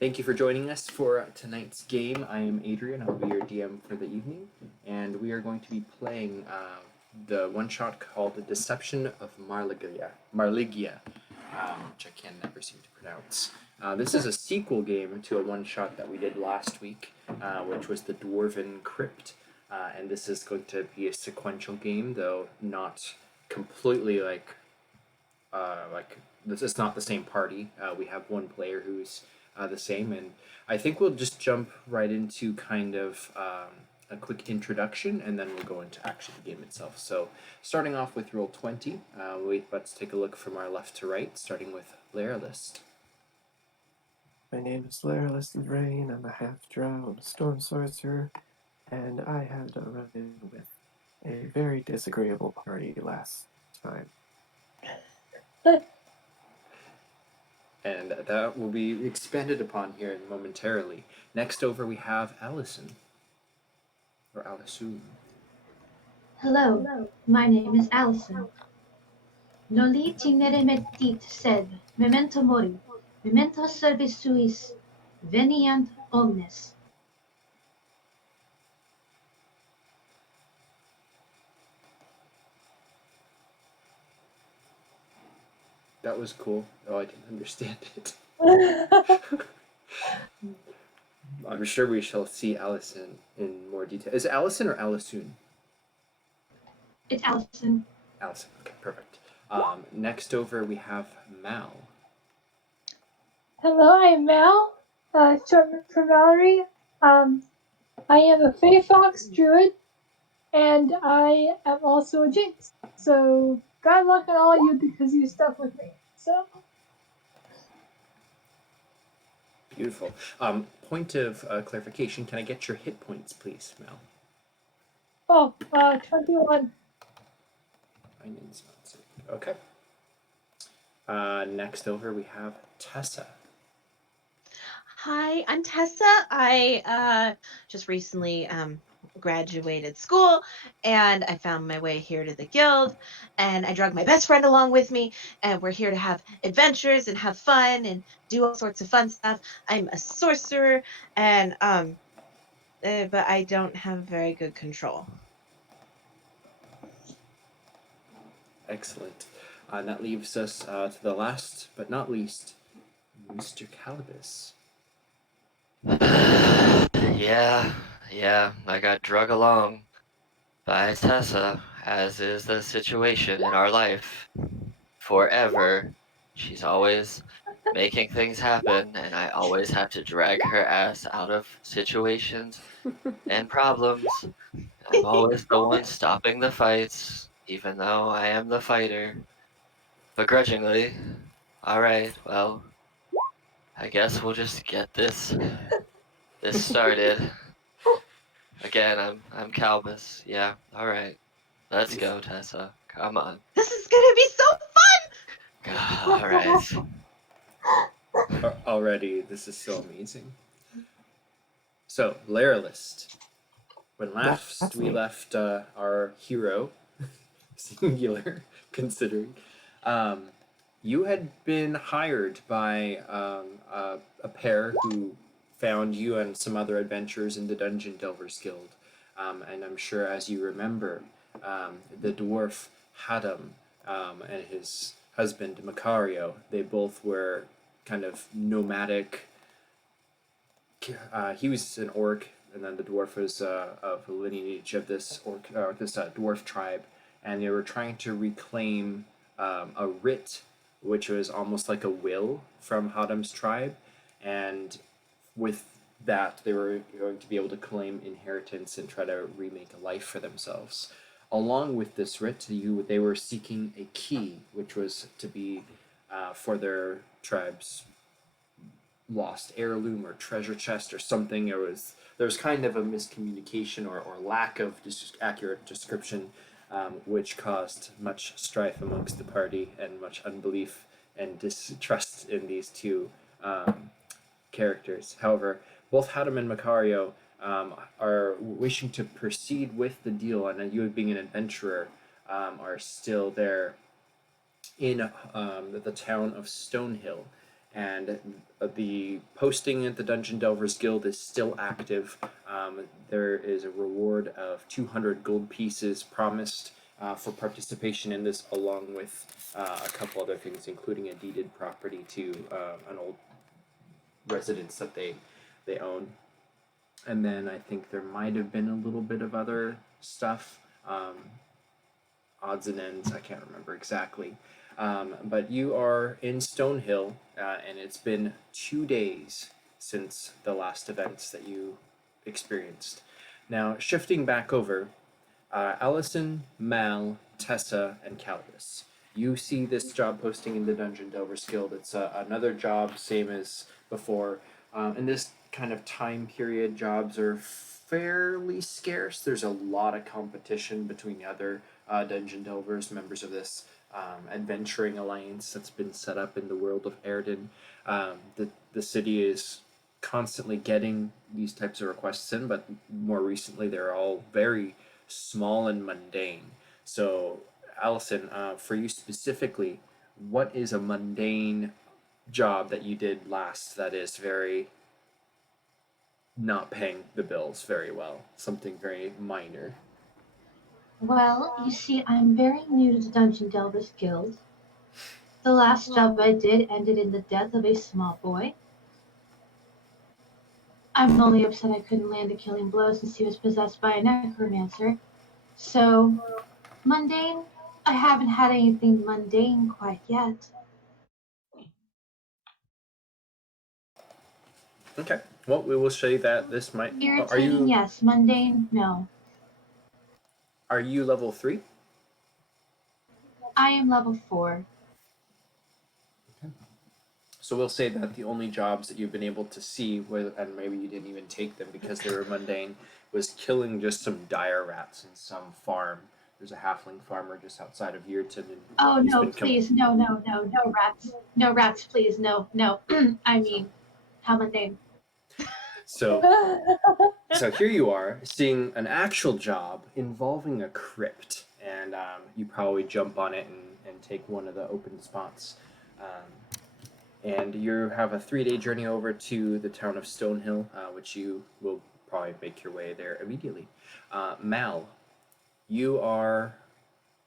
Thank you for joining us for tonight's game. I am Adrian. I'll be your DM for the evening, and we are going to be playing the one shot called "The Deception of Marligya, which I can never seem to pronounce. This is a sequel game to a one shot that we did last week, which was the Dwarven Crypt, and this is going to be a sequential game, though not completely like this is not the same party. We have one player who's the same, and I think we'll just jump right into kind of a quick introduction, and then we'll go into actually the game itself. So, starting off with roll 20, let's take a look from our left to right, starting with player list. My name is Laralist of Rain. I'm a half-drow, I'm a storm sorcerer, and I had a run-in with a very disagreeable party last time. And that will be expanded upon here momentarily. Next over, we have Allison. Or Alison. Hello, my name is Allison. Noli tingere metit sed, memento mori, memento servis suis, veniant omnes. That was cool. Oh, I didn't understand it. I'm sure we shall see Allison in more detail. Is it Allison or Allison? It's Allison. Allison. Okay, perfect. Next over, we have Mal. Hello, I'm Mal, short for Valerie. I am a Fey Fox Druid, and I am also a Jinx. So, God luck on all of you because you stuck with me. So, Beautiful. Point of clarification, can I get your hit points, please, Mal? 21. Okay. Next over, we have Tessa. Hi, I'm Tessa. I just recently graduated school, and I found my way here to the guild, and I dragged my best friend along with me, and we're here to have adventures and have fun and do all sorts of fun stuff. I'm a sorcerer, and but I don't have very good control. Excellent. And that leaves us to the last but not least, Mr. Calibus. Yeah, I got drug along by Tessa, as is the situation in our life. Forever. She's always making things happen, and I always have to drag her ass out of situations and problems. I'm always the one stopping the fights, even though I am the fighter. Begrudgingly. Alright, well, I guess we'll just get this started. Again, I'm Calbus. Yeah, alright. Let's go, Tessa. Come on. This is gonna be so fun! Alright. Already, this is so amazing. So, layer list. When last we left our hero, singular, considering, you had been hired by a pair who found you and some other adventurers in the Dungeon Delvers Guild. And I'm sure, as you remember, the dwarf Hadam and his husband Mikariyo, they both were kind of nomadic. He was an orc, and then the dwarf was of the lineage of this dwarf tribe, and they were trying to reclaim a writ, which was almost like a will from Hadam's tribe, and with that, they were going to be able to claim inheritance and try to remake a life for themselves. Along with this writ, they were seeking a key, which was to be for their tribe's lost heirloom or treasure chest or something. There was kind of a miscommunication or lack of accurate description, which caused much strife amongst the party and much unbelief and distrust in these two characters. However, both Hadam and Mikariyo are wishing to proceed with the deal, and you, being an adventurer, are still there in the town of Stonehill. and the posting at the Dungeon Delvers Guild is still active. There is a reward of 200 gold pieces promised for participation in this, along with a couple other things, including a deeded property to an old residence that they own. And then I think there might have been a little bit of other stuff, odds and ends. I can't remember exactly. But you are in Stonehill, and it's been 2 days since the last events that you experienced. Now, shifting back over, Allison, Mal, Tessa, and Calvis. You see this job posting in the Dungeon Delvers Guild. It's another job, same as before. In this kind of time period, jobs are fairly scarce. There's a lot of competition between the other Dungeon Delvers, members of this adventuring alliance that's been set up in the world of Erden. The city is constantly getting these types of requests in, but more recently they're all very small and mundane. So, Allison, for you specifically, what is a mundane job that you did last that is very not paying the bills very well? Something very minor. Well, you see, I'm very new to the Dungeon Delvers Guild. The last job I did ended in the death of a small boy. I'm only upset I couldn't land a killing blow since he was possessed by a necromancer. So, mundane? I haven't had anything mundane quite yet. Okay. Well, we will say that this might. Are Irritating, you yes. Mundane, no. are you level 3? I am level 4. So we'll say that the only jobs that you've been able to see, and maybe you didn't even take them because they were mundane, was killing just some dire rats in some farm. There's a halfling farmer just outside of Yearton. And Oh, he's no, been please. No rats. No rats, please. No. I mean, how mundane. So here you are seeing an actual job involving a crypt, and you probably jump on it and take one of the open spots. And you have a 3-day journey over to the town of Stonehill, which you will probably make your way there immediately. Mal, you are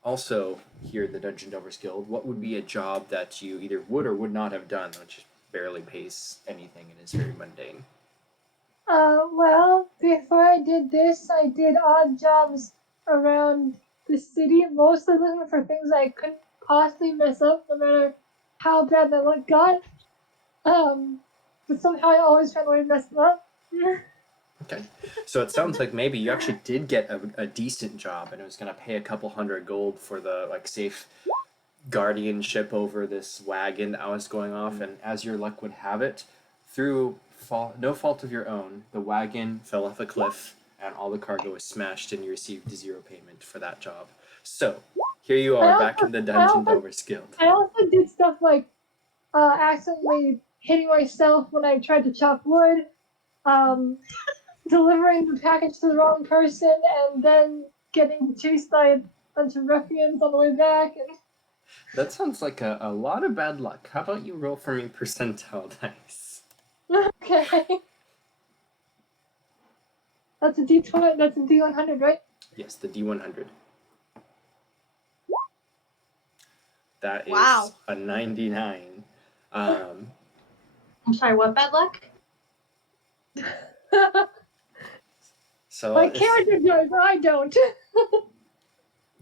also here at the Dungeon Delvers Guild. What would be a job that you either would or would not have done, which barely pays anything and is very mundane? Well, before I did this, I did odd jobs around the city, mostly looking for things I couldn't possibly mess up, no matter how bad my luck got. But somehow I always found a way to mess them up. Okay, so it sounds like maybe you actually did get a decent job, and it was going to pay a couple hundred gold for the safe guardianship over this wagon that was going off. And as your luck would have it, through no fault of your own, the wagon fell off a cliff, and all the cargo was smashed, and you received 0 payment for that job. So here you are back in the Dungeon Delvers Guild. I also did stuff like accidentally hitting myself when I tried to chop wood, delivering the package to the wrong person, and then getting chased by a bunch of ruffians on the way back. And That sounds like a lot of bad luck. How about you roll for me percentile dice? okay. That's a D20. That's a D100, right? Yes, the D100. That is Wow. a 99. I'm sorry, what bad luck? So My character does, I don't.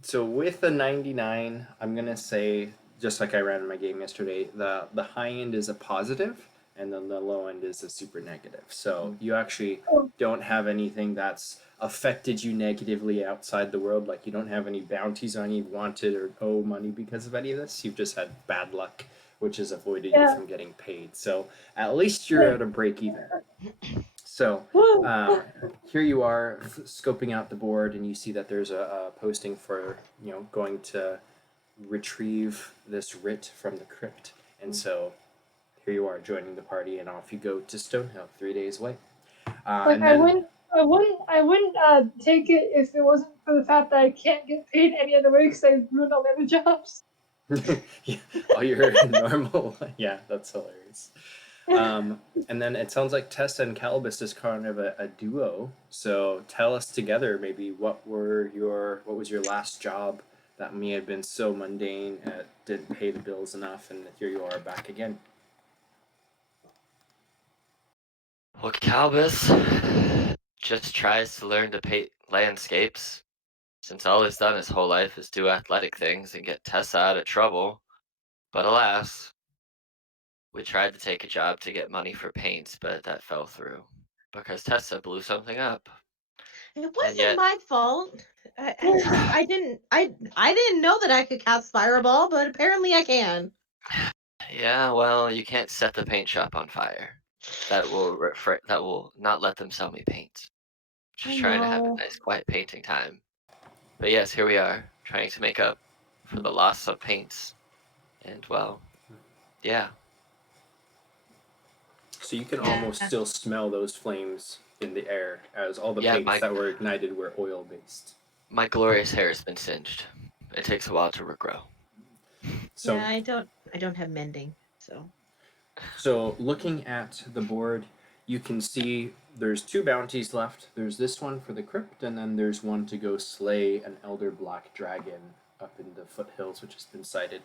So with the 99, I'm gonna say, just like I ran in my game yesterday, the high end is a positive, and then the low end is a super negative. So you actually don't have anything that's affected you negatively outside the world. Like, you don't have any bounties on you, wanted or owe money because of any of this. You've just had bad luck, which has avoided you from getting paid. So at least you're at a break even. So here you are scoping out the board, and you see that there's a posting for going to retrieve this writ from the crypt. And so here you are joining the party, and off you go to Stonehill, 3 days away. Like, I wouldn't take it if it wasn't for the fact that I can't get paid any other way because I ruined all the other jobs. Yeah, all your normal. Yeah, that's hilarious. And then it sounds like Tessa and Calibus is kind of a duo. So tell us together, maybe what was your last job that may have been so mundane, didn't pay the bills enough, and here you are back again. Well, Calbus just tries to learn to paint landscapes, since all he's done his whole life is do athletic things and get Tessa out of trouble. But alas, we tried to take a job to get money for paints, but that fell through because Tessa blew something up. It And wasn't yet, my fault. I didn't know that I could cast fireball, but apparently I can. yeah, well, you can't set the paint shop on fire. That will not let them sell me paint. I Just trying to have a know. nice quiet painting time. But yes, here we are, trying to make up for the loss of paints. And well, yeah. So you can Yeah. almost still smell those flames in the air, as all the Yeah, paints that were ignited were oil based. my glorious hair has been singed. It takes a while to regrow. So Yeah, I don't have mending, so So looking at the board, you can see there's two bounties left. There's this one for the crypt, and then there's one to go slay an elder black dragon up in the foothills, which has been sighted.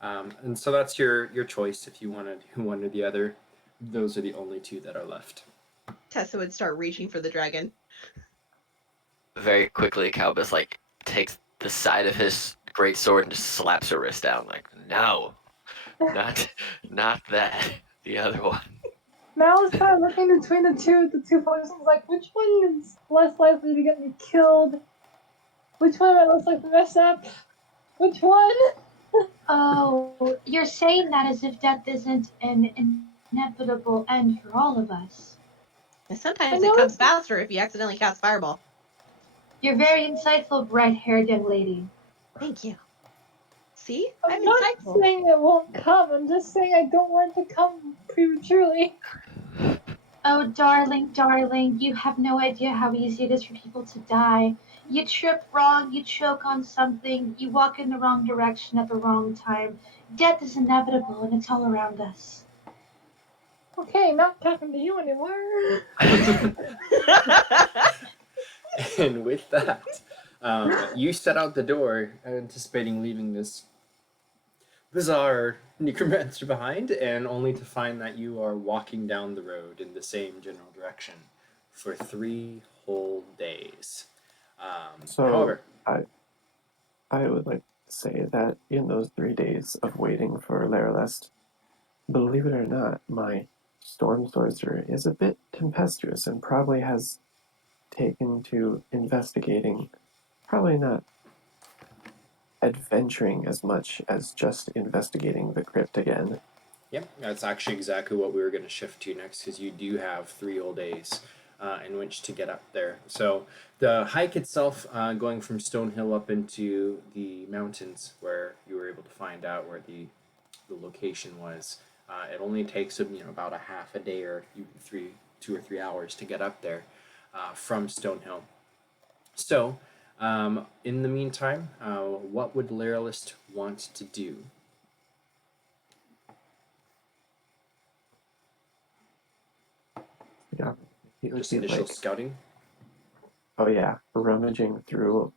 And so that's your choice if you want to do one or the other. Those are the only two that are left. Tessa would start reaching for the dragon. Very quickly, Calbus like takes the side of his great sword and just slaps her wrist down. Like, no, not, not that. The other one. Mal is kind of looking between the two poisons, like which one is less likely to get me killed? Which one am I less likely to mess up? Which one? Oh, you're saying that as if death isn't an inevitable end for all of us. And I sometimes it know comes it's faster if you accidentally cast fireball. You're very insightful, bright-haired young lady. Thank you. See? I'm I'm not insightful. saying it won't come. I'm just saying I don't want it to come prematurely. Oh, darling, darling, you have no idea how easy it is for people to die. You trip wrong, you choke on something, you walk in the wrong direction at the wrong time. Death is inevitable and it's all around us. Okay, not talking to you anymore. And with that, you set out the door, anticipating leaving this bizarre necromancer behind, and only to find that you are walking down the road in the same general direction for 3 whole days. So However, I would like to say that in those 3 days of waiting for Laralest, believe it or not, my storm sorcerer is a bit tempestuous and probably has taken to investigating, probably not adventuring as much as just investigating the crypt again. yeah, that's actually exactly what we were going to shift to next, because you do have 3 whole days in which to get up there. So the hike itself, going from Stonehill up into the mountains, where you were able to find out where the location was, it only takes about a half a day or 2 or 3 hours to get up there from Stonehill. So, in the meantime, what would Lyralist want to do? Yeah, he would Just be initial like, scouting? oh yeah, rummaging through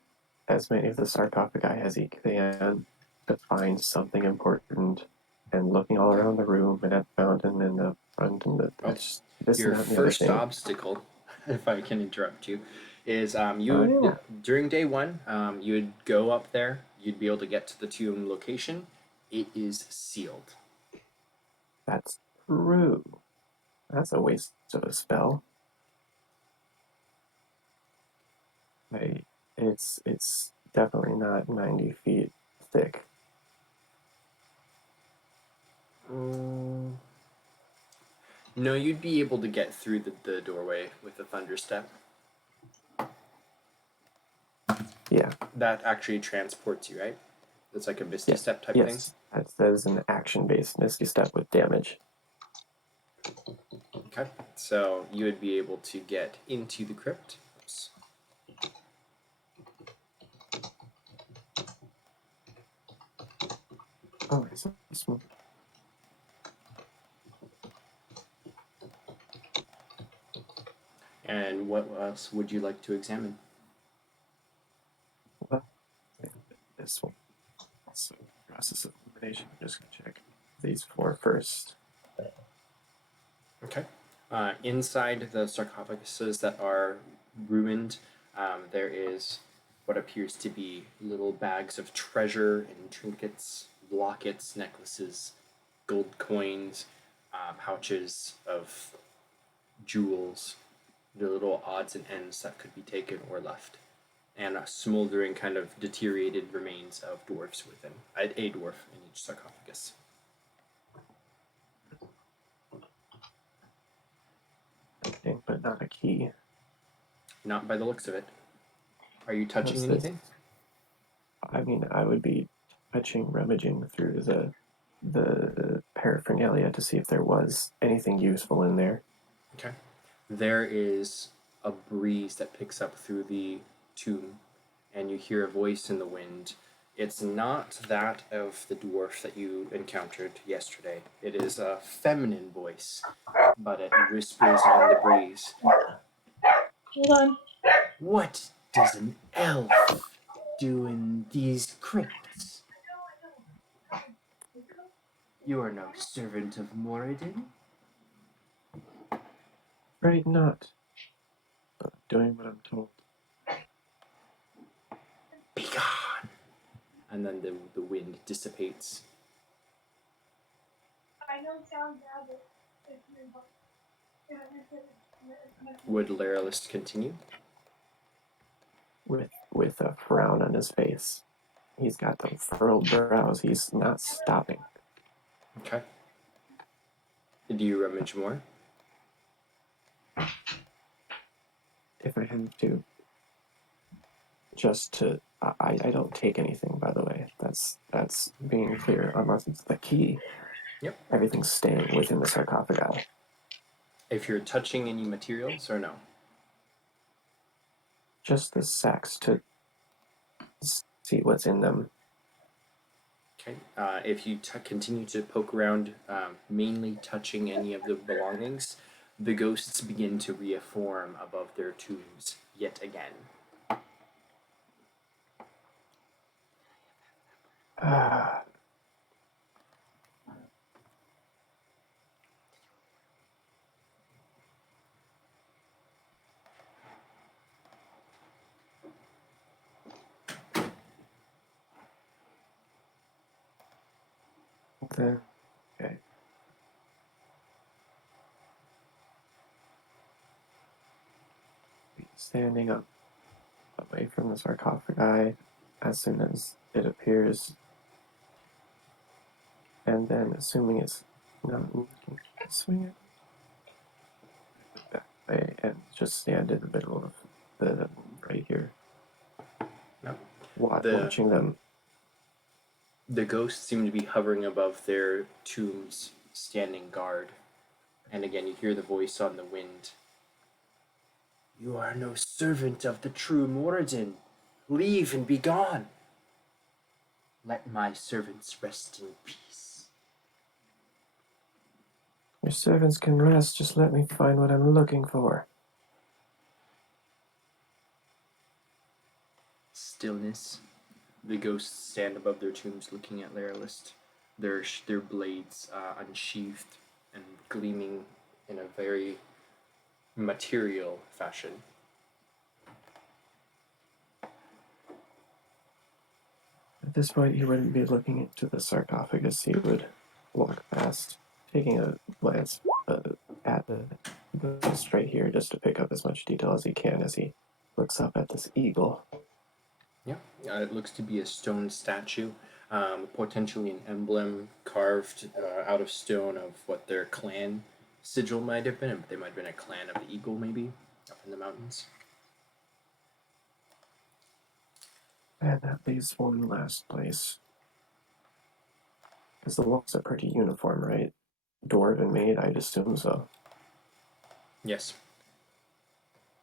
as many of the sarcophagi as he can to find something important, and looking all around the room and at the fountain and the front and Oh, this and your that and the other first thing. obstacle, if I can interrupt you, is Oh yeah, during day one, you would go up there. You'd be able to get to the tomb location. It is sealed. that's true. That's a waste of a spell. I, it's definitely not 90 feet thick. No, you'd be able to get through the doorway with a thunder step. Yeah, That actually transports you, right? That's like a misty yeah, step type thing. yes. That is an action-based Misty Step with damage. Okay, so you would be able to get into the crypt. Oops. Oh, I saw smoke. And what else would you like to examine? Well, this one. Also, process of elimination. I'm just gonna check these four first. Okay. Inside the sarcophaguses that are ruined, there is what appears to be little bags of treasure and trinkets, lockets, necklaces, gold coins, pouches of jewels, the little odds and ends that could be taken or left, and a smoldering kind of deteriorated remains of dwarfs within, a dwarf in each sarcophagus. Okay, but not a key. Not by the looks of it. Are you touching What's this? anything? I mean, I would be touching, rummaging through the paraphernalia to see if there was anything useful in there. Okay. There is a breeze that picks up through the tomb, and you hear a voice in the wind. It's not that of the dwarf that you encountered yesterday. It is a feminine voice, but it whispers on the breeze. Hold on. What does an elf do in these crypts? You are no servant of Moradin. Right, not. But doing what I'm told. Begone! And then the wind dissipates. I know it sounds bad, but it's Would Laralist continue? With a frown on his face. He's got the furrowed brows. He's not stopping. Okay. Do you rummage more? If I have to. Just to, I don't take anything, by the way. That's being clear. Unless it's the key. Yep. Everything's staying within the sarcophagi. If you're touching any materials or no? Just the sacks to see what's in them. Okay. If you continue to poke around, mainly touching any of the belongings, the ghosts begin to reform above their tombs yet again. Okay. Standing up away from the sarcophagi as soon as it appears, and then assuming it's not moving, swing it back way and just stand in the middle of the right here. Yep. Watching them. The ghosts seem to be hovering above their tombs, standing guard. And again, you hear the voice on the wind. You are no servant of the true Moradin. Leave and be gone. Let my servants rest in peace. Your servants can rest, just let me find what I'm looking for. Stillness. The ghosts stand above their tombs looking at Laralist, their blades unsheathed and gleaming in a very material fashion. At this point, he wouldn't be looking into the sarcophagus. He would walk past, taking a glance at the ghost right here, just to pick up as much detail as he can as he looks up at this eagle. Yeah, it looks to be a stone statue, potentially an emblem carved out of stone of what their clan sigil might have been. They might have been a clan of the eagle, maybe, up in the mountains. And that leaves one last place. Because the walls are pretty uniform, right? Dwarven made, I'd assume so. Yes.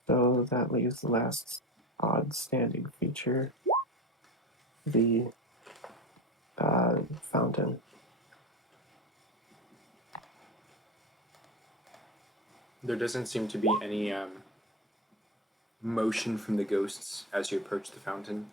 So that leaves the last odd standing feature. The fountain. There doesn't seem to be any motion from the ghosts as you approach the fountain.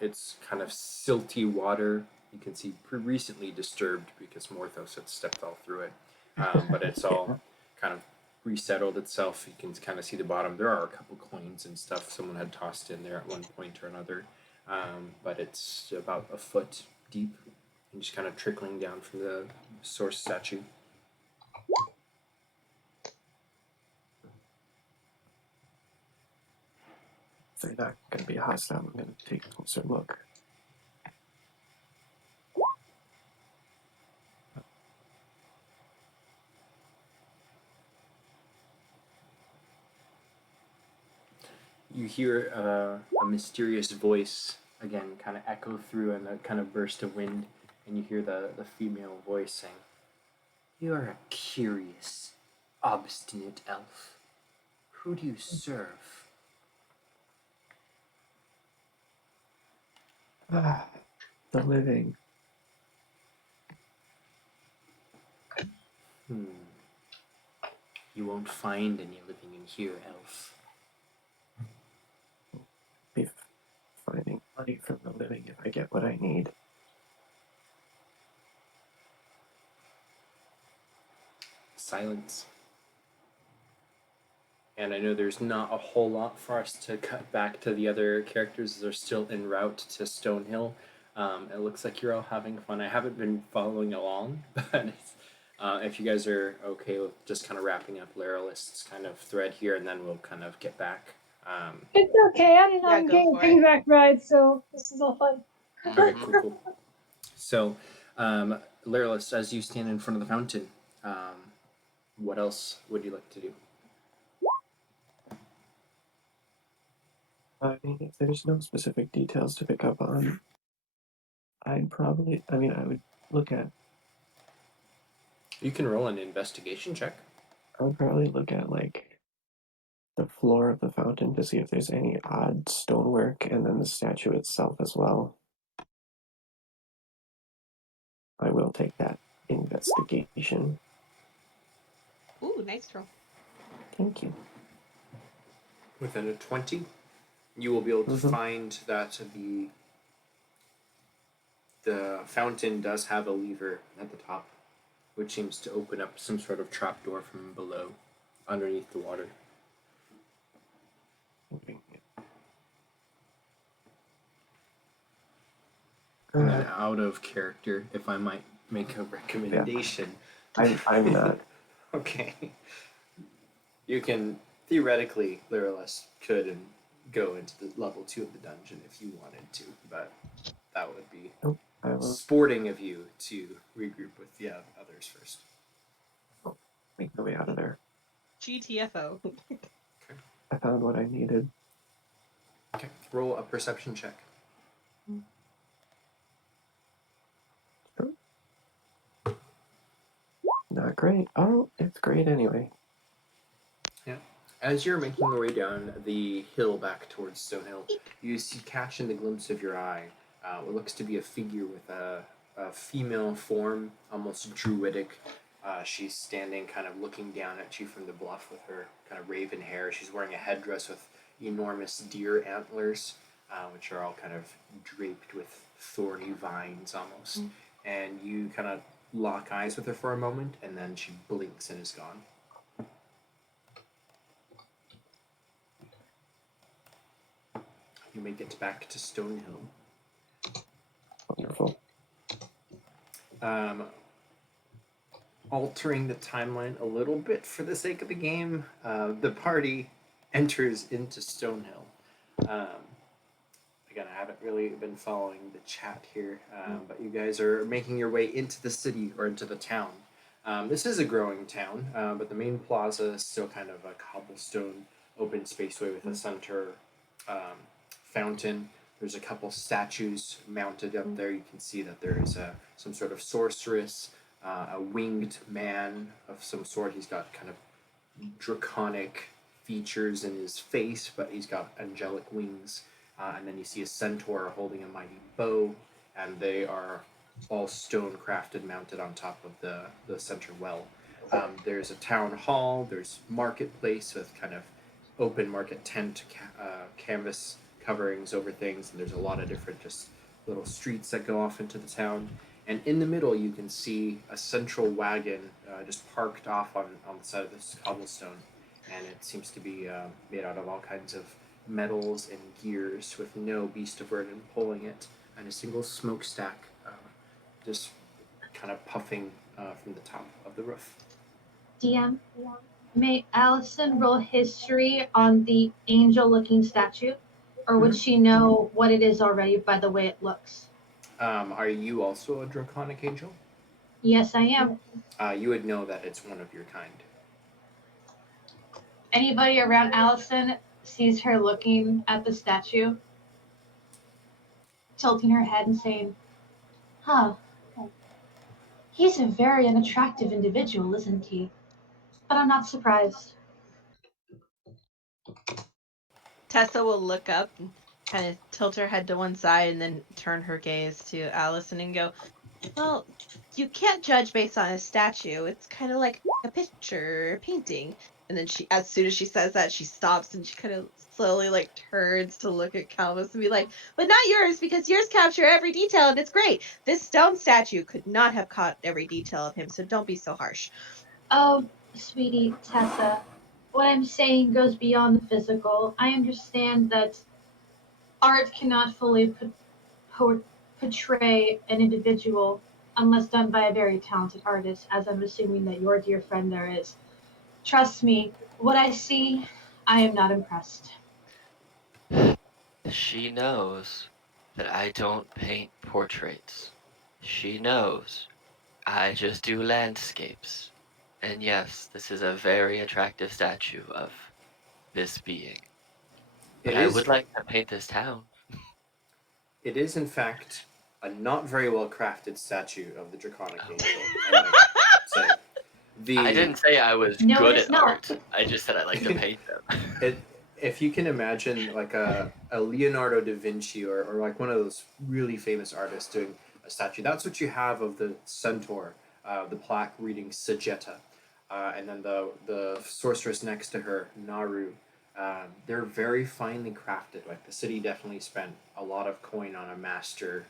It's kind of silty water. You can see recently disturbed because Morthos had stepped all through it. But it's all kind of resettled itself. You can kind of see the bottom. There are a couple coins and stuff someone had tossed in there at one point or another. But it's about a foot deep and just kind of trickling down from the source statue. If they're not going to be hostile, I'm going to take a closer look. You hear a mysterious voice again kind of echo through in a kind of burst of wind, and you hear the female voice saying, "You're a curious, obstinate elf. Who do you serve?" The living. You won't find any living in here, elf. Be finding money from the living if I get what I need. Silence. And I know there's not a whole lot for us to cut back to the other characters. They're still en route to Stonehill. It looks like you're all having fun. I haven't been following along, but if you guys are okay with just kind of wrapping up Laralist's kind of thread here, and then we'll kind of get back. It's okay. I didn't know Yeah, I'm go getting for it. piggyback rides, so this is all fun. All right, cool. So, Laralist, as you stand in front of the fountain, what else would you like to do? I mean, if there's no specific details to pick up on, I would look at, You can roll an investigation check. I would probably look at, like, the floor of the fountain to see if there's any odd stonework, and then the statue itself as well. I will take that investigation. Ooh, nice roll. Thank you. Within a 20, you will be able to Mhm. find that the fountain does have a lever at the top, which seems to open up some sort of trapdoor from below, underneath the water. And then out of character, if I might make a recommendation. I'm not. Okay. You can, theoretically, Lyrillus could and go into the level 2 of the dungeon if you wanted to, but that would be I will sporting of you to regroup with the others first. make my way out of there. GTFO. I found what I needed. Okay, roll a perception check. Not great. Oh, it's great anyway. Yeah. As you're making your way down the hill back towards Stonehill, you catch in the glimpse of your eye what looks to be a figure with a female form, almost druidic. She's standing kind of looking down at you from the bluff with her kind of raven hair. She's wearing a headdress with enormous deer antlers, which are all kind of draped with thorny vines almost. And you kind of lock eyes with her for a moment, and then she blinks and is gone. You make it back to Stonehill. Wonderful. Altering the timeline a little bit for the sake of the game, the party enters into Stonehill. Again, I haven't really been following the chat here, but you guys are making your way into the city or into the town. This is a growing town, but the main plaza is still kind of a cobblestone open spaceway with a center fountain. There's a couple statues mounted up there. You can see that there is some sort of sorceress, a winged man of some sort. He's got kind of draconic features in his face, but he's got angelic wings. And then you see a centaur holding a mighty bow, and they are all stone crafted, mounted on top of the center well. There's a town hall. There's marketplace with kind of open market tent canvas coverings over things, and there's a lot of different just little streets that go off into the town. And in the middle, you can see a central wagon just parked off on the side of this cobblestone, and it seems to be made out of all kinds of metals and gears, with no beast of burden pulling it, and a single smokestack just kind of puffing from the top of the roof. DM, may Allison roll history on the angel-looking statue, or would she know what it is already by the way it looks? Are you also a draconic angel? Yes, I am. You would know that it's one of your kind. Anybody around Allison sees her looking at the statue, tilting her head and saying, "Huh, he's a very unattractive individual, isn't he? But I'm not surprised." Tessa will look up and kind of tilt her head to one side and then turn her gaze to Allison and go, "Well, you can't judge based on a statue. It's kind of like a picture, a painting." And then she, as soon as she says that, she stops and she kind of slowly like turns to look at Calvis and be like, "But not yours, because yours capture every detail and it's great. This stone statue could not have caught every detail of him, so don't be so harsh." Oh, sweetie Tessa, what I'm saying goes beyond the physical. I understand that art cannot fully portray an individual unless done by a very talented artist, as I'm assuming that your dear friend there is. Trust me, what I see, I am not impressed. She knows that I don't paint portraits. She knows I just do landscapes. And yes, this is a very attractive statue of this being. But I would like to paint this town. It is, in fact, a not very well crafted statue of the draconic angel. I didn't say I was good at art. I just said I like to paint them. If you can imagine like a Leonardo da Vinci or like one of those really famous artists doing a statue, that's what you have of the centaur, the plaque reading Sagetta, and then the sorceress next to her, Naru. They're very finely crafted. Like the city definitely spent a lot of coin on a master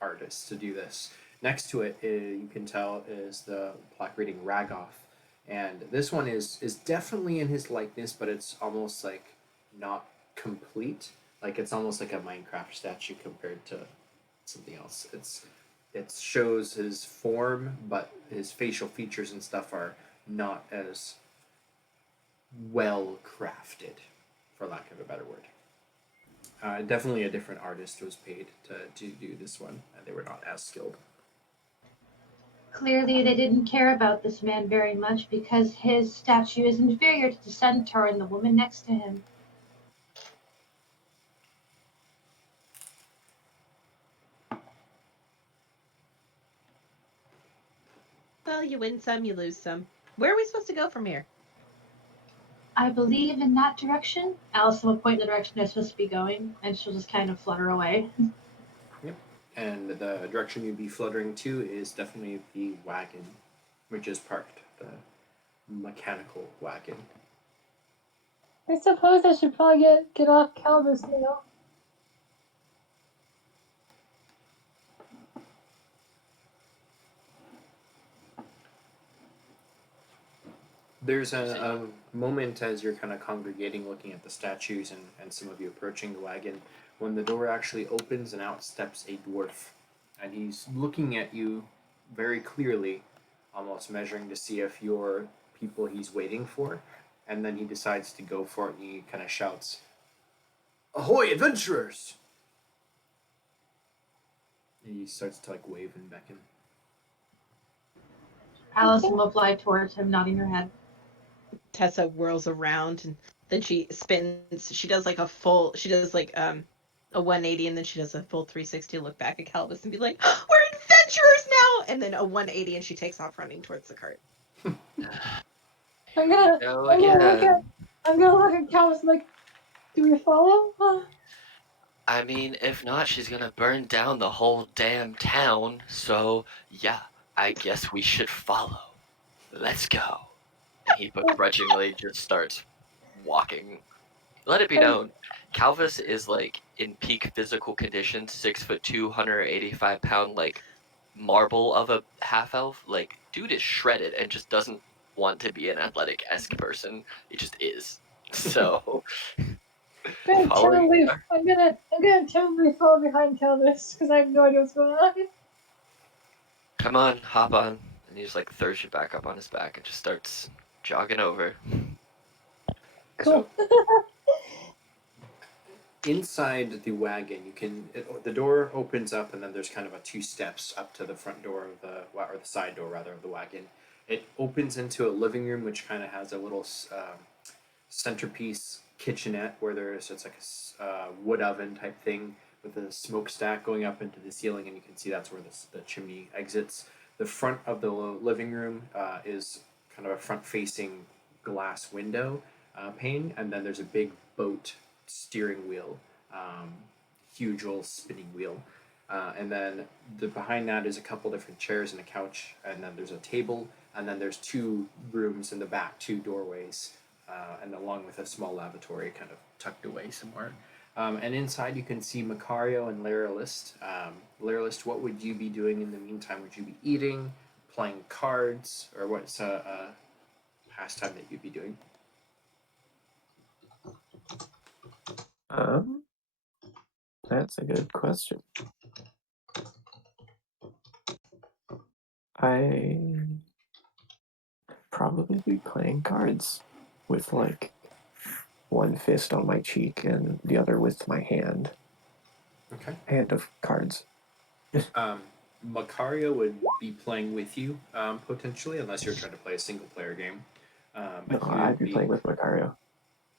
artist to do this. Next to it, you can tell, is the plaque reading Ragoff, and this one is definitely in his likeness, but it's almost like not complete. Like it's almost like a Minecraft statue compared to something else. It shows his form, but his facial features and stuff are not as well crafted, for lack of a better word. Definitely a different artist was paid to do this one, and they were not as skilled. Clearly, they didn't care about this man very much because his statue is inferior to the centaur and the woman next to him. Well, you win some, you lose some. Where are we supposed to go from here? I believe in that direction. Allison will point in the direction they're supposed to be going, and she'll just kind of flutter away. Yep. And the direction you'd be fluttering to is definitely the wagon, which is parked, the mechanical wagon. I suppose I should probably get off Calvis now. There's a moment as you're kind of congregating, looking at the statues, and some of you approaching the wagon, when the door actually opens and out steps a dwarf. And he's looking at you very clearly, almost measuring to see if you're people he's waiting for. And then he decides to go for it, and he kind of shouts, "Ahoy, adventurers!" And he starts to like wave and beckon. Allison will fly towards him, nodding her head. Tessa whirls around and then she spins. She does like a 180 and then she does a full 360 look back at Calvis and be like, "We're adventurers now!" And then a 180 and she takes off running towards the cart. I'm gonna look at Calvis like, do we follow? I mean, if not, she's gonna burn down the whole damn town. So, yeah, I guess we should follow. Let's go. And he begrudgingly just starts walking. Let it be known, Calvis is like in peak physical condition, 6'2", 185 pound, like marble of a half elf. Like, dude is shredded and just doesn't want to be an athletic-esque person. He just is. So, following her. I'm gonna totally fall behind Calvis because I have no idea what's going on. Come on, hop on. And he just like throws you back up on his back and just starts jogging over. Cool. Inside the wagon, the door opens up, and then there's kind of a 2 steps up to the front door of or the side door rather of the wagon. It opens into a living room, which kind of has a little centerpiece kitchenette where it's like a wood oven type thing with a smokestack going up into the ceiling, and you can see that's where the chimney exits. The front of the living room is kind of a front-facing glass window pane, and then there's a big boat steering wheel, huge old spinning wheel. And then behind that is a couple different chairs and a couch, and then there's a table, and then there's 2 rooms in the back, 2 doorways, and along with a small lavatory kind of tucked away somewhere. And inside you can see Mikariyo and Laralist. Laralist, what would you be doing in the meantime? Would you be eating, playing cards, or what's a pastime that you'd be doing? That's a good question. I probably be playing cards with like one fist on my cheek and the other with my hand. Okay. Hand of cards. Mikariyo would be playing with you potentially, unless you're trying to play a single player game. No, I'd be playing with Mikariyo.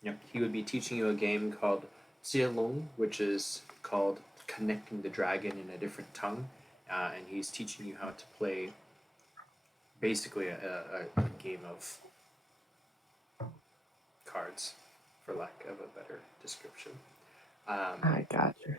Yep, he would be teaching you a game called Xialong, which is called Connecting the Dragon in a different tongue, and he's teaching you how to play basically a game of cards, for lack of a better description. I got you.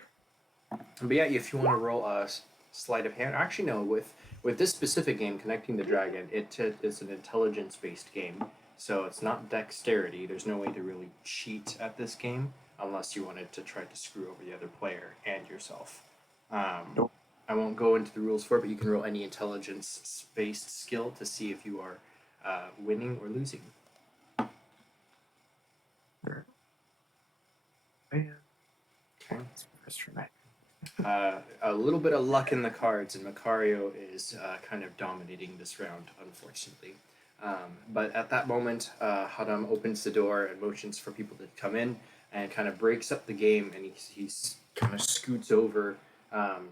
But yeah, if you want to roll a sleight of hand, actually no, with this specific game, Connecting the Dragon, it is an intelligence-based game, so it's not dexterity. There's no way to really cheat at this game unless you wanted to try to screw over the other player and yourself. Nope. I won't go into the rules for it, but you can roll any intelligence-based skill to see if you are winning or losing. Man. Okay. First try. A little bit of luck in the cards, and Mikariyo is kind of dominating this round, unfortunately. But at that moment, Hadam opens the door and motions for people to come in, and kind of breaks up the game, and he's kind of scoots over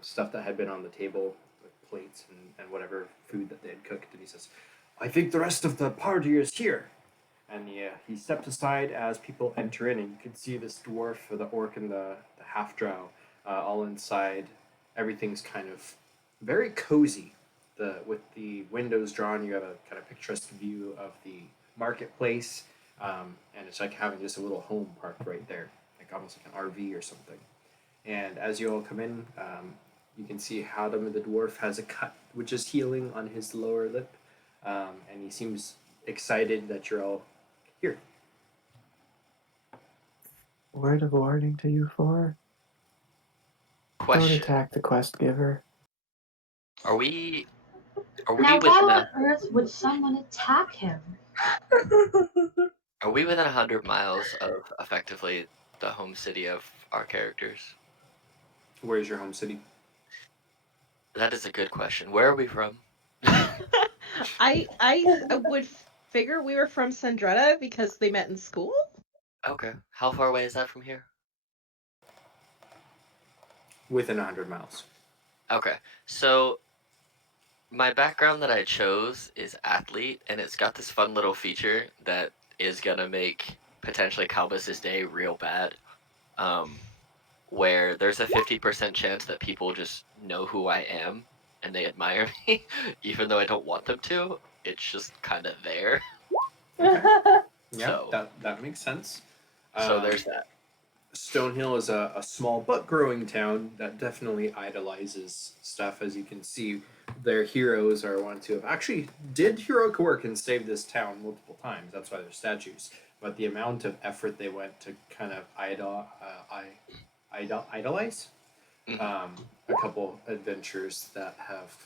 stuff that had been on the table, like plates and whatever food that they had cooked, and he says, "I think the rest of the party is here." And he steps aside as people enter in, and you can see this dwarf, the orc, and the half-drow all inside. Everything's kind of very cozy. With the windows drawn, you have a kind of picturesque view of the marketplace, and it's like having just a little home parked right there, like almost like an RV or something. And as you all come in, you can see Hadam the dwarf has a cut, which is healing on his lower lip, and he seems excited that you're all here. Word of warning to you four. Don't Question: attack the quest giver. Are we Now, why within on earth would someone attack him? are we within 100 miles of effectively the home city of our characters? Where's your home city? That is a good question. Where are we from? I would figure we were from Sandretta because they met in school. Okay. How far away is that from here? Within 100 miles. Okay. So my background that I chose is athlete, and it's got this fun little feature that is gonna make potentially Calbus's day real bad. Where there's a 50% chance that people just know who I am and they admire me, even though I don't want them to. It's just kind of there. Okay. Yeah, So that makes sense. there's that. Stonehill is a small but growing town that definitely idolizes stuff. As you can see, their heroes are ones who have actually did heroic work and saved this town multiple times. That's why they're statues. But the amount of effort they went to kind of idolize Mhm. a couple adventurers that have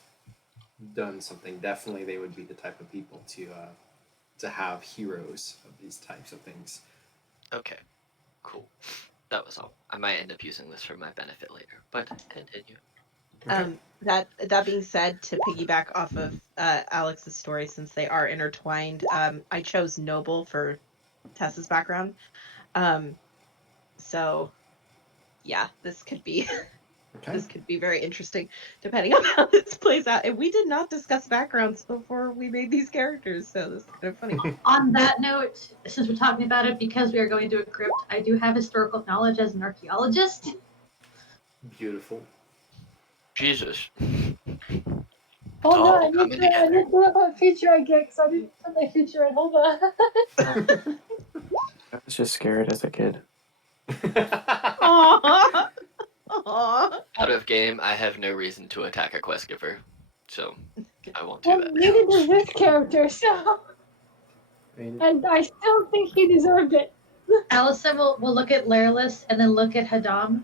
done something. Definitely, they would be the type of people to have heroes of these types of things. Okay, cool. That was all. I might end up using this for my benefit later, but continue. Okay. That being said, to piggyback off of Alex's story, since they are intertwined, I chose noble for Tessa's background. Um, so yeah, this could be Okay. this could be very interesting depending on how this plays out. And we did not discuss backgrounds before we made these characters, so this is kind of funny. On that note, since we're talking about it, because we are going to a crypt, I do have historical knowledge as an archaeologist. Beautiful. Jesus. Hold on, All coming I together. need to look what feature I get because I didn't put my feature in. Hold on. I was just scared as a kid. Aww. Aww. Out of game, I have no reason to attack a quest giver, so I won't do Well, that. neither does this character, so. And I still think he deserved it. Allison will look at Lareless and then look at Hadam.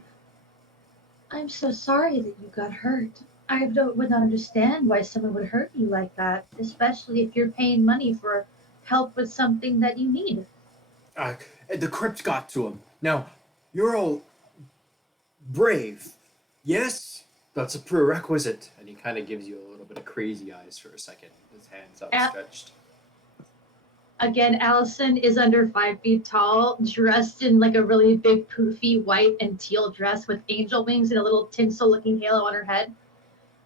I'm so sorry that you got hurt. Would not understand why someone would hurt you like that, especially if you're paying money for help with something that you need. uh, the crypt got to him. Now, you're all brave. Yes? That's a prerequisite. And he kind of gives you a little bit of crazy eyes for a second. His hands outstretched. Again, Allison is under 5 feet tall, dressed in like a really big, poofy white and teal dress with angel wings and a little tinsel looking halo on her head.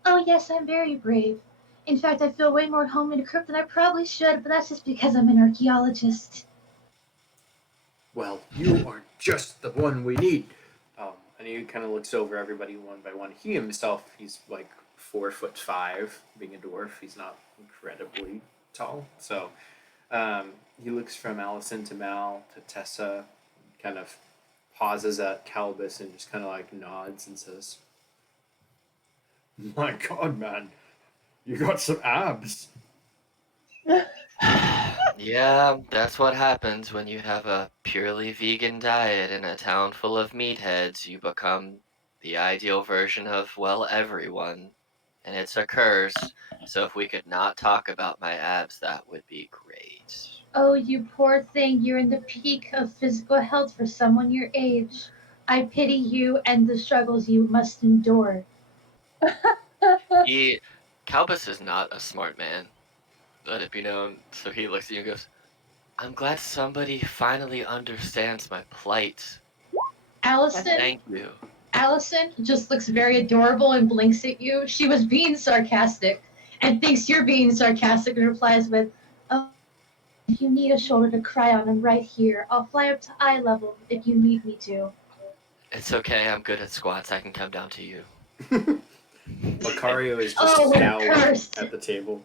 Oh, yes, I'm very brave. In fact, I feel way more at home in a crypt than I probably should, but that's just because I'm an archaeologist. Well, you are just the one we need. And he kind of looks over everybody one by one. He himself, he's like 4'5", being a dwarf. He's not incredibly tall. So he looks from Allison to Mal to Tessa, kind of pauses at Calbus and just kind of like nods and says, "My God, man, you got some abs." Yeah, that's what happens when you have a purely vegan diet in a town full of meatheads. You become the ideal version of, well, everyone. And it's a curse. So if we could not talk about my abs, that would be great. Oh, you poor thing, you're in the peak of physical health for someone your age. I pity you and the struggles you must endure. He, Calbus is not a smart man, let it be known. So he looks at you and goes, I'm glad somebody finally understands my plight. Allison, Thank you. Allison just looks very adorable and blinks at you. She was being sarcastic and thinks you're being sarcastic and replies with, "Oh, if you need a shoulder to cry on, I'm right here. I'll fly up to eye level if you need me to." It's okay, I'm good at squats. I can come down to you. Mikariyo is just Oh, what a scowling curse. at the table.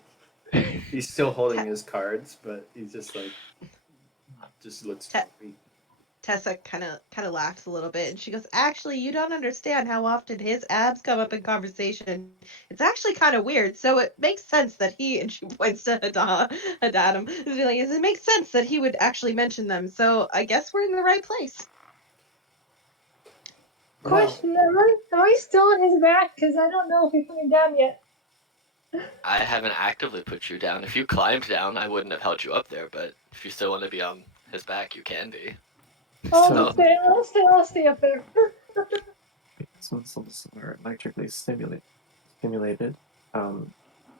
He's still holding his cards, but he's just like, just looks grumpy. Tessa kind of laughs a little bit, and she goes, "Actually, you don't understand how often his abs come up in conversation. It's actually kind of weird. So it makes sense that he," and she points to Adam. It makes sense that he would actually mention them. So I guess we're in the right place. Well, Question: am I still on his back? Because I don't know if he put me down yet. I haven't actively put you down. If you climbed down, I wouldn't have held you up there, but if you still want to be on his back, you can be. Oh, So- I'll stay up there. His muscles are electrically stimulated.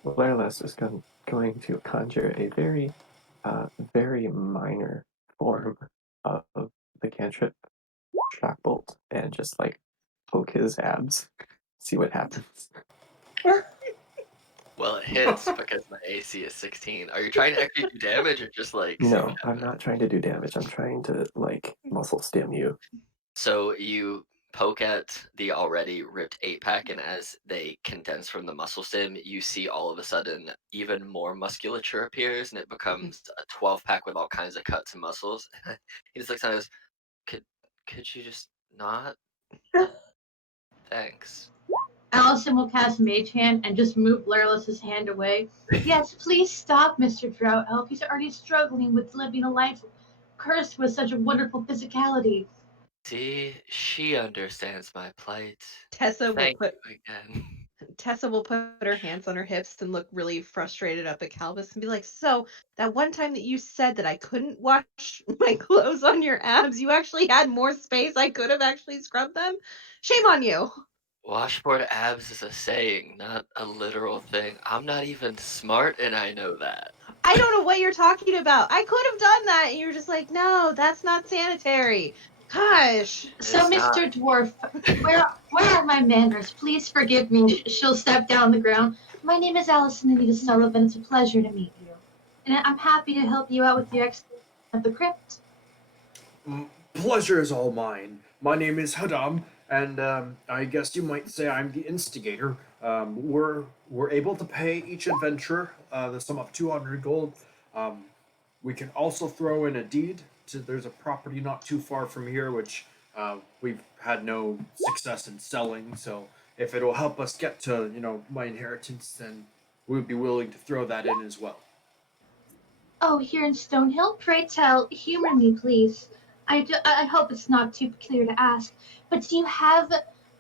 Wireless is going to conjure a very minor form of the cantrip shock bolt and just like poke his abs, see what happens. Well, it hits because my AC is 16. Are you trying to actually do damage or just like see No, what I'm happens? not trying to do damage. I'm trying to like muscle stim you. So you poke at the already ripped 8-pack, and as they condense from the muscle stim, you see all of a sudden even more musculature appears, and it becomes a 12-pack with all kinds of cuts and muscles. He just looks at us. Could you just not. Thanks. Allison will cast Mage Hand and just move Lareless's hand away. Yes, please stop, Mr. Drought Elf. He's already struggling with living a life cursed with such a wonderful physicality. See, she understands my plight. Tessa will Thank put you again. Tessa will put her hands on her hips and look really frustrated up at Calvis and be like, "So that one time that you said that I couldn't wash my clothes on your abs, you actually had more space. I could have actually scrubbed them. Shame on you." Washboard abs is a saying, not a literal thing. I'm not even smart, and I know that. I don't know what you're talking about. I could have done that, and you're just like, "No, that's not sanitary." Gosh. So, It's not. Mr. Dwarf, where are my manners? Please forgive me. She'll step down on the ground. My name is Allison Anita Sullivan. It's a pleasure to meet you. And I'm happy to help you out with your exploration of the crypt. Pleasure is all mine. My name is Hadam, and I guess you might say I'm the instigator. We're able to pay each adventurer the sum of 200 gold. Um, we can also throw in a deed. There's a property not too far from here, which we've had no success in selling. So if it'll help us get to my inheritance, then we would be willing to throw that in as well. Oh, here in Stonehill? Pray tell, humor me, please. I hope it's not too clear to ask, but do you have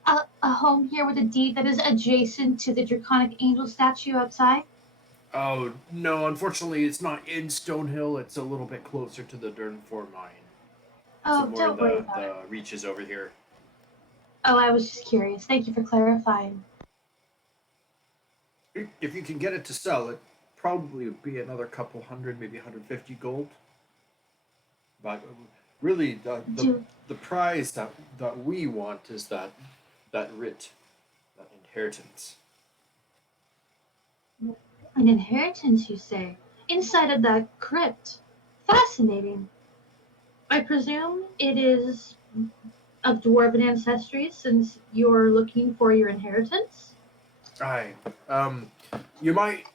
a home here with a deed that is adjacent to the draconic angel statue outside? Oh no, unfortunately, it's not in Stonehill. It's a little bit closer to the Durnfor mine. So Oh, more don't worry the about it. reaches over here. Oh, I was just curious. Thank you for clarifying. If you can get it to sell, it probably would be another couple hundred, maybe 150 gold. But really, Do the prize that we want is that writ, that inheritance. an inheritance, you say? Inside of that crypt. Fascinating. I presume it is of dwarven ancestry since you're looking for your inheritance? Aye. Um, you might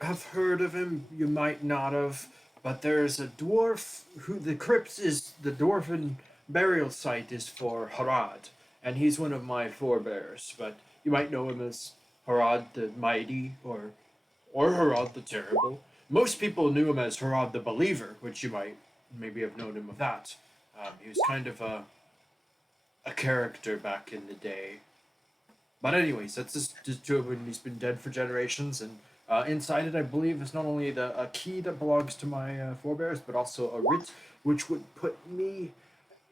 have heard of him. You might not have. But there's a dwarf who the crypt is the dwarven burial site is for Hurrad, and he's one of my forebears. But you might know him as Hurrad the Mighty or Hurrad the Terrible. Most people knew him as Hurrad the Believer, which you might maybe have known him of that. He was kind of a character back in the day. But anyways, that's just to him. He's been dead for generations, and inside it, I believe, is not only a key that belongs to my forebears, but also a writ, which would put me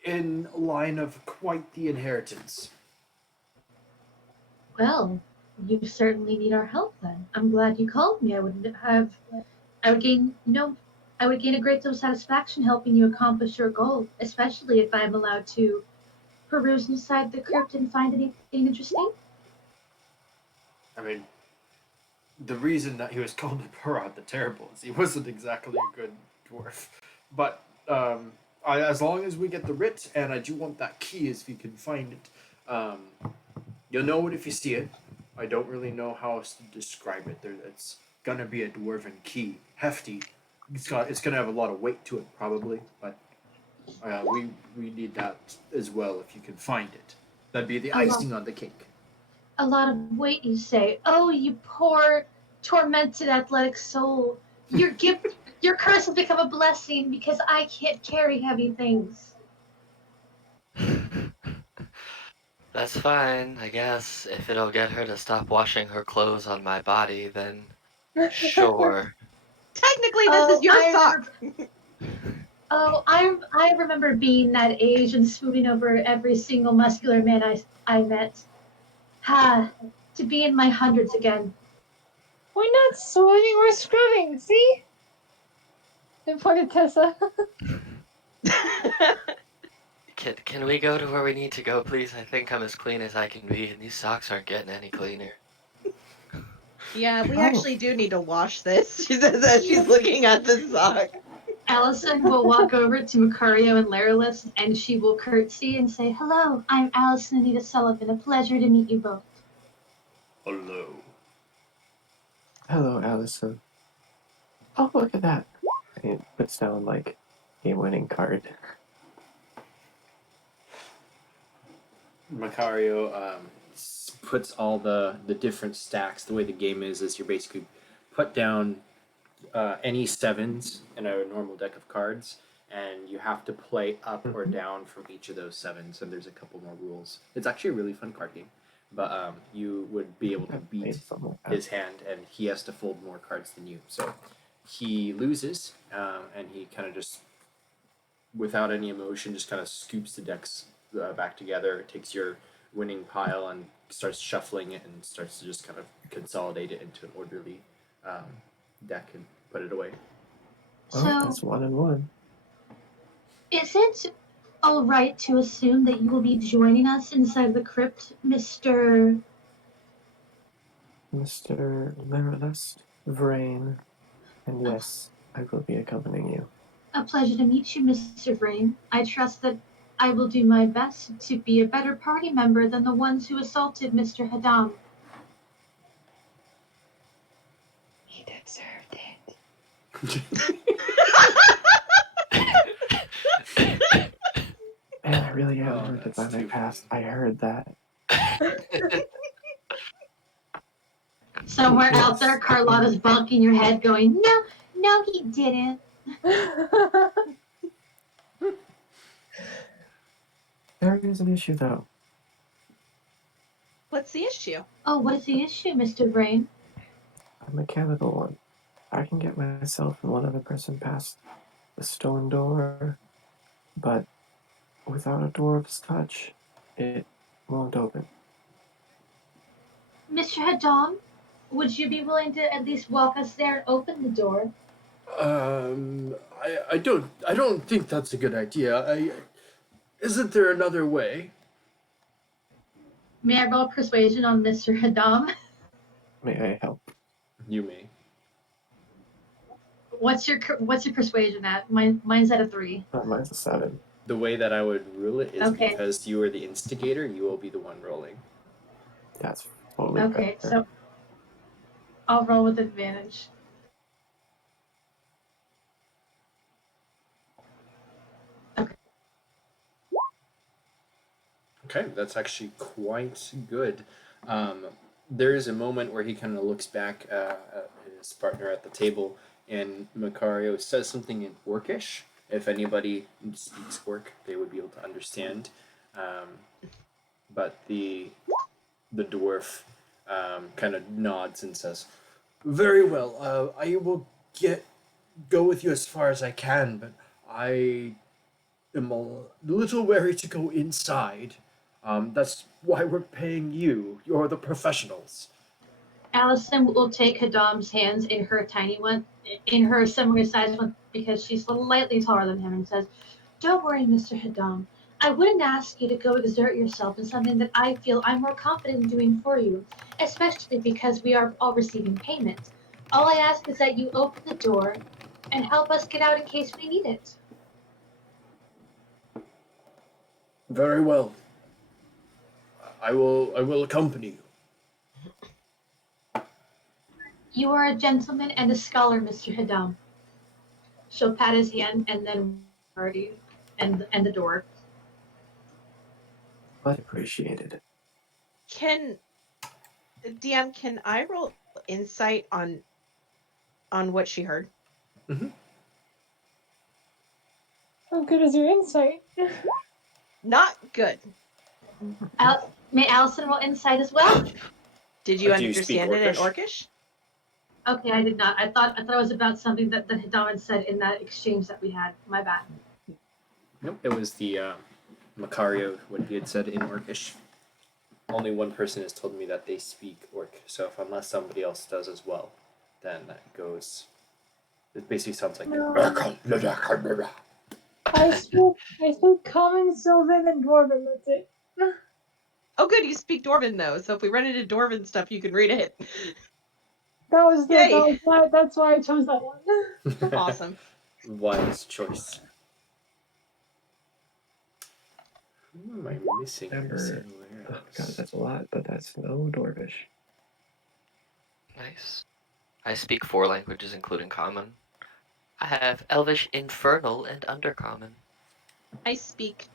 in line of quite the inheritance. Well, you certainly need our help then. I'm glad you called me. I would gain, I would gain a great deal of satisfaction helping you accomplish your goal, especially if I'm allowed to peruse inside the crypt and find anything interesting. I mean, the reason that he was called Hurrah the Terrible is he wasn't exactly a good dwarf. But as long as we get the writ, and I do want that key if you can find it, you'll know it if you see it. I don't really know how else to describe it. It's gonna be a dwarven key, hefty. It's gonna have a lot of weight to it probably, but we need that as well if you can find it. That'd be the A lot, icing on the cake. a lot of weight, you say. Oh, you poor, tormented athletic soul. Your gift, your curse has become a blessing because I can't carry heavy things. That's fine, I guess. If it'll get her to stop washing her clothes on my body, then sure. Technically, this is Oh, your I sock. remember. Oh, I remember being that age and swooning over every single muscular man I met. Ha! To be in my hundreds again. We're not sorting, we're scrubbing, see? And pointed Tessa. Can we go to where we need to go, please? I think I'm as clean as I can be, and these socks aren't getting any cleaner. Yeah, we Oh. actually do need to wash this. She says as she's looking at the sock. Allison will walk over to Mikariyo and Laryless, and she will curtsy and say, "Hello, I'm Allison Anita Sullivan. A pleasure to meet you both." Hello. Hello, Allison. Oh, look at that. And it puts down like a winning card. Mikariyo puts all the different stacks. The way the game is you basically put down any sevens in a normal deck of cards, and you have to play up or down from each of those sevens. And there's a couple more rules. It's actually a really fun card game, but you would be able to beat his hand, and he has to fold more cards than you. So he loses, and he kind of just, without any emotion, just kind of scoops the decks back together, takes your winning pile and starts shuffling it and starts to just kind of consolidate it into an orderly deck and put it away. Well, So, that's 1 and 1. is it all right to assume that you will be joining us inside the crypt, Mr. Mr. Vrain, and yes, I will be accompanying you. A pleasure to meet you, Mr. Vrain. I trust that I will do my best to be a better party member than the ones who assaulted Mr. Haddam. He deserved it. Man, I really am Oh, haunted by that's my too past. funny. I heard that. Somewhere out there, Carlotta's bonking your head going, no, he didn't. There is an issue, though. What's the issue? Oh, what is the issue, Mr. Vrain? A mechanical one. I can get myself and one other person past the stone door, but without a dwarf's touch, it won't open. Mr. Haddam, would you be willing to at least walk us there and open the door? I don't think that's a good idea. Isn't there another way? May I roll persuasion on Mr. Haddam? May I help? You may. What's your persuasion at? Mine's at a 3. Mine's a 7. The way that I would rule it is Okay. because you are the instigator, you will be the one rolling. That's totally Okay, fair. so I'll roll with advantage. Okay, that's actually quite good. There is a moment where he kind of looks back at his partner at the table, and Mikariyo says something in Orcish. If anybody speaks Orc, they would be able to understand. But the dwarf kind of nods and says, "Very well. I will go with you as far as I can, but I am a little wary to go inside. That's why we're paying you. You're the professionals." Allison will take Haddam's hands in her tiny one, in her similar sized one, because she's slightly taller than him, and says, "Don't worry, Mr. Haddam. I wouldn't ask you to go exert yourself in something that I feel I'm more confident in doing for you, especially because we are all receiving payment. All I ask is that you open the door and help us get out in case we need it." Very well. I will accompany you. "You are a gentleman and a scholar, Mr. Haddam." She'll pat his hand and then party and the door. Much appreciated. Can I roll insight on what she heard? How good is your insight? Not good. May Allison roll insight as well? Did you Do you speak understand it in Orcish? Orcish? Okay, I did not. I thought it was about something that Haddam had said in that exchange that we had. My bad. Nope, it was the Mikariyo, what he had said in Orcish. Only one person has told me that they speak Orc, so unless somebody else does as well, then that goes. It basically sounds like. I spoke Common, Sylvan, and Dwarven. That's it. Oh, good. You speak Dwarven though, so if we run into Dwarven stuff, you can read it. Yay. That's why I chose that one. Awesome. Wise choice. Who am I missing? Remember, oh god, that's a lot, but that's no Dwarvish. Nice. I speak 4 languages, including Common. I have Elvish, Infernal, and Undercommon. I speak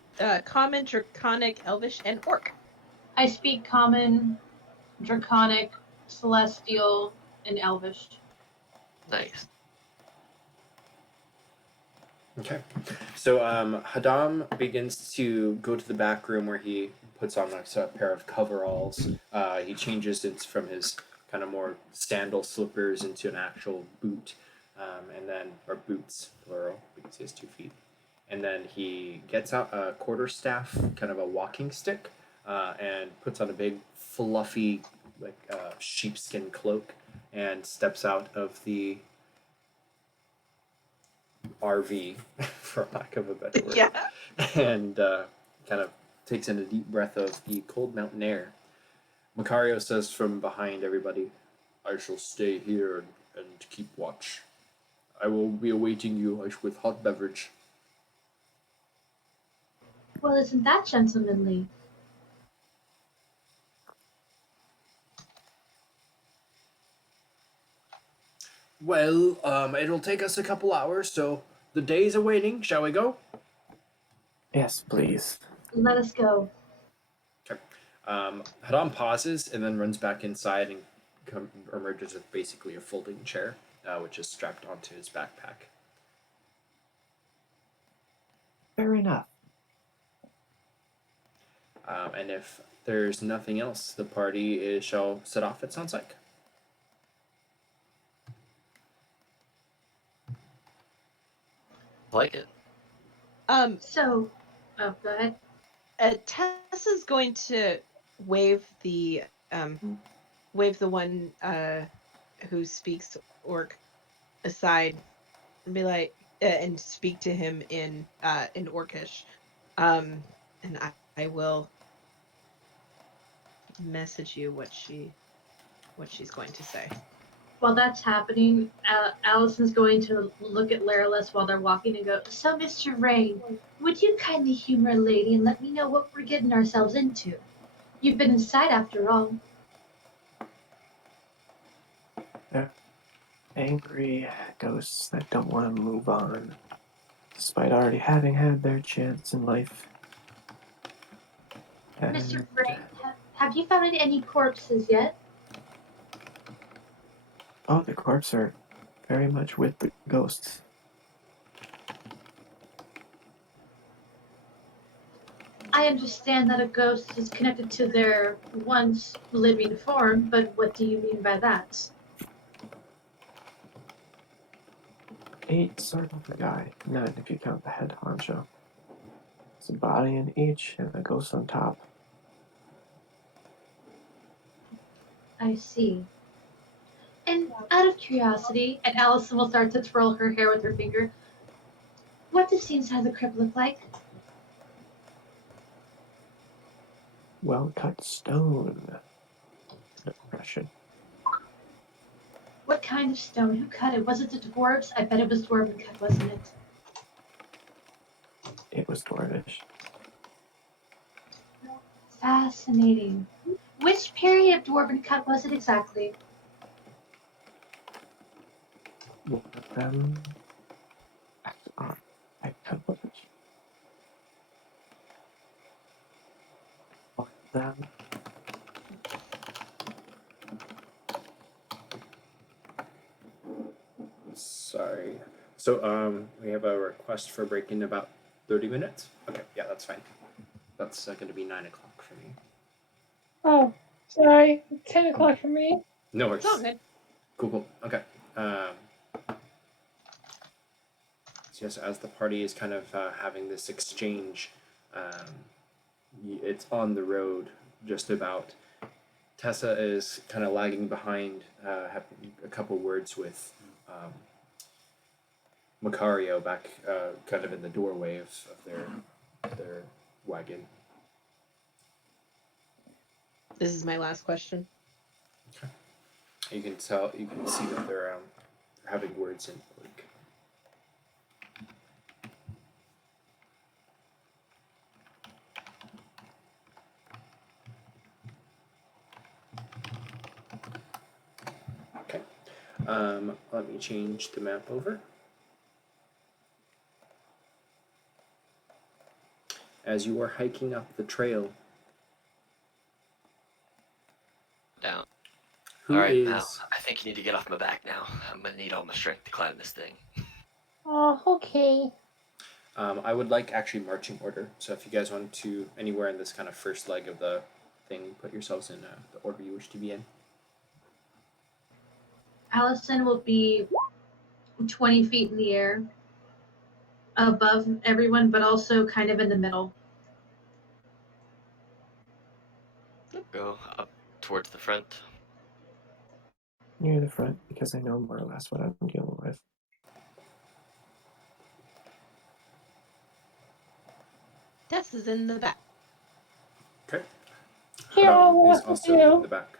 Common, Draconic, Elvish, and Orc. I speak Common, Draconic, Celestial, and Elvish. Nice. Okay. So Hadam begins to go to the back room where he puts on like a pair of coveralls. He changes it from his kind of more sandal slippers into an actual boot, and then or boots plural because he has 2 feet. And then he gets out a quarterstaff, kind of a walking stick, and puts on a big fluffy like sheepskin cloak, and steps out of the RV, for lack of a better word, Yeah. and kind of takes in a deep breath of the cold mountain air. Mikariyo says from behind everybody, "I shall stay here and keep watch. I will be awaiting you with hot beverage." Well, isn't that gentlemanly? Well, it'll take us a couple hours, so the day's awaiting. Shall we go? Yes, please. Let us go. Okay. Hadam pauses and then runs back inside and emerges with basically a folding chair, which is strapped onto his backpack. Fair enough. And if there's nothing else, the party shall set off, it sounds like. Like it. So, oh, go ahead. Tessa's going to wave the one who speaks orc aside and be like and speak to him in orcish, and I will message you what she's going to say. While that's happening, Allison's going to look at Laralus while they're walking and go, "So, Mr. Rain, would you kindly humor a lady and let me know what we're getting ourselves into? You've been inside after all." They're angry ghosts that don't want to move on, despite already having had their chance in life. Mr. And Rain, have you found any corpses yet? oh, the corpse are very much with the ghosts. I understand that a ghost is connected to their once living form, but what do you mean by that? 8 sort of a guy, 9 if you count the head honcho. It's a body in each and a ghost on top. I see. And out of curiosity, and Allison will start to twirl her hair with her finger, what does the inside of the crypt look like? Well cut stone. Depression. What kind of stone? Who cut it? Was it the dwarves? I bet it was Dwarven cut, wasn't it? It was dwarvish. Fascinating. Which period of Dwarven cut was it exactly? One of them. I cut what? One of them. Sorry. So we have a request for break-in about 30 minutes. Okay, yeah, that's fine. That's going to be 9 o'clock for me. Oh, sorry. 10 o'clock for me. No worries. It's all good. Cool. Okay. So yes, as the party is kind of having this exchange, it's on the road just about. Tessa is kind of lagging behind, having a couple words with Mikariyo back, kind of in the doorway of their wagon. This is my last question. Okay. You can see that they're having words in like. Okay. Let me change the map over. As you are hiking up the trail, down. Who All right, is? Mal. I think you need to get off my back now. I'm gonna need all my strength to climb this thing. Oh, okay. I would like actually marching order. So if you guys want to anywhere in this kind of first leg of the thing, put yourselves in the order you wish to be in. Allison will be 20 feet in the air above everyone, but also kind of in the middle. Go up towards the front. Near the front, because I know more or less what I'm dealing with. Tess is in the back. Okay. Here, I'll Hurrad is walk with also in you. the back.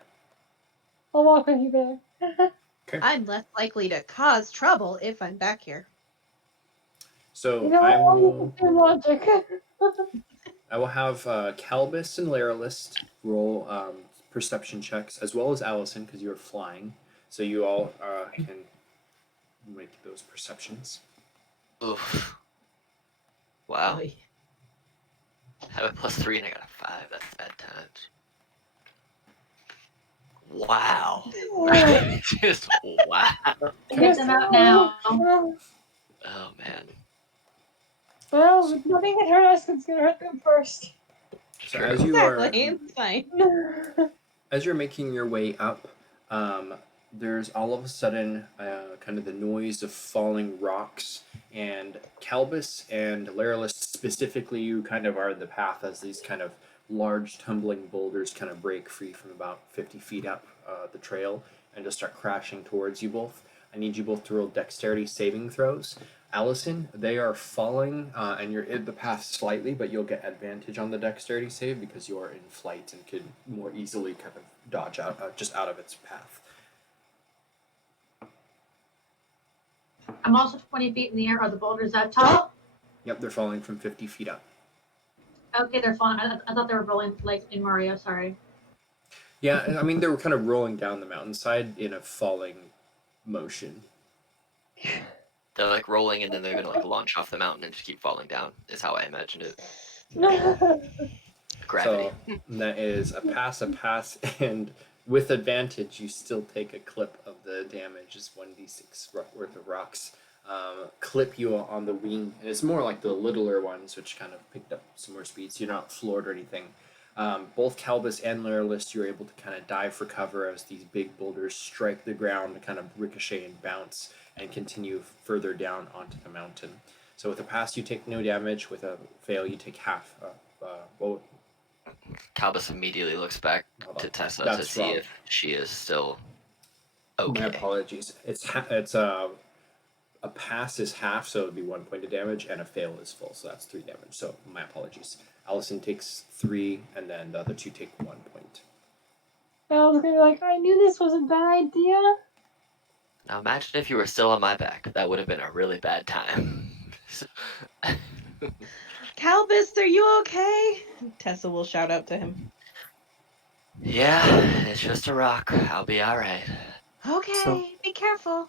I'll walk with you there. Okay. I'm less likely to cause trouble if I'm back here. So You know, I I'll will. look at your logic. I will have Calbus and Laralist roll perception checks, as well as Allison, because you are flying. So you all can make those perceptions. Oof. Wow. Oy. I have a +3 and I got a 5. That's bad times. Wow. Just wow. Get them out now. Oh man. Well, if nothing can hurt us, it's gonna hurt them first. So True. as you Exactly. are It's fine. as you're making your way up, there's all of a sudden kind of the noise of falling rocks, and Calbus and Laralist specifically, you kind of are in the path as these kind of large tumbling boulders kind of break free from about 50 feet up the trail and just start crashing towards you both. I need you both to roll dexterity saving throws. Allison, they are falling, and you're in the path slightly, but you'll get advantage on the dexterity save because you are in flight and could more easily kind of dodge out, just out of its path. I'm also 20 feet in the air. Are the boulders that tall? Yep, they're falling from 50 feet up. Okay, they're falling. I thought they were rolling like in Mario. Sorry. Yeah, I mean, they were kind of rolling down the mountainside in a falling motion. They're like rolling and then they're gonna like launch off the mountain and just keep falling down, is how I imagined it. Gravity. So that is a pass, and with advantage, you still take a clip of the damage. It's 1d6 worth of rocks. Clip you on the wing, and it's more like the littler ones, which kind of picked up some more speed, so you're not floored or anything. Both Calbus and Laralist, you're able to kind of dive for cover as these big boulders strike the ground to kind of ricochet and bounce and continue further down onto the mountain. So with a pass, you take no damage. With a fail, you take half. Well, Calbus immediately looks back hold to on. Tessa That's to see wrong. if she is still My okay. apologies. It's a pass is half, so it would be 1 point of damage, and a fail is full, so that's 3 damage. So my apologies. Allison takes 3, and then the other two take 1 point. I was gonna be like, I knew this was a bad idea. Now imagine if you were still on my back. That would have been a really bad time. Calbus, are you okay? Tessa will shout out to him. Yeah, it's just a rock. I'll be alright. Okay, So- be careful.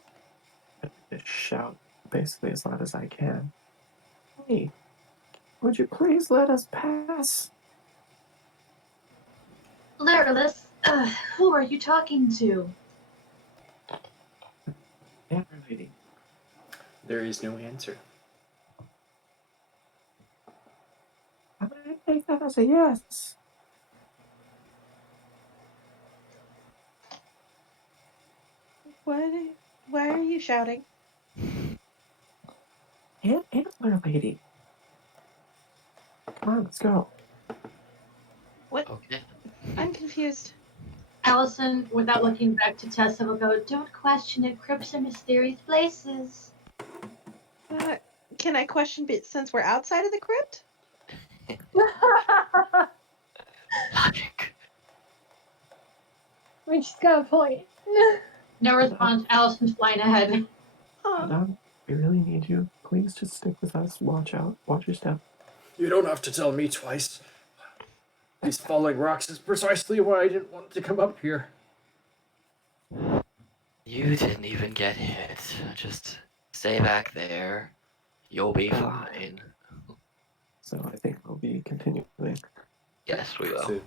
I just shout basically as loud as I can. Hey, would you please let us pass? Laralus, who are you talking to? Yeah, lady. There is no answer. I'm gonna take that as a yes. Why are you shouting? Antler lady. Come on, let's go. What? Okay. I'm confused. Allison, without looking back to Tessa, will go, don't question it. Crypts are mysterious places. Can I question since we're outside of the crypt? Logic. I mean, she's got a point. No response. Allison's flying ahead. Madame, we really need you. Please just stick with us. Watch out. Watch your step. You don't have to tell me twice. These falling rocks is precisely why I didn't want to come up here. You didn't even get hit. Just stay back there. You'll be fine. So I think we'll be continuing. Yes, we will. So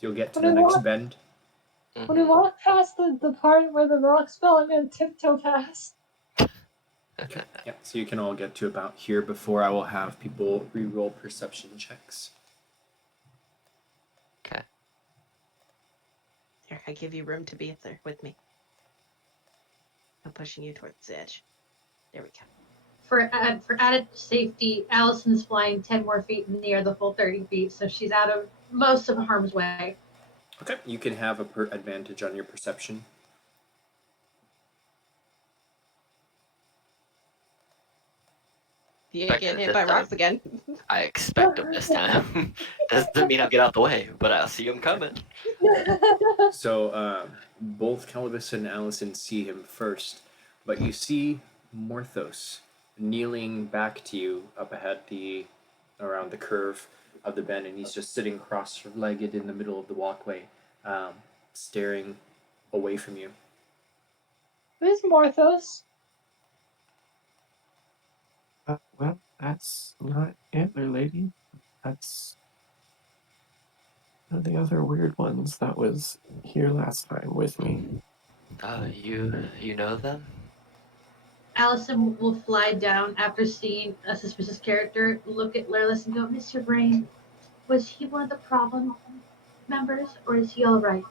you'll get to But the I next want- bend. When we walk past the part where the rocks fell, I'm gonna tiptoe past. Okay. Yeah. So you can all get to about here before I will have people re-roll perception checks. Okay. Here, I give you room to be up there with me. I'm pushing you towards the edge. There we go. For added safety, Allison's flying 10 more feet in the air, the full 30 feet, so she's out of most of harm's way. Okay. You can have a advantage on your perception. You Expect get it hit this by time. rocks again. I expect him this time. Doesn't mean I'll get out the way, but I'll see him coming. So both Calibus and Allison see him first, but you see Morthos kneeling back to you up ahead around the curve of the bend, and he's just sitting cross-legged in the middle of the walkway, staring away from you. Who's Morthos? Well, that's not Antler Lady. That's one of the other weird ones that was here last time with me. Oh, you know them? Allison will fly down after seeing a suspicious character, look at Lurlis and go, Mr. Brain, was he one of the problem members, or is he alright?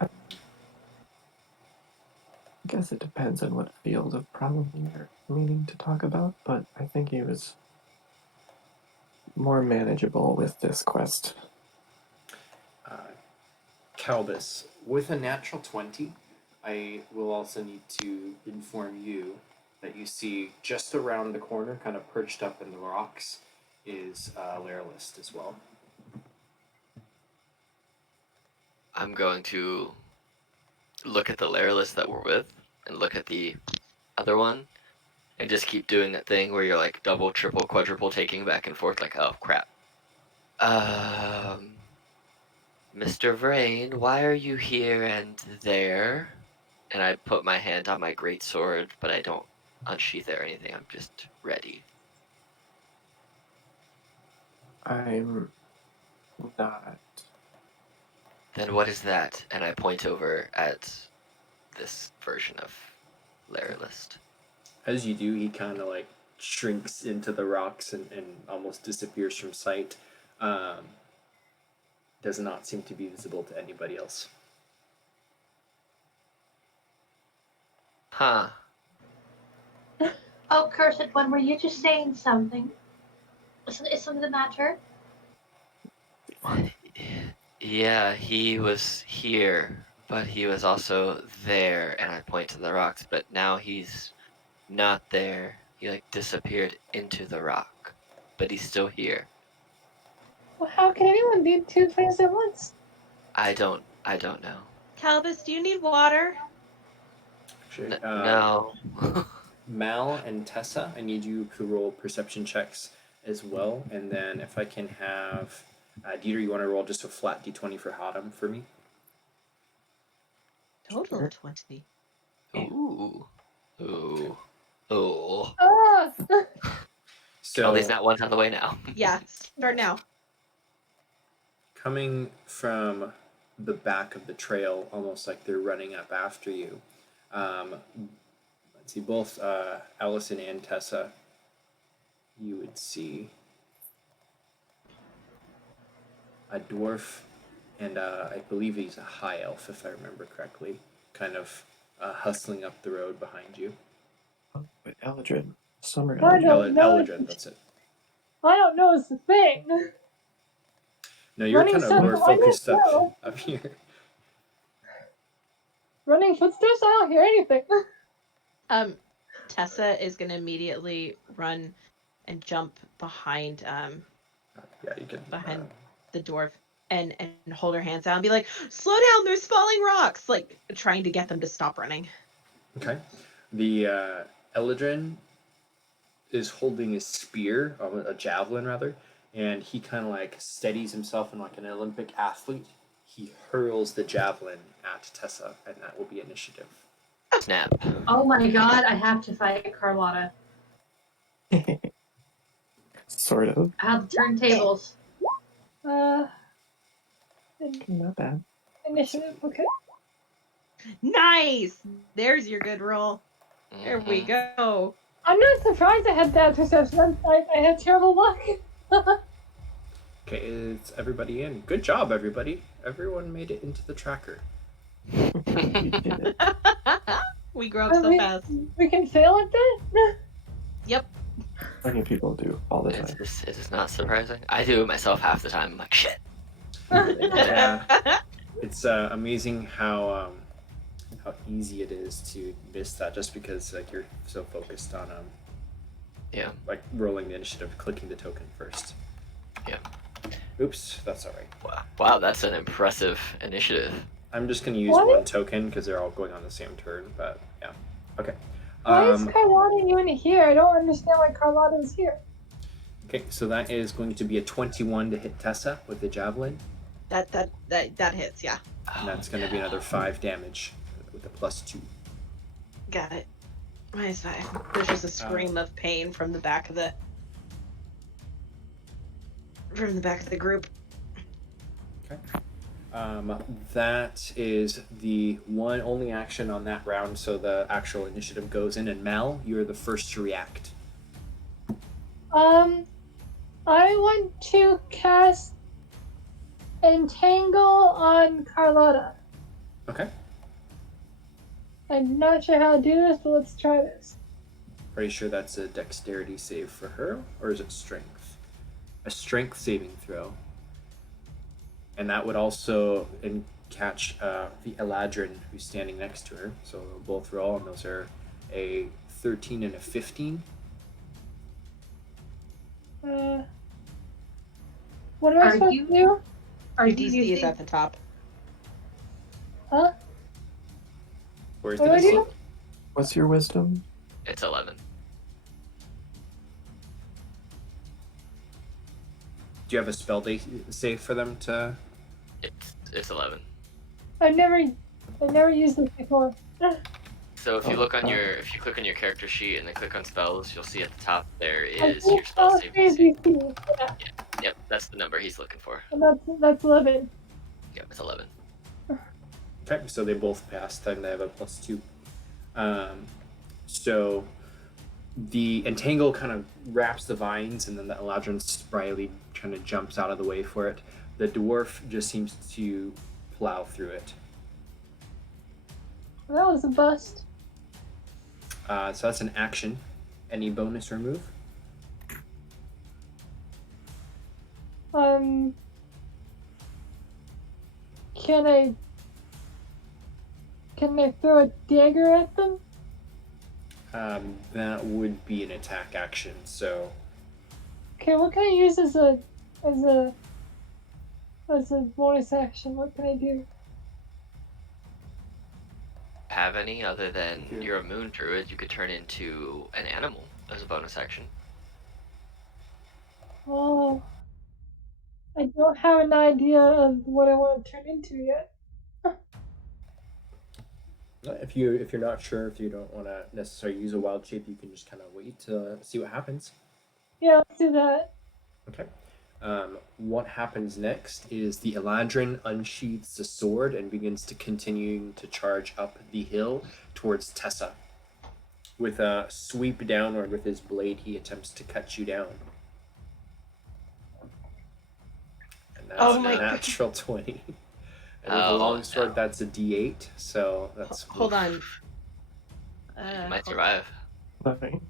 I guess it depends on what field of problem you're meaning to talk about, but I think he was more manageable with this quest. Calibus, with a natural 20, I will also need to inform you that you see just around the corner, kind of perched up in the rocks, is Laralist as well. I'm going to look at the layer list that we're with and look at the other one and just keep doing that thing where you're like double, triple, quadruple taking back and forth like, oh crap. Mr. Vrain, why are you here and there? And I put my hand on my great sword, but I don't unsheath it or anything. I'm just ready. I'm not. Then what is that? And I point over at this version of layer list. As you do, he kind of like shrinks into the rocks and almost disappears from sight. Does not seem to be visible to anybody else. Huh. Oh, cursed one, were you just saying something? Is something the matter? Yeah, he was here, but he was also there, and I point to the rocks, but now he's not there. He like disappeared into the rock, but he's still here. Well, how can anyone be two things at once? I don't know. Calibus, do you need water? Actually, No. Mal and Tessa, I need you to roll perception checks as well, and then if I can have Dieter, you want to roll just a flat d20 for Hodam for me? Total Sure. 20. Ooh. Ooh. Ooh. Ah! So All these nat ones on the way now. Yeah, start now. coming from the back of the trail, almost like they're running up after you. Let's see, both Allison and Tessa, you would see a dwarf and I believe he's a high elf, if I remember correctly, kind of hustling up the road behind you. Oh, wait, Eldrin. Summer I Eldrin. don't know. Eldrin, that's it. I don't know is the thing. No, you're Running kind of stuff, more I don't focused know. up here. Running footsteps? I don't hear anything. Tessa is gonna immediately run and jump behind Yeah, you can. the dwarf and hold her hands out and be like, slow down, there's falling rocks, like trying to get them to stop running. Okay. The Eldrin is holding a spear, a javelin rather, and he kind of like steadies himself in like an Olympic athlete. He hurls the javelin at Tessa, and that will be initiative. Snap. Oh my god, I have to fight Carlotta. Sort of. I have the turntables. Not bad. Initiative. Okay. Nice. There's your good roll. There we Mhm. go. I'm not surprised I had that perception. I had terrible luck. Okay, it's everybody in. Good job, everybody. Everyone made it into the tracker. We did it. We grew up so fast. We can fail at that? Yep. Plenty of people do all the time. It is not surprising. I do it myself half the time. I'm like, shit. Yeah. It's amazing how easy it is to miss that just because like you're so focused on Yeah. like rolling the initiative, clicking the token first. Yeah. Oops, that's all right. Wow, that's an impressive initiative. I'm just gonna use What? one token because they're all going on the same turn. But yeah, okay. Why is Carlotta even here? I don't understand why Carlotta is here. Okay, so that is going to be a 21 to hit Tessa with the javelin, That hits, yeah. and that's going to be another 5 damage with a +2. Got it. Minus 5. There's just a scream of pain from the back of the group. Okay. That is the only action on that round, so the actual initiative goes in, and Mal, you're the first to react. I want to cast Entangle on Carlotta. Okay. I'm not sure how to do this, but let's try this. Are you sure that's a dexterity save for her, or is it strength? A strength saving throw. And that would also catch the Eladrin who's standing next to her. So they'll both roll, and those are a 13 and a 15. What am I supposed to do? Are Your you DC is using, at the top. Huh? Where's What the do I DC? do? What's your wisdom? It's 11. Do you have a spell save for them to? It's 11. I've never used this before. So if you look on if you click on your character sheet and then click on spells, you'll see at the top there is your spell save DC. Yeah, Yep, that's the number he's looking for. and that's 11. Yep, it's 11. Okay, so they both passed, and they have a +2. So the entangle kind of wraps the vines, and then the Eladrin spryly kind of jumps out of the way for it. The dwarf just seems to plow through it. That was a bust. So that's an action. Any bonus or move? Can I throw a dagger at them? That would be an attack action. So Okay, what can I use as a bonus action? What can I do? Have any other than you're a moon druid, you could turn into an animal as a bonus action. Oh, I don't have an idea of what I want to turn into yet. if you're not sure, if you don't want to necessarily use a wild shape, you can just kind of wait to see what happens. Yeah, let's do that. Okay. What happens next is the Eladrin unsheathes the sword and begins to continue to charge up the hill towards Tessa. With a sweep downward with his blade, he attempts to cut you down. And that's a natural 20. And with a longsword, that's a D8, so that's... Hold on. You might survive. Nothing.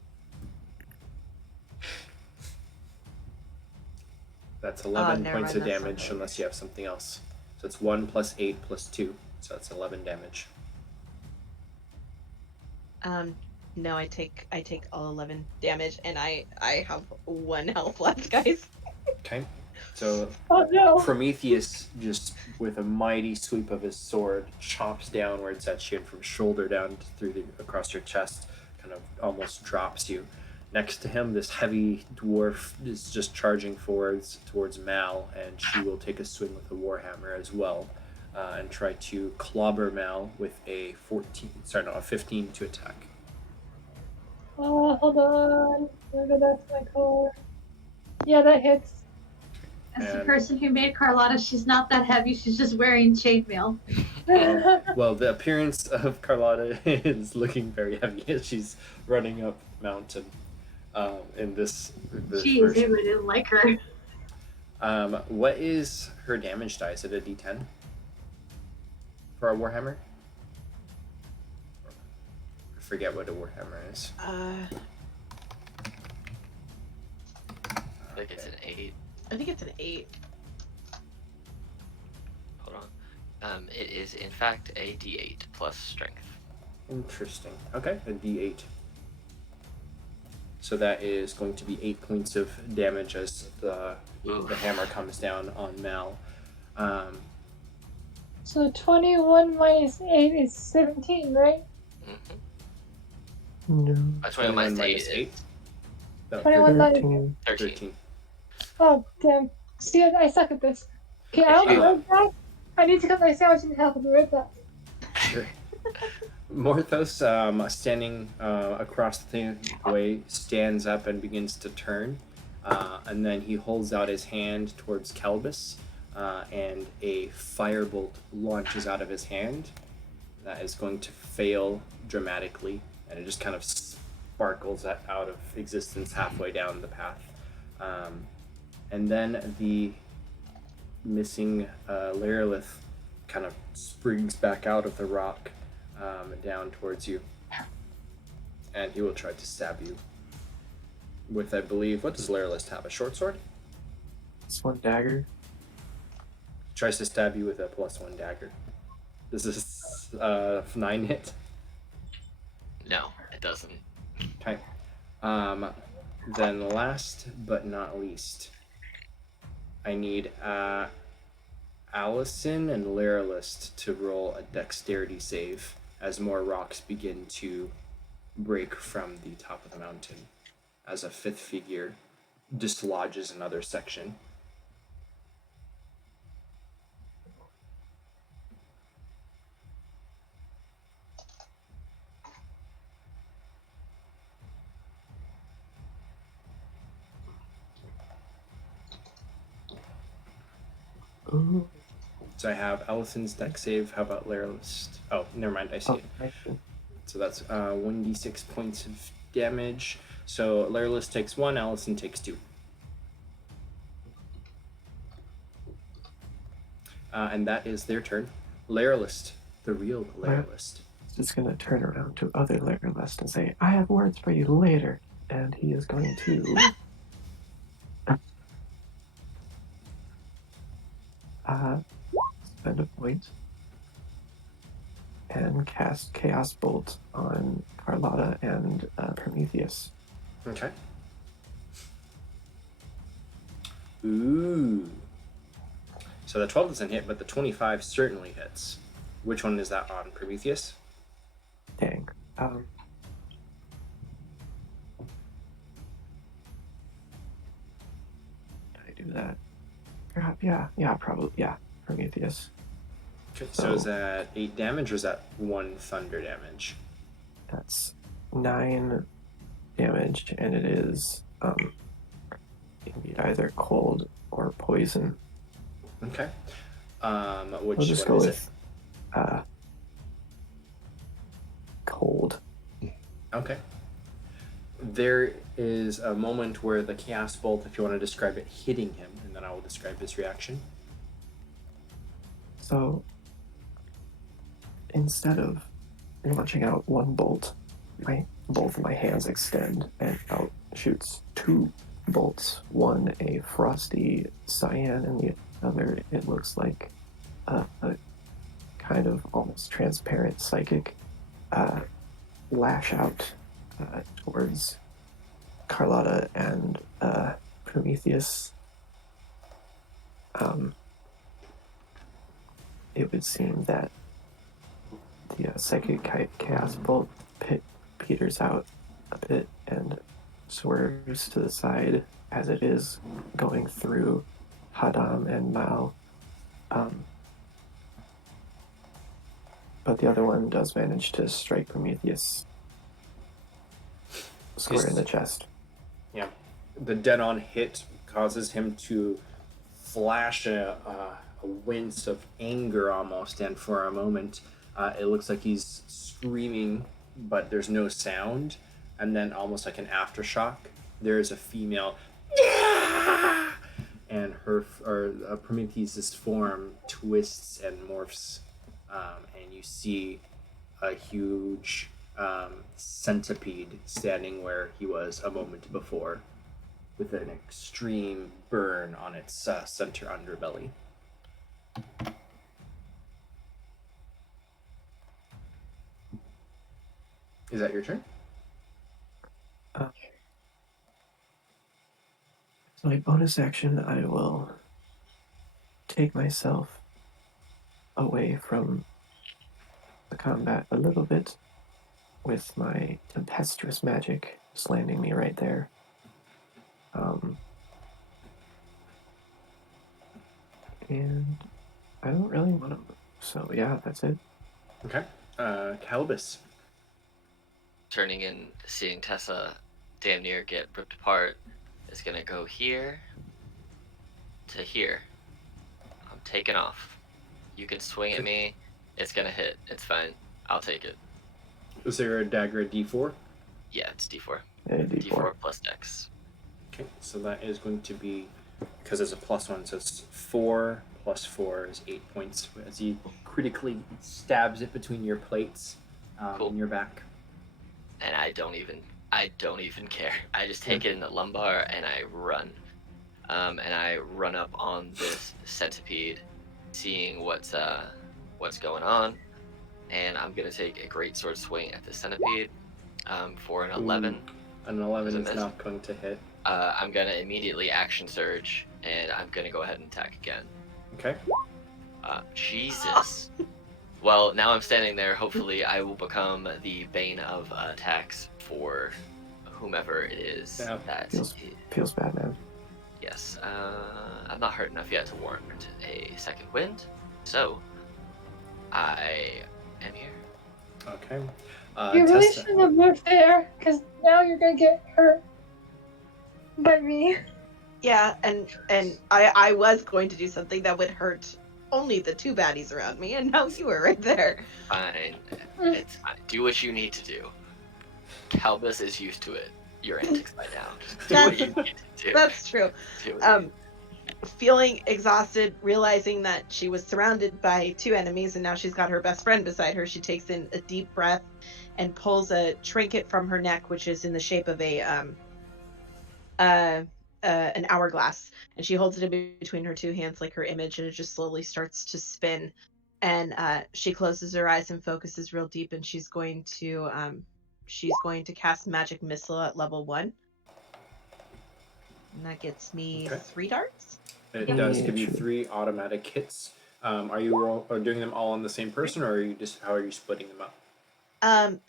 That's 11 never points mind, of that's damage something. unless you have something else. So it's 1 plus 8 plus 2, so that's 11 damage. No, I take all 11 damage, and I have 1 health left, guys. Okay, so Oh no! Prometheus, just with a mighty sweep of his sword, chops downwards at you, and from shoulder down across your chest, kind of almost drops you. Next to him, this heavy dwarf is just charging forwards towards Mal, and she will take a swing with the warhammer as well, and try to clobber Mal with a 15 to attack. Oh, hold on. Maybe that's my core. Yeah, that hits. As the And person who made Carlotta, she's not that heavy. She's just wearing chainmail. well, the appearance of Carlotta is looking very heavy as she's running up mountain in this Jeez, version. maybe I didn't like her. What is her damage die? Is it a D10 for a Warhammer? I forget what a Warhammer is. I think it's an 8. I think it's an 8. Hold on. It is in fact a D8 plus strength. Interesting. Okay, a D8. So that is going to be 8 points of damage as the hammer comes down on Mal. So 21 minus 8 is 17, right? Mm-hmm. No. 21 minus 8 minus is 8. No, 21 minus 13. 13. Oh, damn. See, I suck at this. Okay, I don't know that. I need to cut my sandwich in half and be right back. Sure. Morthos, standing across the way, stands up and begins to turn. And then he holds out his hand towards Kelbus, and a firebolt launches out of his hand. That is going to fail dramatically, and it just kind of sparkles out of existence halfway down the path. And then the missing Larolith kind of springs back out of the rock down towards you. And he will try to stab you with, I believe, what does Larolith have? A short sword? It's one dagger. Tries to stab you with a +1 dagger. This is 9 hit. No, it doesn't. Okay. Then last but not least, I need Allison and Larolist to roll a dexterity save as more rocks begin to break from the top of the mountain as a fifth figure dislodges another section. Ooh. So I have Allison's dex save. How about Larolist? Oh, never mind. I see it. Actually, So that's 1d6 points of damage. So Larolist takes 1, Allison takes 2. And that is their turn. Larolist, the real Larolist. just gonna turn around to other Larolest and say, "I have words for you later," and he is going to spend a point and cast Chaos Bolt on Carlotta and Prometheus. Okay. Ooh. So the 12 doesn't hit, but the 25 certainly hits. Which one is that on? Prometheus? Dang. Did I do that? Yeah, probably. Yeah, Prometheus. Okay, so is that 8 damage or is that 1 thunder damage? That's 9 damage, and it is indeed either cold or poison. Okay. We'll Which just one go is with cold. Okay. There is a moment where the Chaos Bolt, if you want to describe it, hitting him, and then I will describe his reaction. So instead of launching out one bolt, both of my hands extend and out shoots 2 bolts. One a frosty cyan, and the other it looks like a kind of almost transparent psychic lash out towards Carlotta and Prometheus. It would seem that the psychic chaos bolt peters out a bit and swerves to the side as it is going through Hadam and Mal. But the other one does manage to strike Prometheus square in the chest. Yeah. The dead-on hit causes him to flash a wince of anger almost, and for a moment, it looks like he's screaming, but there's no sound. And then, almost like an aftershock, there's a female, and Prometheus' form twists and morphs, and you see a huge centipede standing where he was a moment before, with an extreme burn on its center underbelly. Is that your turn? As my bonus action, I will take myself away from the combat a little bit with my tempestuous magic, just landing me right there. And I don't really want to move, so yeah, that's it. Okay. Calibus. Turning and seeing Tessa damn near get ripped apart, is gonna go here to here. I'm taking off. You can swing at me. It's gonna hit. It's fine. I'll take it. Is there a dagger at D4? Yeah, it's D4. D4. plus Dex. Okay, so that is going to be, because it's a +1, so it's 4 plus 4 is 8 points as he critically stabs it between your plates Cool. in your back. And I don't even care. I just take it in the lumbar and I run. And I run up on this centipede, seeing what's going on. And I'm gonna take a great sword swing at the centipede for an 11. An 11 Does it is miss? not going to hit. I'm gonna immediately action surge, and I'm gonna go ahead and attack again. Okay. Jesus. Well, now I'm standing there. Hopefully, I will become the bane of attacks for whomever it is Yeah. that. Feels bad, man. Yes. I'm not hurt enough yet to warrant a second wind, so I am here. Okay. You really Tessa. shouldn't have moved there, because now you're gonna get hurt by me. Yeah, and I was going to do something that would hurt only the two baddies around me, and now you were right there. Fine. It's fine. Do what you need to do. Calbus is used to it. Your antics by now. Just do what you need to do. That's true. Do it. Feeling exhausted, realizing that she was surrounded by two enemies and now she's got her best friend beside her, she takes in a deep breath and pulls a trinket from her neck, which is in the shape of an hourglass, and she holds it in between her two hands like her image, and it just slowly starts to spin. And she closes her eyes and focuses real deep, and she's going to cast magic missile at level 1. And that gets me 3 darts. It does give you 3 automatic hits. Are you doing them all on the same person, or how are you splitting them up?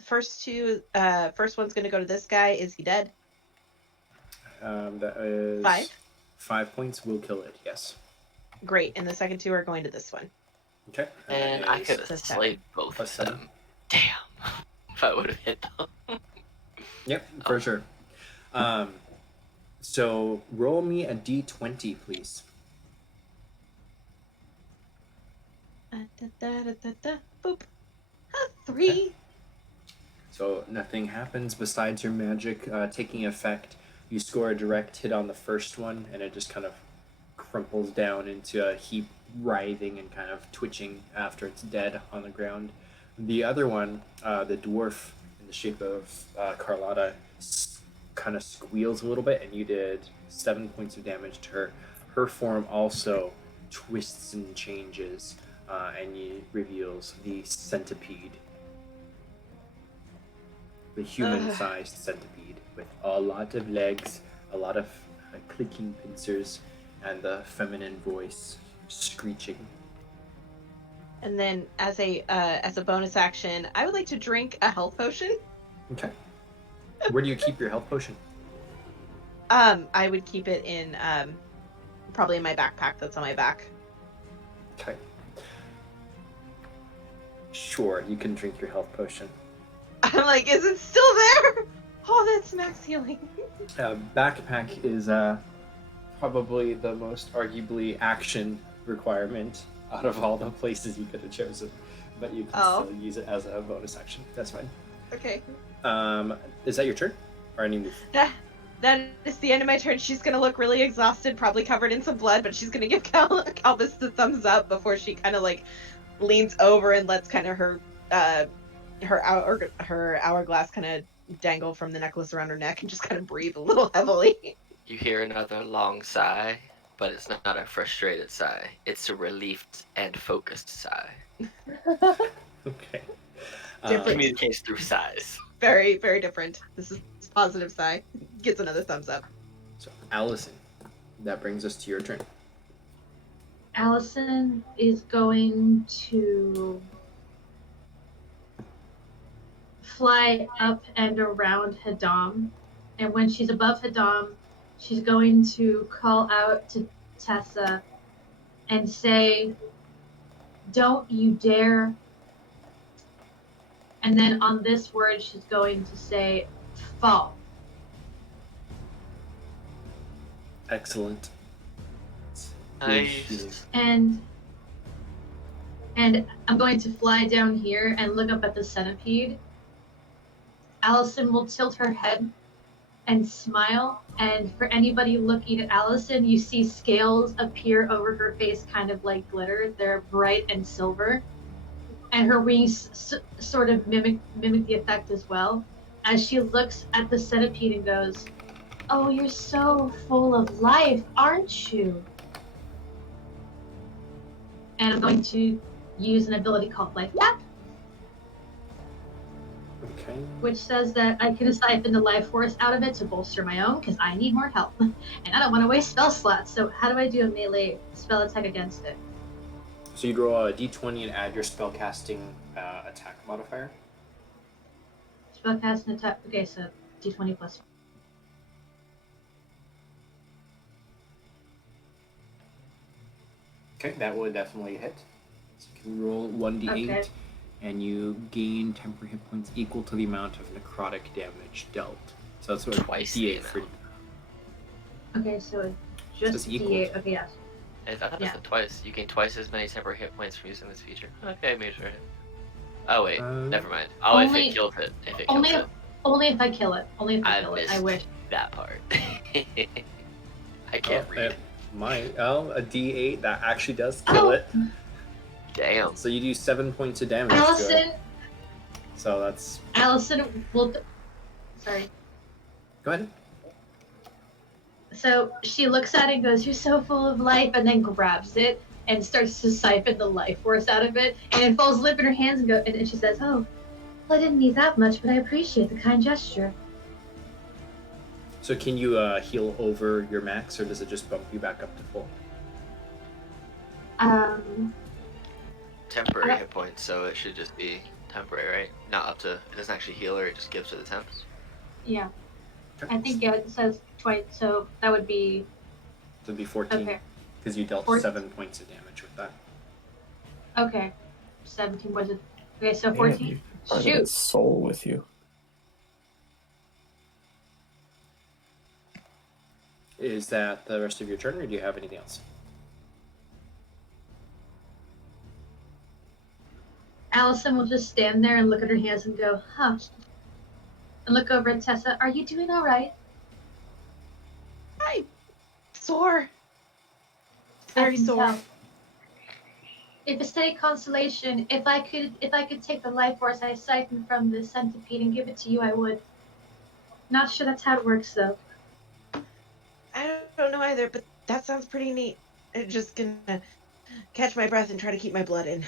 First one's going to go to this guy. Is he dead? That is 5. 5 points will kill it. Yes. Great, and the second 2 are going to this one. Okay. And I could have slayed both of them. Damn. If I would have hit them. Yep, for sure. So roll me a d20, please. Boop. 3. Okay. So nothing happens besides your magic taking effect. You score a direct hit on the first one, and it just kind of crumples down into a heap, writhing and kind of twitching after it's dead on the ground. The other one, the dwarf in the shape of Carlotta, kind of squeals a little bit, and you did 7 points of damage to her. Her form also twists and changes, and he reveals the centipede. The human-sized centipede with a lot of legs, a lot of clicking pincers, and the feminine voice screeching. And then, as a bonus action, I would like to drink a health potion. Okay. Where do you keep your health potion? I would keep it in probably in my backpack that's on my back. Okay. Sure, you can drink your health potion. I'm like, is it still there? Oh, that's max healing. Backpack is probably the most arguably action requirement out of all the places you could have chosen, but you can still use it as a bonus action. That's fine. Okay. Is that your turn, or any move? That is the end of my turn. She's gonna look really exhausted, probably covered in some blood, but she's gonna give Calvis the thumbs up before she kind of like leans over and lets kind of her hourglass kind of dangle from the necklace around her neck and just kind of breathe a little heavily. You hear another long sigh, but it's not a frustrated sigh. It's a relieved and focused sigh. Okay. Different. Communicates through sighs. Very, very different. This is positive sigh. Gets another thumbs up. So, Allison, that brings us to your turn. Allison is going to fly up and around Hadam, and when she's above Hadam, she's going to call out to Tessa and say, "Don't you dare." And then on this word, she's going to say, "Fall." Excellent. Nice. And I'm going to fly down here and look up at the centipede. Allison will tilt her head and smile, and for anybody looking at Allison, you see scales appear over her face, kind of like glitter. They're bright and silver, and her wings sort of mimic the effect as well, as she looks at the centipede and goes, "Oh, you're so full of life, aren't you?" And I'm going to use an ability called Life Tap, Okay. which says that I can siphon the life force out of it to bolster my own, because I need more help. And I don't want to waste spell slots, so how do I do a melee spell attack against it? So you'd roll a d20 and add your spellcasting attack modifier. Spellcast and attack, okay, so d20 plus. Okay, that would definitely hit. So you can roll 1d8, Okay. and you gain temporary hit points equal to the amount of necrotic damage dealt. So that's what Twice the d8 for. amount. Okay, so just it's equal. d8, okay, yes. I thought it Yeah. said twice. You gain twice as many temporary hit points from using this feature. Okay, maybe sure. Oh wait, never mind. Oh, if only- it kills it. If it kills Only it. Only if I kill it. Only if I kill it. I missed wish. that part. I can't read. A d8 that actually does kill Oh. it. Damn. So you do 7 points of damage to it. Allison So that's. will. Sorry. Go ahead. So she looks at it and goes, "You're so full of life," and then grabs it and starts to siphon the life force out of it, and it falls limp in her hands and she says, "Oh, well, I didn't need that much, but I appreciate the kind gesture." So can you heal over your max, or does it just bump you back up to full? Temporary hit points, so it should just be temporary, right? Not up to. It doesn't actually heal her. It just gives her the temps. Yeah. I think it says twice, so that would be. So it'd be 14, Okay. because you dealt 14. 7 points of damage with that. Okay. 17 was it? Okay, so Man, 14. you brought Shoot. that soul with you. Is that the rest of your turn, or do you have anything else? Allison will just stand there and look at her hands and go, "Huh." And look over at Tessa. "Are you doing all right?" Sore. I Very can sore. tell. If it's any consolation, if I could take the life force I siphoned from the centipede and give it to you, I would. Not sure that's how it works, though. I don't know either, but that sounds pretty neat. I'm just gonna catch my breath and try to keep my blood in.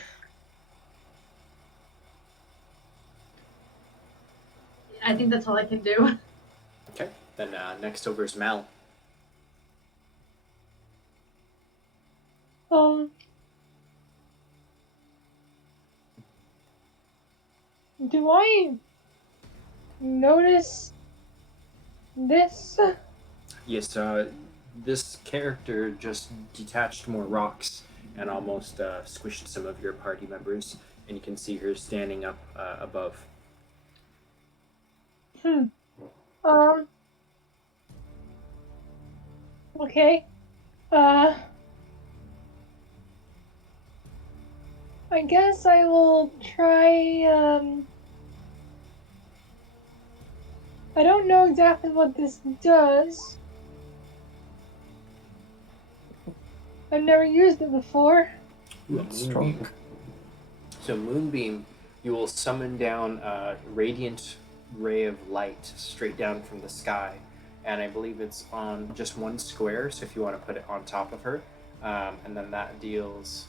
I think that's all I can do. Okay. Then next over is Mal. Do I notice this? Yes, this character just detached more rocks and almost squished some of your party members, and you can see her standing up above. Okay. Uh, I guess I will try. I don't know exactly what this does. I've never used it before. Ooh, a It's moonbeam. strong. So moonbeam, you will summon down a radiant ray of light straight down from the sky, and I believe it's on just one square. So if you want to put it on top of her, and then that deals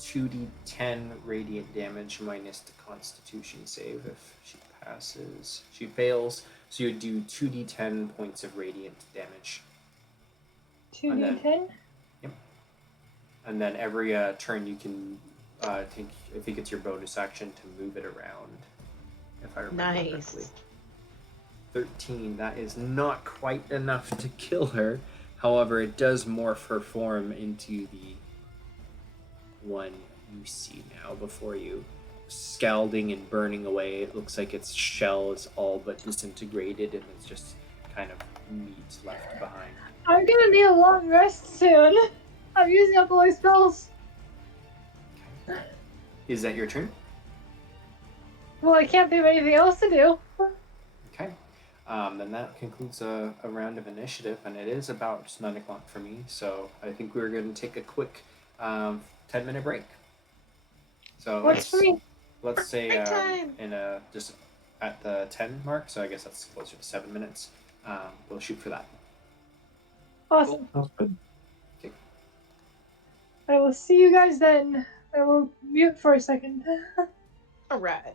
2d10 radiant damage minus the Constitution save if she passes. She fails, so you do 2d10 points of radiant damage. 2d10? Yep. And then every turn you can take, I think it's your bonus action to move it around, if I remember correctly. Nice. 13, that is not quite enough to kill her. However, it does morph her form into the one you see now before you, scalding and burning away. It looks like its shell is all but disintegrated and it's just kind of meat left behind. I'm gonna need a long rest soon. I'm using up all my spells. Is that your turn? Well, I can't think of anything else to do. Okay. Then that concludes a round of initiative, and it is about 9 o'clock for me, so I think we're going to take a quick 10-minute break. So Works for me. let's say Break time. in just at the 10 mark, so I guess that's closer to 7 minutes. We'll shoot for that. Awesome. Sounds good. Okay. I will see you guys then. I will mute for a second. All right.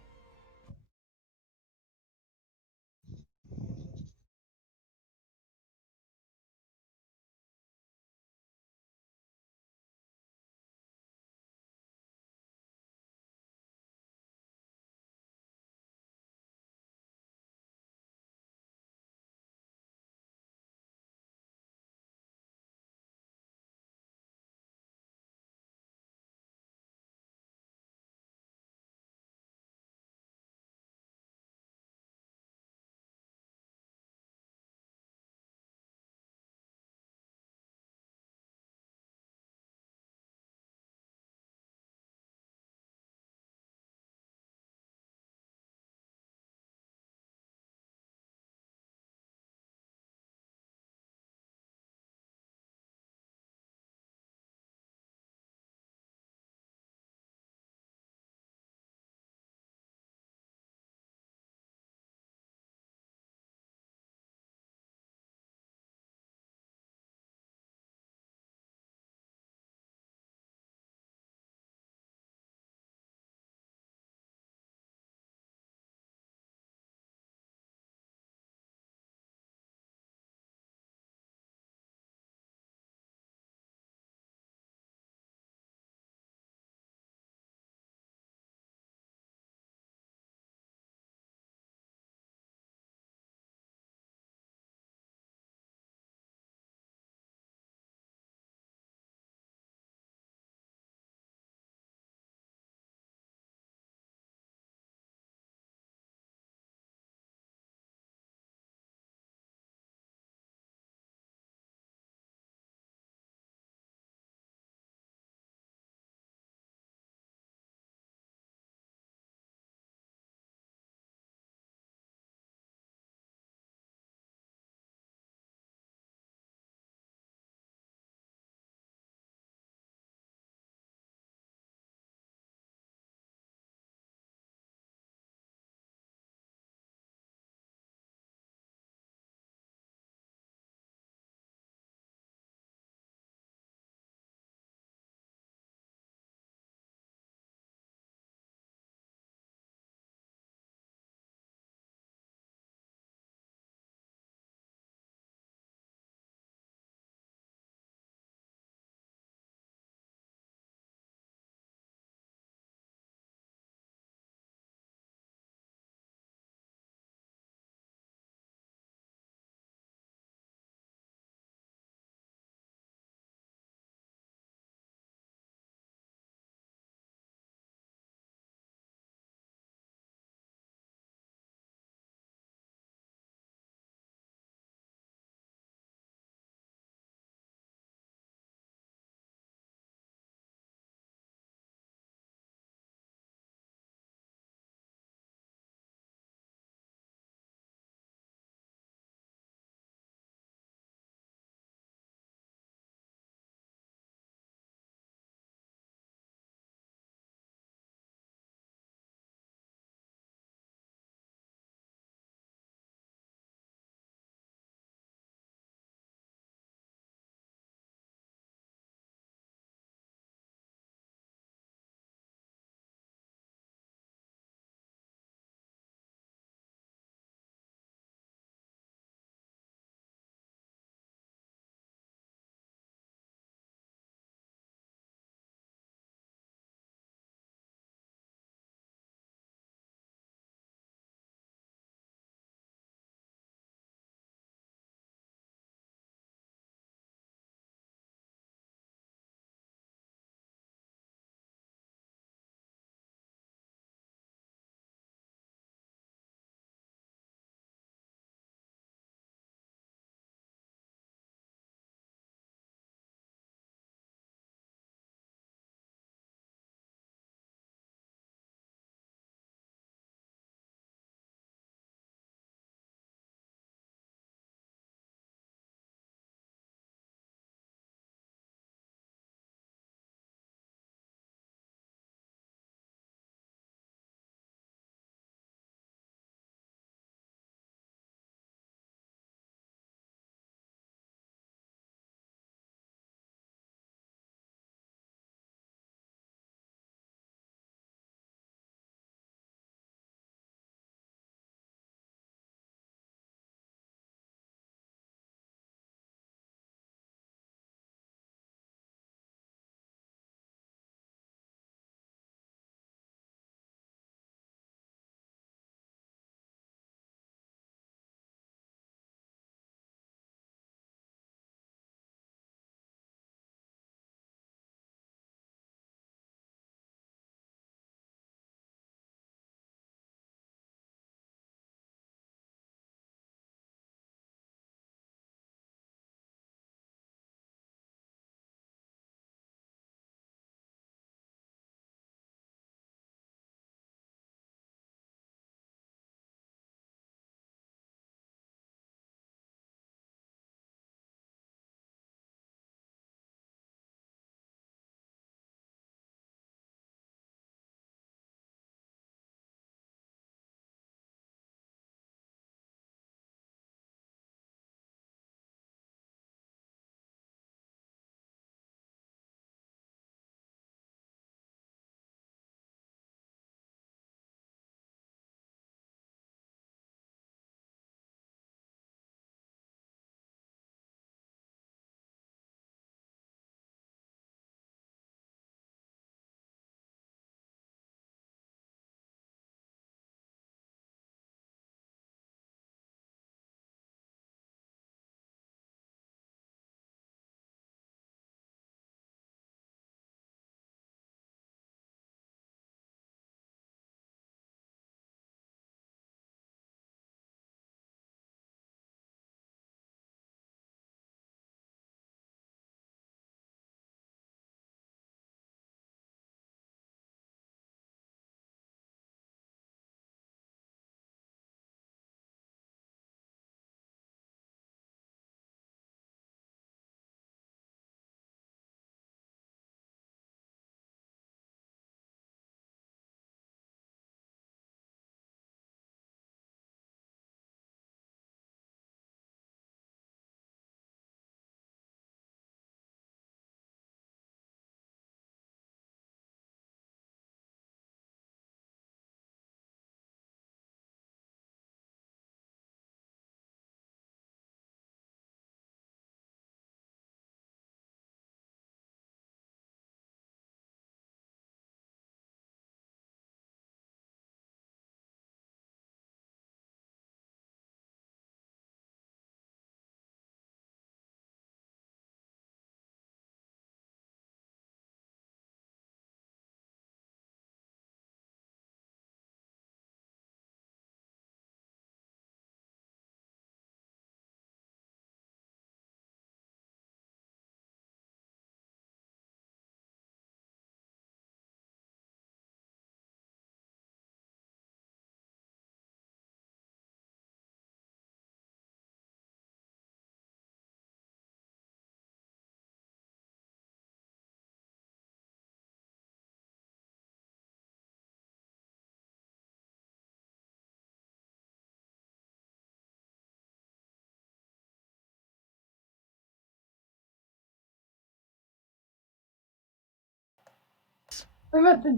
We met the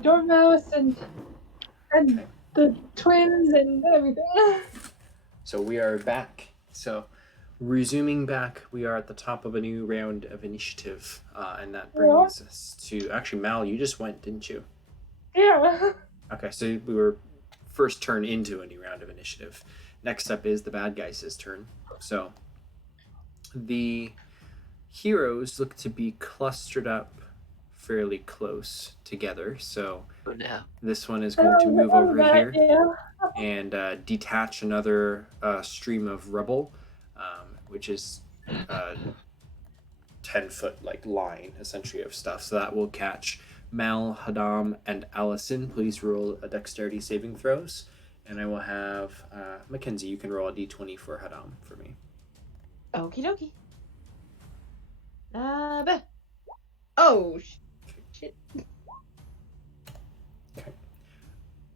dormouse, and the twins and everything. So we are back. So resuming back, we are at the top of a new round of initiative, and that brings us to actually Mal. You just went, didn't you? Yeah. Okay, so we were first turn into a new round of initiative. Next up is the bad guys' turn. So the heroes look to be clustered up fairly close together. So Oh, no. this one is going to move over here Yeah. and detach another stream of rubble, which is 10-foot like line essentially of stuff. So that will catch Mal, Hadam, and Allison. Please roll a dexterity saving throws. And I will have Mackenzie, you can roll a d20 for Hadam for me. Okie dokie. Oh, shit.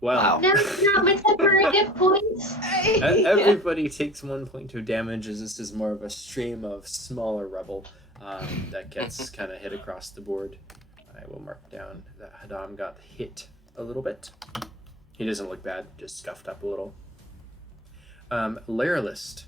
Well, Wow. Now my temporary hit points. everybody takes 1 point of damage as this is more of a stream of smaller rubble that gets kind of hit across the board. I will mark down that Hadam got hit a little bit. He doesn't look bad, just scuffed up a little. Lairlist.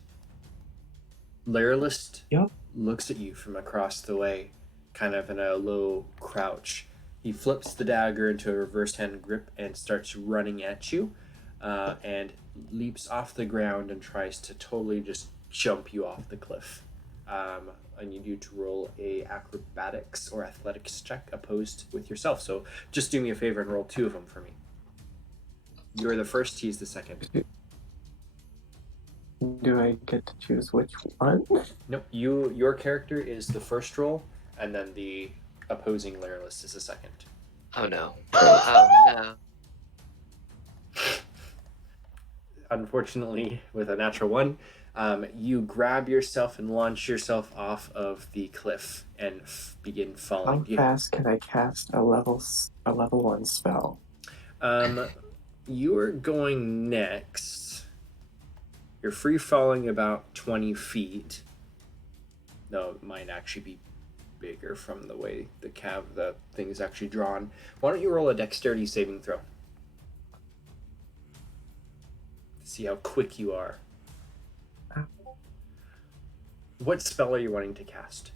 Yep. Looks at you from across the way, kind of in a low crouch. He flips the dagger into a reverse hand grip and starts running at you, and leaps off the ground and tries to totally just jump you off the cliff. I need you to roll a acrobatics or athletics check opposed with yourself. So just do me a favor and roll 2 of them for me. You're the first, he's the second. Do I get to choose which one? Nope, your character is the first roll, and then the opposing Lairlist is the second. Oh, no. Oh, no. Unfortunately, with a natural 1, you grab yourself and launch yourself off of the cliff and begin falling. How fast can I cast a level 1 spell? You're going next. You're free falling about 20 feet. No, it might actually be bigger from the way the thing is actually drawn. Why don't you roll a dexterity saving throw? See how quick you are. What spell are you wanting to cast?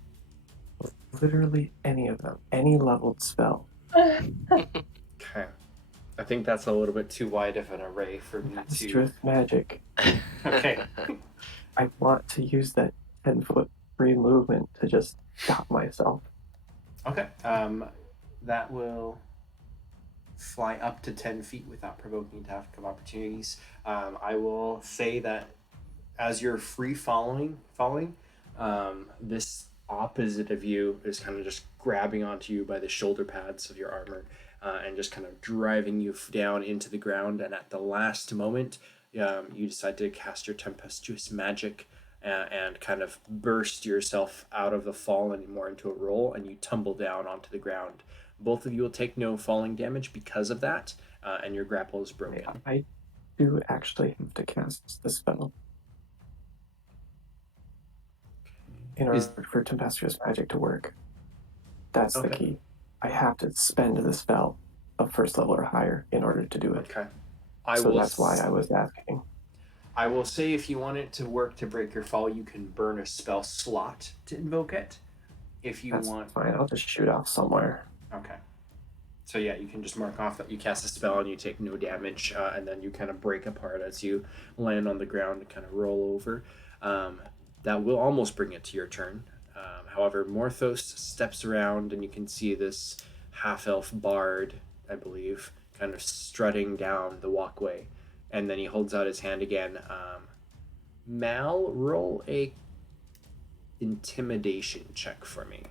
Literally any of them. Any leveled spell. Okay. I think that's a little bit too wide of an array for me That's to... drift magic. Okay. I want to use that 10-foot free movement to just stop myself. Okay. That will fly up to 10 feet without provoking attack of opportunities. I will say that as you're free falling, this opposite of you is kind of just grabbing onto you by the shoulder pads of your armor and just kind of driving you down into the ground. And at the last moment, you decide to cast your tempestuous magic and kind of burst yourself out of the fall and more into a roll, and you tumble down onto the ground. Both of you will take no falling damage because of that, and your grapple is broken. I do actually have to cast the spell in order for tempestuous magic to work. That's the key. I have to spend the spell of first level or higher in order to do it. Okay. That's why I was asking. I will say if you want it to work to break your fall, you can burn a spell slot to invoke it. If you want... fine. I'll just shoot off somewhere. Okay. So yeah, you can just mark off that you cast a spell and you take no damage, and then you kind of break apart as you land on the ground and kind of roll over. That will almost bring it to your turn. However, Morthos steps around and you can see this half-elf bard, I believe, kind of strutting down the walkway. And then he holds out his hand again. Mal, roll a intimidation check for me.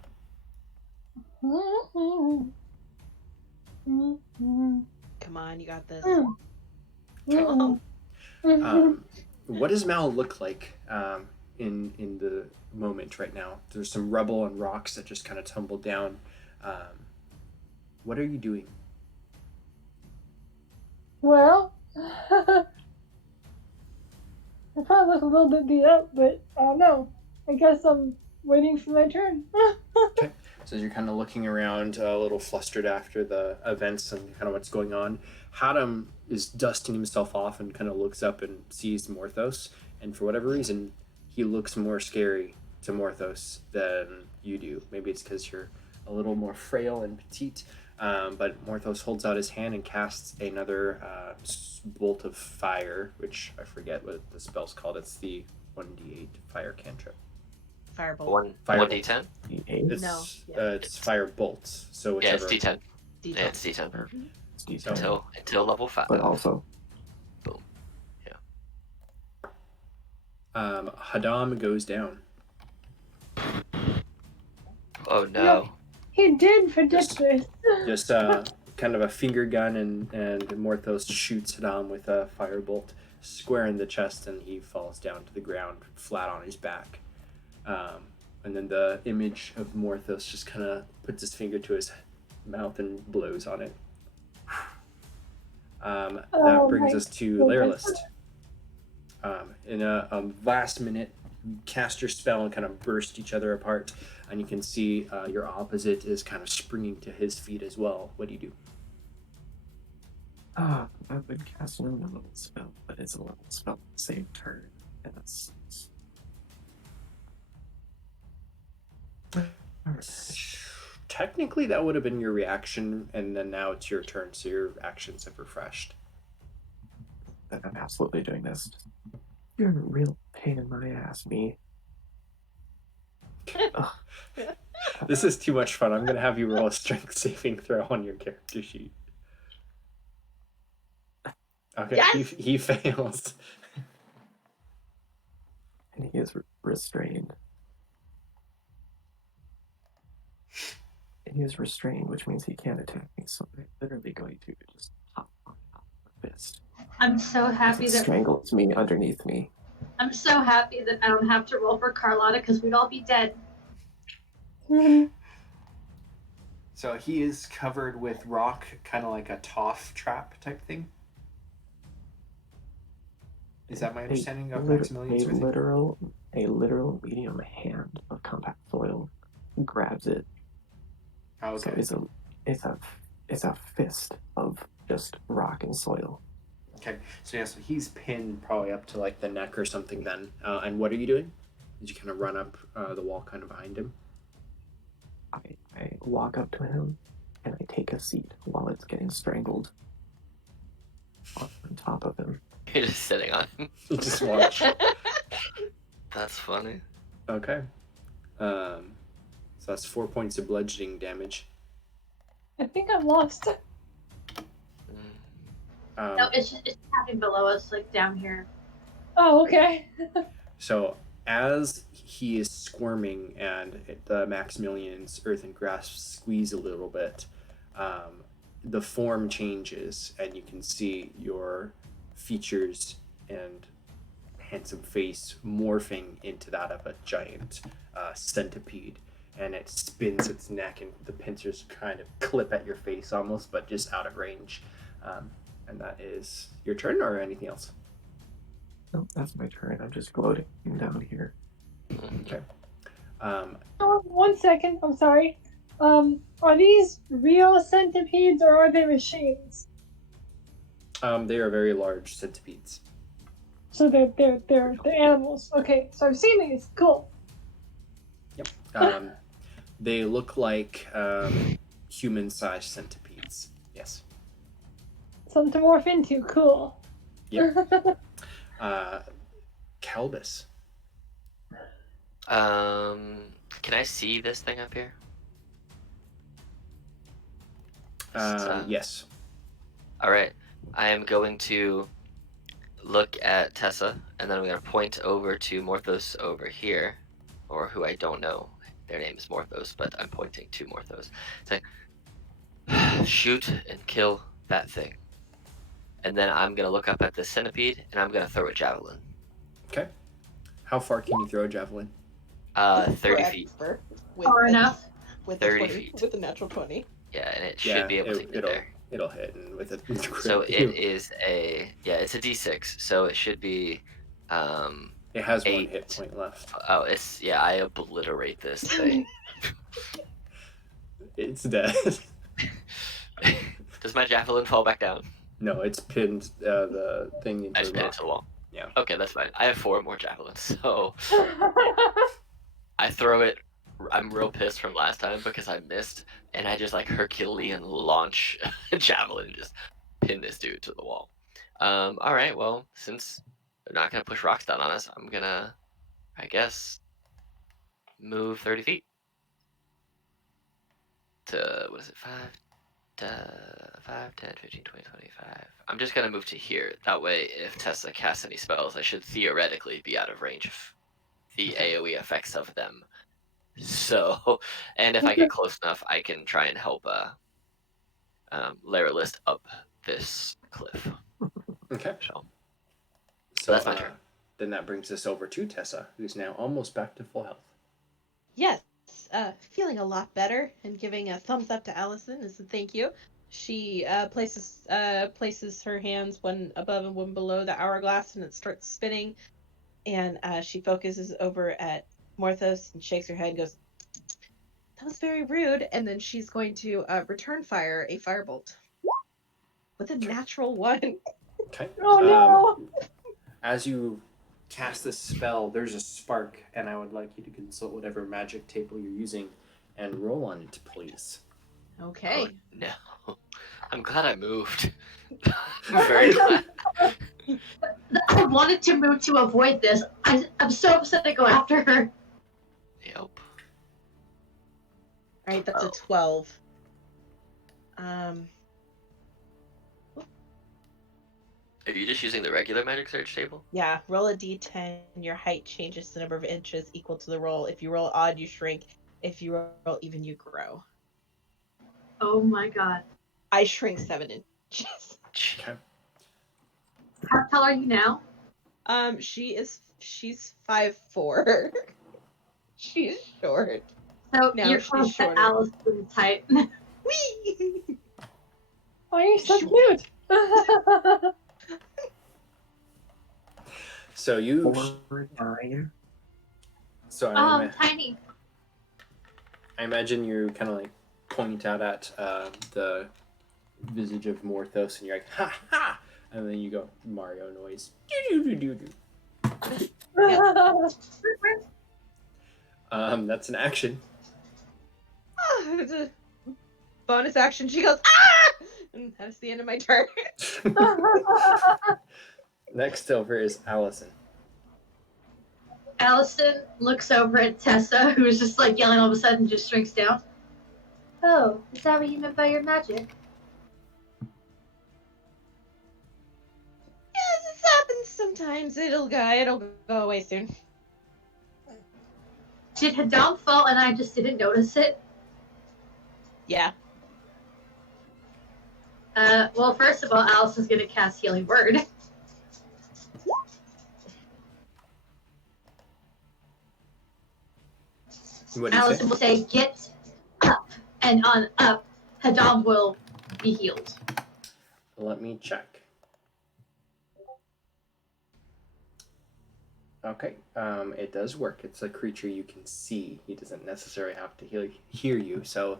Come on, you got this. What does Mal look like in the moment right now? There's some rubble and rocks that just kind of tumble down. What are you doing? Well, I probably look a little bit beat up, but I don't know. I guess I'm waiting for my turn. Okay. So as you're kind of looking around, a little flustered after the events and kind of what's going on, Hadam is dusting himself off and kind of looks up and sees Morthos, and for whatever reason, he looks more scary to Morthos than you do. Maybe it's because you're a little more frail and petite. But Morthos holds out his hand and casts another bolt of fire, which I forget what the spell's called. It's the 1d8 fire cantrip. Firebolt. Firebolt. 1d10? It's, No, it's fire bolts. So Yeah, whichever. it's D10. D10. Yeah, it's D10. It's detailed. Until level 5. But also, Hadam goes down. Oh no. He did predict this. Just kind of a finger gun, and Morthos shoots Hadam with a firebolt square in the chest, and he falls down to the ground flat on his back. And then the image of Morthos just kind of puts his finger to his mouth and blows on it. That Oh brings my us to goodness. Lairlist. In a last minute, cast your spell and kind of burst each other apart, and you can see your opposite is kind of springing to his feet as well. What do you do? I would cast another level spell, but it's a level spell same turn. And that's. Technically, that would have been your reaction, and then now it's your turn, so your actions have refreshed. Then I'm absolutely doing this. You're a real pain in my ass, me. This is too much fun. I'm going to have you roll a strength saving throw on your character sheet. Okay, Yes! he fails. And he is restrained. And he is restrained, which means he can't attack me, so I'm literally going to just pop on the fist. I'm so happy It that strangles me underneath me. I'm so happy that I don't have to roll for Carlotta because we'd all be dead. So he is covered with rock, kind of like a toff trap type thing. Is that my understanding of Maximilian's a literal medium hand of compact soil grabs it. Oh, okay. So it's a fist of just rock and soil. Okay, so yeah, so he's pinned probably up to like the neck or something then. And what are you doing? Did you kind of run up the wall kind of behind him? I walk up to him and I take a seat while it's getting strangled on top of him. You're just sitting on him. You just watch. That's funny. Okay. So that's 4 points of bludgeoning damage. I think I'm lost. No, it's happening below us, like down here. Oh, okay. So as he is squirming and the Maximilian's earthen grasp squeeze a little bit, the form changes and you can see your features and handsome face morphing into that of a giant centipede, and it spins its neck and the pincers kind of clip at your face almost, but just out of range. And that is your turn, or anything else? No, that's my turn. I'm just gloating down here. Okay. 1 second. I'm sorry. Are these real centipedes or are they machines? They are very large centipedes. So they're animals. Okay, so I've seen these. Cool. They look like human-sized centipedes. Yes. Something to morph into. Cool. Yep. Calbus. Can I see this thing up here? Yes. All right. I am going to look at Tessa, and then I'm going to point over to Morthos over here, or who I don't know. Their name is Morthos, but I'm pointing to Morthos. Say, shoot and kill that thing. And then I'm going to look up at the centipede, and I'm going to throw a javelin. Okay. How far can you throw a javelin? 30 feet. Far enough. With 30 20, feet. with a natural 20. Yeah, and it should be able to get there. It'll hit, and with it. So it is it's a D6, so it should be It has 1 8. hit point left. I obliterate this thing. It's dead. Does my javelin fall back down? No, it's pinned the thing I into just the pin it rock. to the wall. Yeah. Okay, that's fine. I have 4 more javelins, so I throw it. I'm real pissed from last time because I missed, and I just like Herculean launch a javelin and just pin this dude to the wall. All right, well, since they're not gonna push rocks down on us, I'm gonna, I guess, move 30 feet to what is it, 5, 10, 15, 20, 25. I'm just gonna move to here. That way, if Tessa casts any spells, I should theoretically be out of range of the AoE effects of them. So, and if I get close enough, I can try and help Laralist up this cliff. Okay. So that's my turn. Then that brings us over to Tessa, who's now almost back to full health. Yes, feeling a lot better and giving a thumbs up to Allison as a thank you. She places her hands one above and one below the hourglass, and it starts spinning. And she focuses over at Morthos and shakes her head and goes, "That was very rude." And then she's going to return fire a firebolt with a natural 1. Okay. Oh no! As you cast this spell, there's a spark, and I would like you to consult whatever magic table you're using and roll on it, please. Okay. Oh, no. I'm glad I moved. I'm very glad. I wanted to move to avoid this. I'm so upset to go after her. Yep. All right, that's a 12. Are you just using the regular magic search table? Yeah, roll a d10. Your height changes the number of inches equal to the roll. If you roll odd, you shrink. If you roll even, you grow. Oh my god. I shrink 7 inches. Okay. How tall are you now? She's 5'4". She's short. So No, you're she's close to shorter. Allison's height. Whee! Oh, you're so cute. So you. 4'9". So Tiny. I imagine you kind of like point out at the visage of Morthos, and you're like, "Ha ha!" And then you go Mario noise. That's an action. Bonus action. She goes, "Ah!" And that's the end of my turn. Next over is Allison. Allison looks over at Tessa, who's just like yelling all of a sudden, just shrinks down. Oh, is that what you meant by your magic? Yeah, this happens sometimes. It'll go away soon. Did Hadam fall and I just didn't notice it? Yeah. Well, first of all, Allison's gonna cast Healing Word. What do you Allison say? will say, "Get up," and on up, Hadam will be healed. Let me check. Okay, it does work. It's a creature you can see. He doesn't necessarily have to hear you. So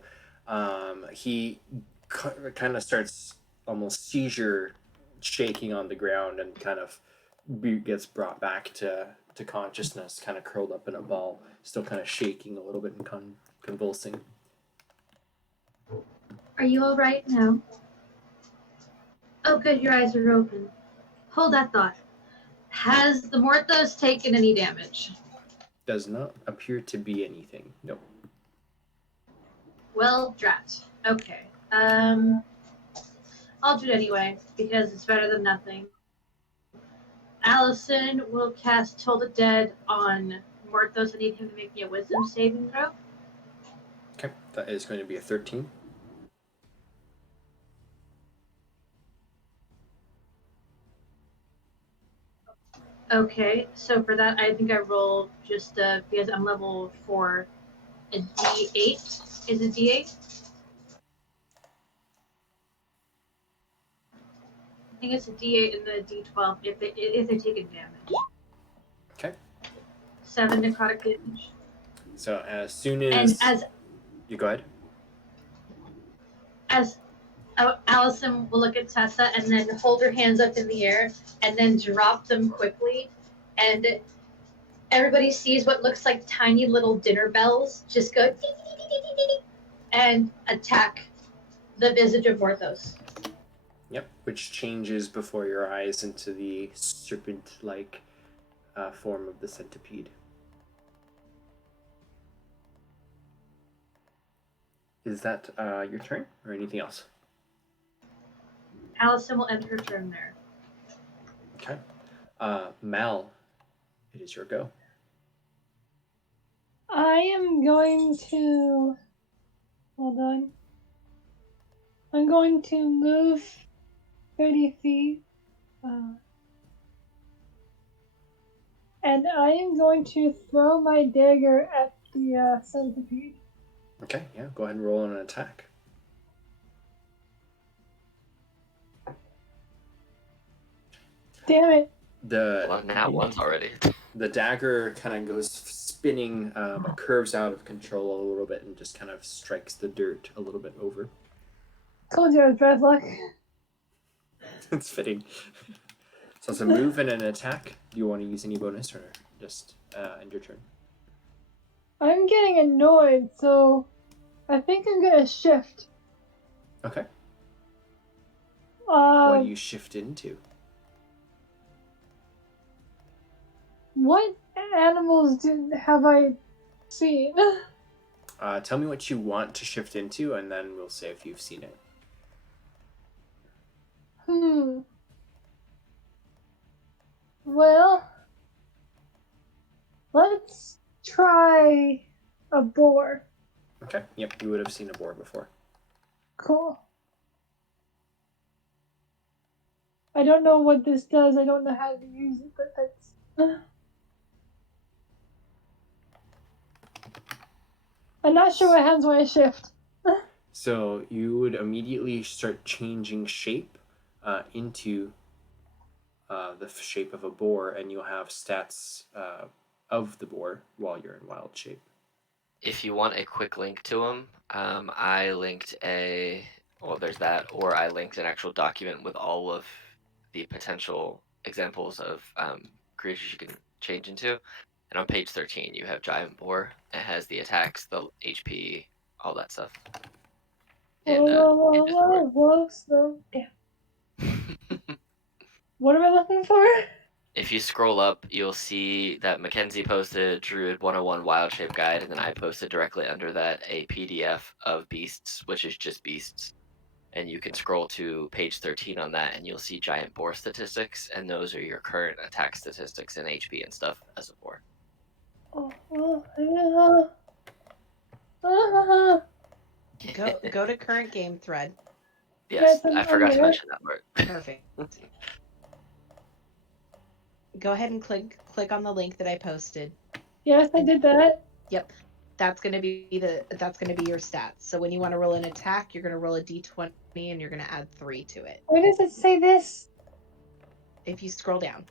he kind of starts almost seizure shaking on the ground and kind of gets brought back to consciousness, kind of curled up in a ball, still kind of shaking a little bit and convulsing. Are you all right now? Oh, good, your eyes are open. Hold that thought. Has the Morthos taken any damage? Does not appear to be anything. No. Well, drat. Okay. I'll do it anyway, because it's better than nothing. Allison will cast Toll the Dead on Morthos. I need him to make me a wisdom saving throw. Okay, that is going to be a 13. Okay, so for that, I think I roll just because I'm level 4, a d8. Is it d8? I think it's a d8 and then a d12 if they're taking damage. Okay. 7 necrotic damage. So as soon as... And as You go ahead. as Allison will look at Tessa and then hold her hands up in the air and then drop them quickly, and everybody sees what looks like tiny little dinner bells just go ding, ding, ding, ding, ding, ding, and attack the visage of Vorthos. Yep, which changes before your eyes into the serpent-like form of the centipede. Is that your turn, or anything else? Allison will end her turn there. Okay. Mal, it is your go. I am going to. Hold on. I'm going to move 30 feet. And I am going to throw my dagger at the centipede. Okay, yeah, go ahead and roll an attack. Damn it. Well, now one's already. The dagger kind of goes spinning, but curves out of control a little bit and just kind of strikes the dirt a little bit over. Told you I was bad luck. It's fitting. So it's a move and an attack. Do you want to use any bonus, or just end your turn? I'm getting annoyed, so I think I'm gonna shift. Okay. What do Uh, you shift into? what animals have I seen? Tell me what you want to shift into, and then we'll say if you've seen it. Well, let's try a boar. Okay. Yep, you would have seen a boar before. Cool. I don't know what this does. I don't know how to use it, but that's. I'm not sure what happens when I shift. So you would immediately start changing shape into the shape of a boar, and you'll have stats of the boar while you're in wild shape. If you want a quick link to them, I linked there's that, or I linked an actual document with all of the potential examples of creatures you can change into. And on page 13, you have Giant Boar. It has the attacks, the HP, all that stuff. Whoa, slow down. What am I looking for? If you scroll up, you'll see that Mackenzie posted Druid 101 Wild Shape Guide, and then I posted directly under that a PDF of beasts, which is just beasts. And you can scroll to page 13 on that, and you'll see Giant Boar statistics, and those are your current attack statistics and HP and stuff as a boar. Go to current game thread. Yes, I forgot to mention that part. Perfect. Go ahead and click on the link that I posted. Yes, I did that. Yep. That's gonna be your stats. So when you want to roll an attack, you're gonna roll a d20 and you're gonna add 3 to it. Where does it say this? If you scroll down.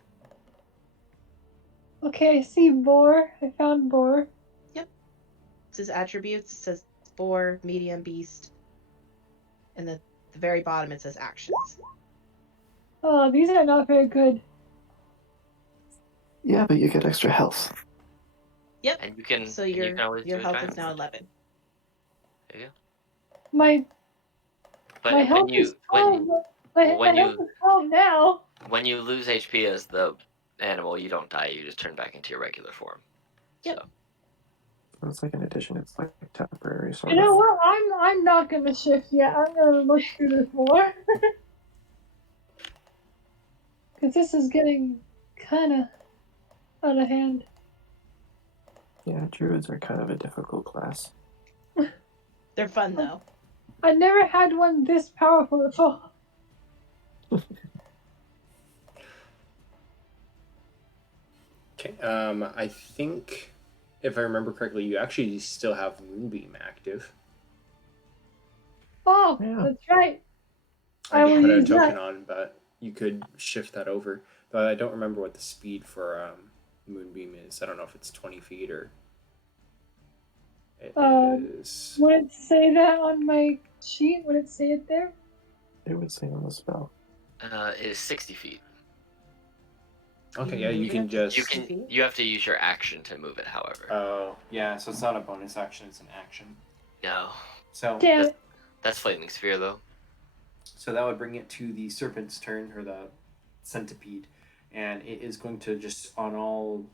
Okay, I see boar. I found boar. Yep. It says attributes. It says boar, medium, beast. And the very bottom it says actions. Oh, these are not very good. Yeah, but you get extra health. Yep. And you can. So and your you can always your do a health giant is now boar. 11. There you go. My But health is 12. My health is 12 now. when you lose HP as the animal, you don't die. You just turn back into your regular form. Yep. So it's like an addition. It's like temporary sort You know of. what? I'm not gonna shift yet. I'm gonna look through this more. Because this is getting kind of out of hand. Yeah, druids are kind of a difficult class. They're fun though. I never had one this powerful before. Okay. I think, if I remember correctly, you actually still have Moonbeam active. Oh, Yeah. that's right. I I will didn't put a use token that. on, but you could shift that over. But I don't remember what the speed for Moonbeam is. I don't know if it's 20 feet or It Um, is. Would it say that on my sheet? Would it say it there? It would say on the spell. It is 60 feet. Okay, yeah, you can move it just. 60 feet? You have to use your action to move it, however. Oh, yeah, so it's not a bonus action, it's an action. No. So, Damn it. That's Flaming Sphere, though. so that would bring it to the serpent's turn, or the centipede, and it is going to just, on all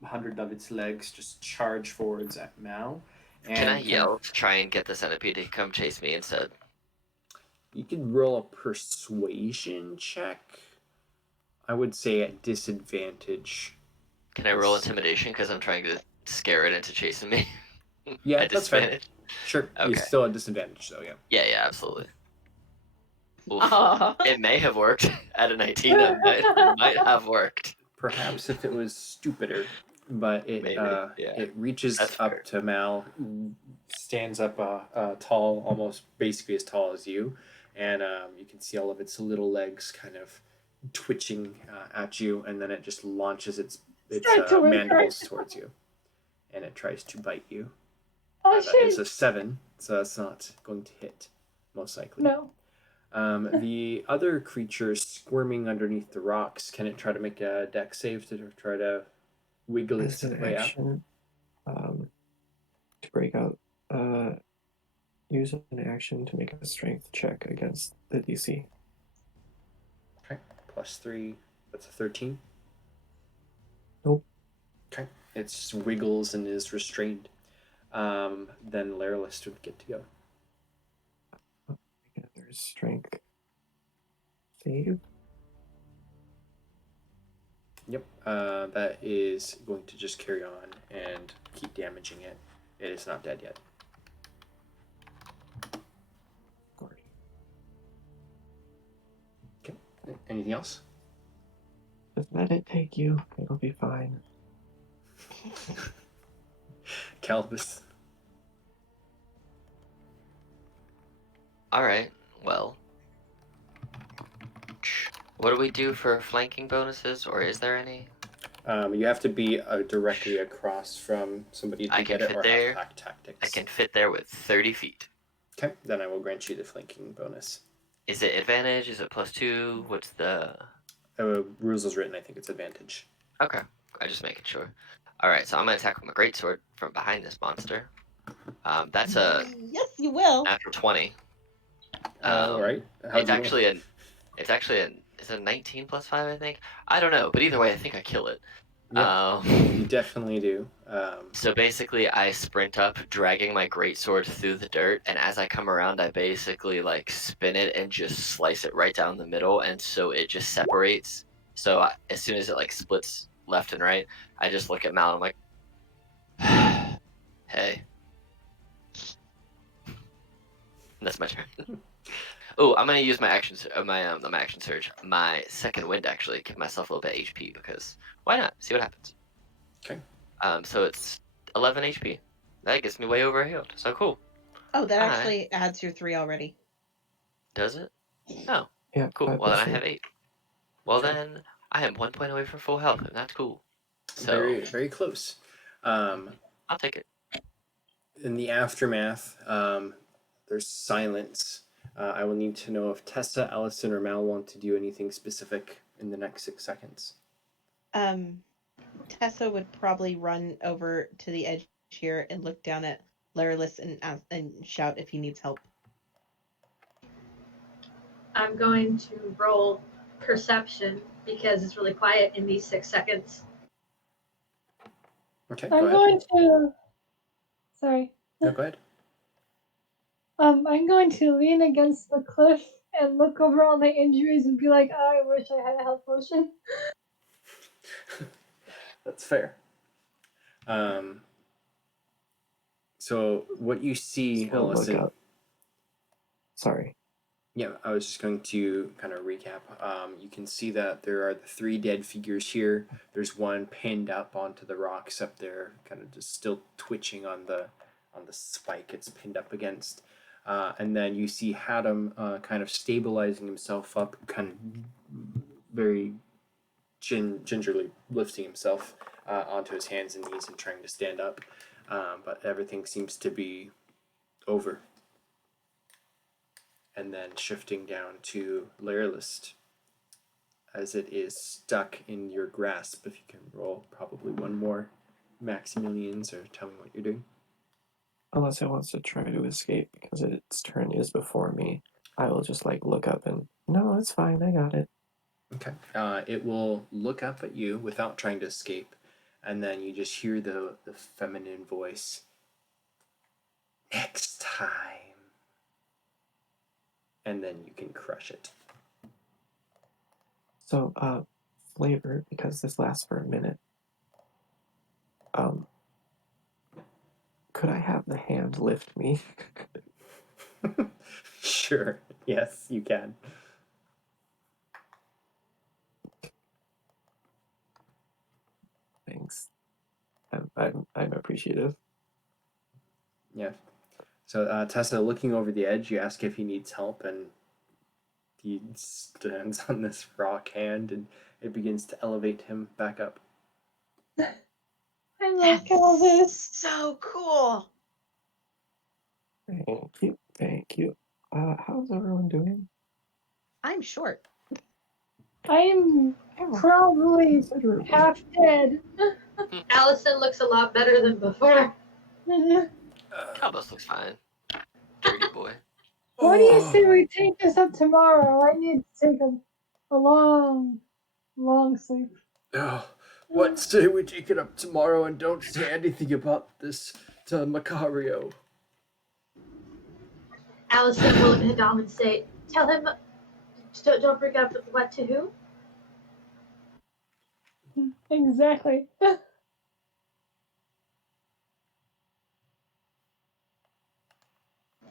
100 of its legs, just charge forwards at Mal. And Can I yell to try and get the centipede to come chase me instead? You could roll a persuasion check. I would say at disadvantage. Can I roll intimidation because I'm trying to scare it into chasing me? Yeah, At that's fair. disadvantage? Sure, Okay. you're still at disadvantage, though, yeah. Yeah, absolutely. Oof. Aw. It may have worked at a 19. It might have worked. Perhaps if it was stupider, but it Maybe, yeah. it reaches That's up fair. to Mal, stands up tall, almost basically as tall as you, and you can see all of its little legs kind of twitching at you, and then it just launches its Start to wake mandibles towards you, and it tries to bite you. Oh That is shit! a 7, so that's not going to hit, most likely. No. The other creature squirming underneath the rocks, can it try to make a dex save to try to wiggle its As an way out? action, to break out, use an action to make a strength check against the DC. Okay, +3, that's a 13. Nope. Okay, it wiggles and is restrained. Then Laralist would get to go. Another strength save. Yep, that is going to just carry on and keep damaging it. It is not dead yet. Gordy. Okay, anything else? Just let it take you. It'll be fine. Calvus. Alright, well. What do we do for flanking bonuses, or is there any? You have to be directly across from somebody to I can get it, fit or there. have pack tactics. I can fit there with 30 feet. Okay, then I will grant you the flanking bonus. Is it advantage? Is it +2? What's the... Rules is written, I think it's advantage. Okay, I'm just making sure. Alright, so I'm going to attack with my greatsword from behind this monster. That's a Yes, you will. natural 20. Alright. It's actually it's a 19 +5, I think. I don't know, but either way, I think I kill it. Yep, you definitely do. So basically, I sprint up, dragging my greatsword through the dirt, and as I come around, I basically like spin it and just slice it right down the middle, and so it just separates. So as soon as it like splits left and right, I just look at Mal and I'm like, "Hey." That's my turn. Oh, I'm gonna use my action surge, my second wind actually, give myself a little bit of HP because why not? See what happens. Okay. So it's 11 HP. That gets me way over healed. So cool. Oh, that actually adds your 3 already. Does it? Oh, Yeah. cool. 5 Well, then I +3. have 8. Well, Okay. then I am 1 point away from full health, and that's cool. So Very, very close. I'll take it. In the aftermath, there's silence. I will need to know if Tessa, Allison, or Mal want to do anything specific in the next 6 seconds. Tessa would probably run over to the edge here and look down at Laralus and shout if he needs help. I'm going to roll perception because it's really quiet in these 6 seconds. Okay, I'm going to. Sorry. No, go ahead. I'm going to lean against the cliff and look over all my injuries and be like, oh, I wish I had a health potion. That's fair. So what you see, Still look Allison. up. Sorry. Yeah, I was just going to kind of recap. You can see that there are the 3 dead figures here. There's one pinned up onto the rocks up there, kind of just still twitching on the spike it's pinned up against. And then you see Haddam kind of stabilizing himself up, kind of very gingerly lifting himself onto his hands and knees and trying to stand up. but everything seems to be over. And then shifting down to Lairlist, as it is stuck in your grasp. If you can roll probably one more Maximilians, or tell me what you're doing. Unless it wants to try to escape because its turn is before me, I will just like look up and no, it's fine, I got it. Okay. It will look up at you without trying to escape, and then you just hear the feminine voice. Next time. And then you can crush it. So, flavor, because this lasts for a minute. Could I have the hand lift me? Sure. Yes, you can. Thanks. I'm appreciative. Yeah. So Tessa, looking over the edge, you ask if he needs help, and he stands on this rock hand, and it begins to elevate him back up. I like all this. So cool. Thank you. How's everyone doing? I'm short. I'm probably Considerably. half dead. Allison looks a lot better than before. Albus looks fine. Dirty boy. What do you say we take this up tomorrow? I need to take a long, long sleep. Oh, what say we take it up tomorrow and don't say anything about this to Mikariyo? Allison will look at Hadam and say, "Tell him, don't bring up what to who." Exactly.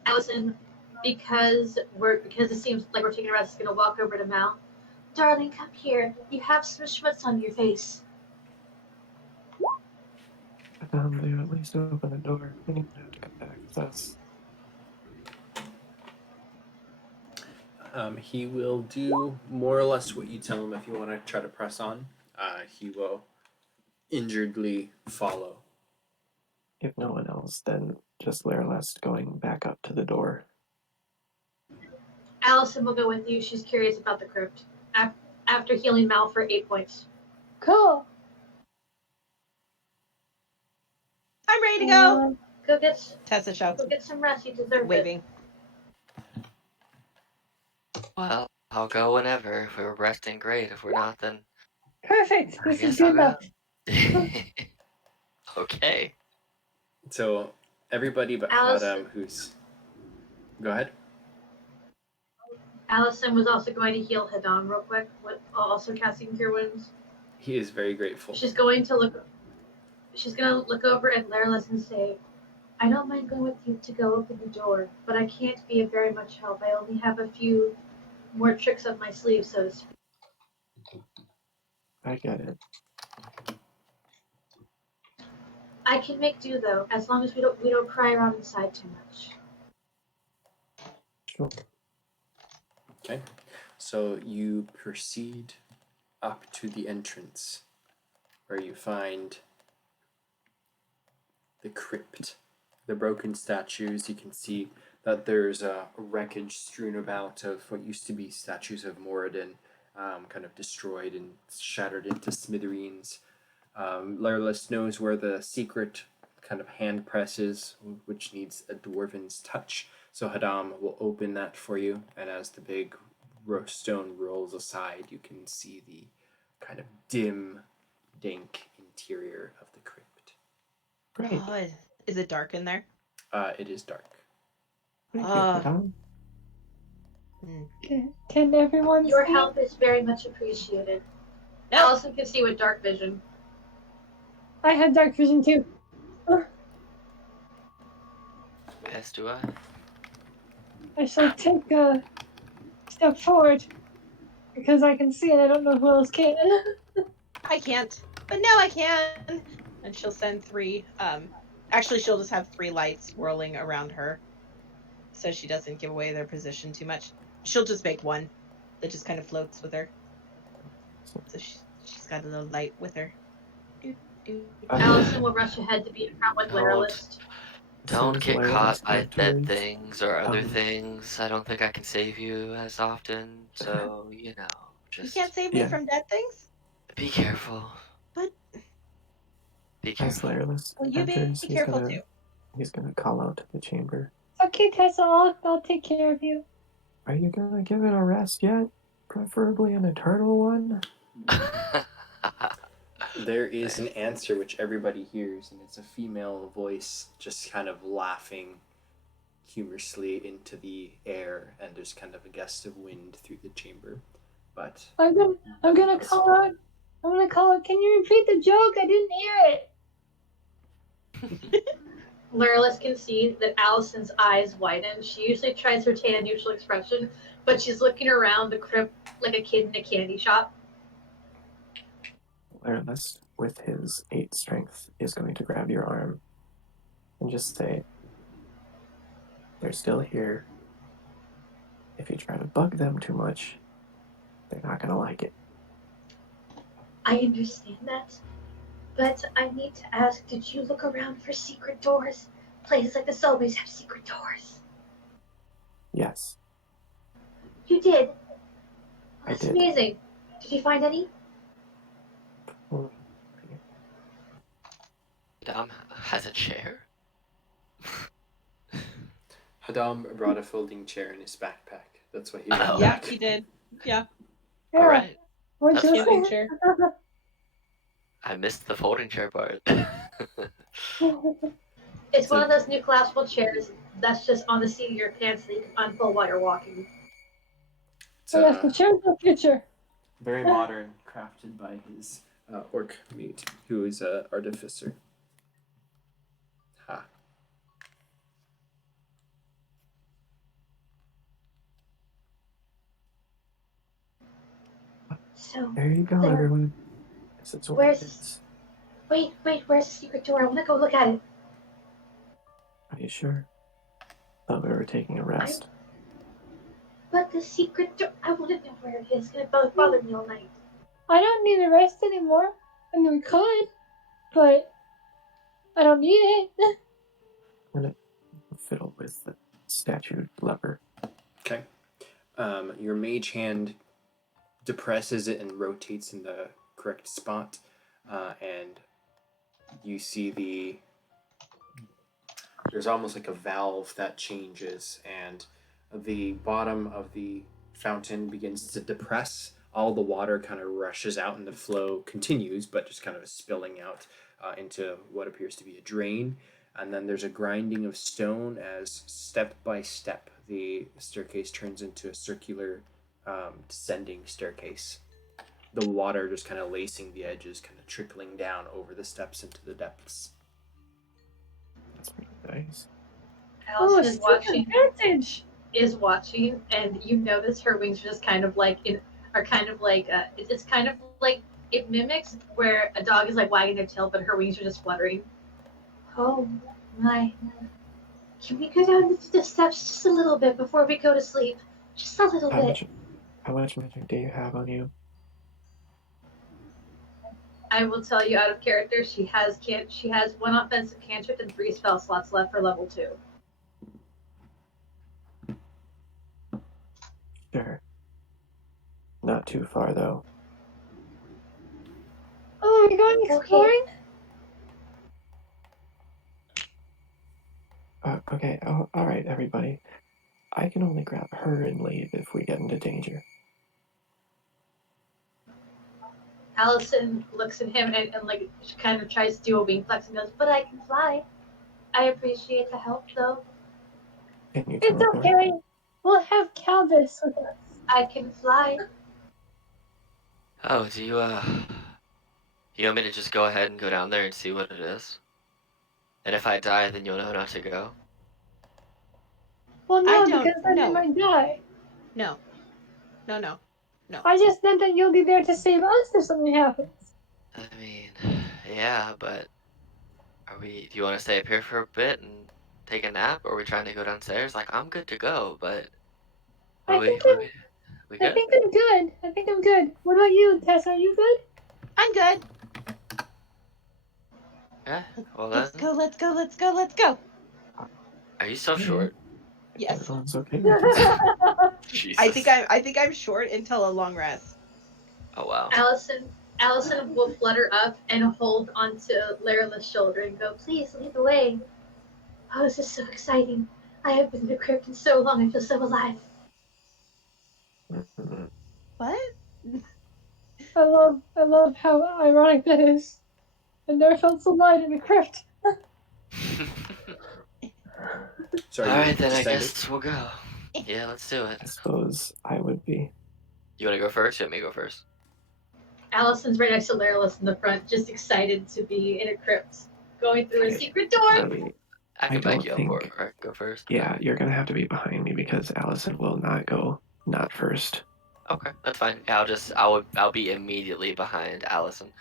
Allison, because it seems like we're taking a rest, is gonna walk over to Mal. Darling, come here. You have some schmutz on your face. They at least open the door. We need to come back with us. He will do more or less what you tell him if you want to try to press on. He will injuredly follow. If no one else, then just Lairlest going back up to the door. Allison will go with you. She's curious about the crypt. After healing Mal for 8 points. Cool. I'm ready to go. Go get Tessa shouts, go get some rest. You deserve it. waving. Well, I'll go whenever. If we're resting, great. If we're not, then Perfect. I This is guess I'll good go. enough. Okay. So everybody but Allison. Hadam, who's... Go ahead. Allison was also going to heal Hadam real quick, also casting Cure Wounds. He is very grateful. She's going to look over at Lairless and say, "I don't mind going with you to go open the door, but I can't be of very much help. I only have a few more tricks up my sleeve, so to speak." I get it. I can make do though, as long as we don't cry around inside too much. Sure. Okay. So you proceed up to the entrance, where you find the crypt, the broken statues. You can see that there's a wreckage strewn about of what used to be statues of Moradin, kind of destroyed and shattered into smithereens. Lairless knows where the secret kind of hand press is, which needs a dwarven's touch. So Hadam will open that for you, and as the big stone rolls aside, you can see the kind of dim, dank interior of the crypt. Great. Oh, is it dark in there? It is dark. Thank you, Ah. Hadam. Can everyone Your see? help is very much appreciated. Yep. Allison can see with dark vision. I have dark vision too. As do I. I shall take a step forward because I can see and I don't know who else can. I can't, but now I can. And she'll send 3. Actually, she'll just have 3 lights whirling around her, so she doesn't give away their position too much. She'll just make one that just kind of floats with her. So she's got a little light with her. Allison will rush ahead to be in front with Don't. Lairlist. Don't As get Lara caught is by going dead towards, things or other um, things. I don't think I can save you as often, so, You just can't save me Yeah. from dead things? be careful. But Be as careful. Lareless will you be enters, careful too? he's gonna call out to the chamber. Okay, Tessa, I'll take care of you. Are you gonna give it a rest yet? Preferably an eternal one? There is an answer which everybody hears, and it's a female voice just kind of laughing humorously into the air, and there's kind of a gust of wind through the chamber. But I'm gonna nothing else. call out. I'm gonna call out. Can you repeat the joke? I didn't hear it. Lairlist can see that Allison's eyes widen. She usually tries to retain a neutral expression, but she's looking around the crypt like a kid in a candy shop. Lareless, with his 8 strength, is going to grab your arm and just say, they're still here. If you try to bug them too much, they're not gonna like it. I understand that, but I need to ask, did you look around for secret doors? Places like this always have secret doors. Yes, You did? I That's did. amazing. Did you find any? Dom has a chair. Hadam brought a folding chair in his backpack. That's what he Oh. brought Yeah, back. he did. Yeah. All right. What'd That's you Folding say? chair. I missed the folding chair part. It's So- one of those new collapsible chairs that's just on the seat of your pants that you can unfold while you're walking. It's So that's the chair of the future. very modern, crafted by his orc mate, who is an artificer. Ha. So, There you go, There. everyone. This is what Where's- it is. wait, where's the secret door? I want to go look at it. Are you sure? Thought we were taking a rest. But the secret door, I want to know where it is. It's going to bother me all night. I don't need a rest anymore. I mean, we could, but I don't need it. I'm gonna fiddle with the statue lever. Okay. Your mage hand depresses it and rotates in the correct spot, and you see there's almost like a valve that changes, and the bottom of the fountain begins to depress. All the water kind of rushes out, and the flow continues, but just kind of spilling out into what appears to be a drain. And then there's a grinding of stone as step by step the staircase turns into a circular descending staircase. The water just kind of lacing the edges, kind of trickling down over the steps into the depths. That's pretty nice. Oh, Allison advantage. is watching, and you notice her wings are just kind of like it's kind of like it mimics where a dog is like wagging their tail, but her wings are just fluttering. Oh my! Can we go down the steps just a little bit before we go to sleep? Just a little bit. How much magic do you have on you? I will tell you out of character, she has one offensive cantrip and 3 spell slots left for level 2. Sure. Not too far, though. Oh, are we going exploring? Okay, all right, everybody. I can only grab her and leave if we get into danger. Allison looks at him and like she kind of tries to do a wing flex and goes, "But I can fly. I appreciate the help, though. Can you It's teleport? okay. We'll have Calvis with us. I can fly." Oh, do you want me to just go ahead and go down there and see what it is? And if I die, then you'll know not to go? Well, no, I don't because then know. you might die. No. I just meant that you'll be there to save us if something happens. I mean, yeah, but do you want to stay up here for a bit and take a nap, or are we trying to go downstairs? Like, I'm good to go, but I we think good? I'm good. I think I'm good. What about you, Tess? Are you good? I'm good. Okay. Well Let's then, go, let's go, let's go, let's go. are you so Okay. short? If Yes. everyone's okay with this. Jesus. I think I'm short until a long rest. Oh wow. Allison will flutter up and hold onto Larila's shoulder and go, "Please lead the way." Oh, this is so exciting. I have been to the crypt in so long, I feel so alive. Mhm. What? I love how ironic that is. I never felt so light in a crypt. So are All you right, then I descending? guess we'll go. Yeah, let's do it. I suppose I would be. You want to go first? Let me go first. Allison's right next to Larilis in the front, just excited to be in a crypt, going through a Okay. secret door. I I can back don't you up for it. think. All right, go first. Yeah, you're gonna have to be behind me because Allison will not go not first. Okay, that's fine. Yeah, I'll be immediately behind Allison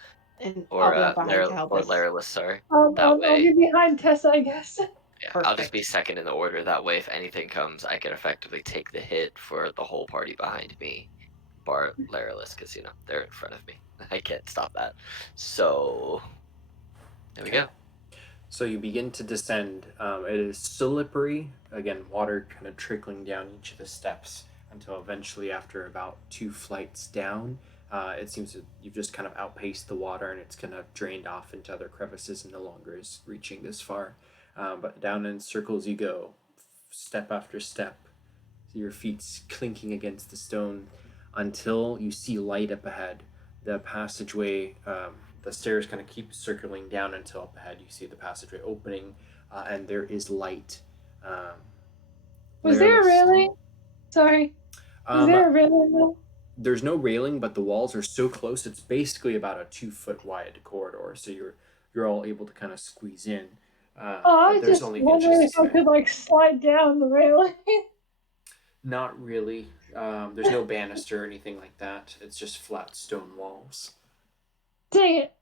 And I'll or be up behind to help or us. Laryless. Sorry. I'll, That I'll, I'll way, be behind Tessa, I guess. yeah, I'll just Perfect. be second in the order. That way, if anything comes, I can effectively take the hit for the whole party behind me, bar Laryless, because they're in front of me. I can't stop that. So there we Okay. go. So you begin to descend. It is slippery. Again, water kind of trickling down each of the steps until eventually, after about 2 flights down, it seems that you've just kind of outpaced the water and it's kind of drained off into other crevices and no longer is reaching this far. But down in circles you go, step after step, your feet clinking against the stone until you see light up ahead. The passageway, the stairs kind of keep circling down until up ahead you see the passageway opening, and there is light. Um, Was there a Laryless. railing? Sorry. Was Um, there a railing though? there's no railing, but the walls are so close. It's basically about a 2 foot wide corridor, so you're all able to kind of squeeze in. Oh, I But was there's just only inches wondering to if I spare. could like slide down the railing. Not really. There's no banister or anything like that. It's just flat stone walls. Dang it.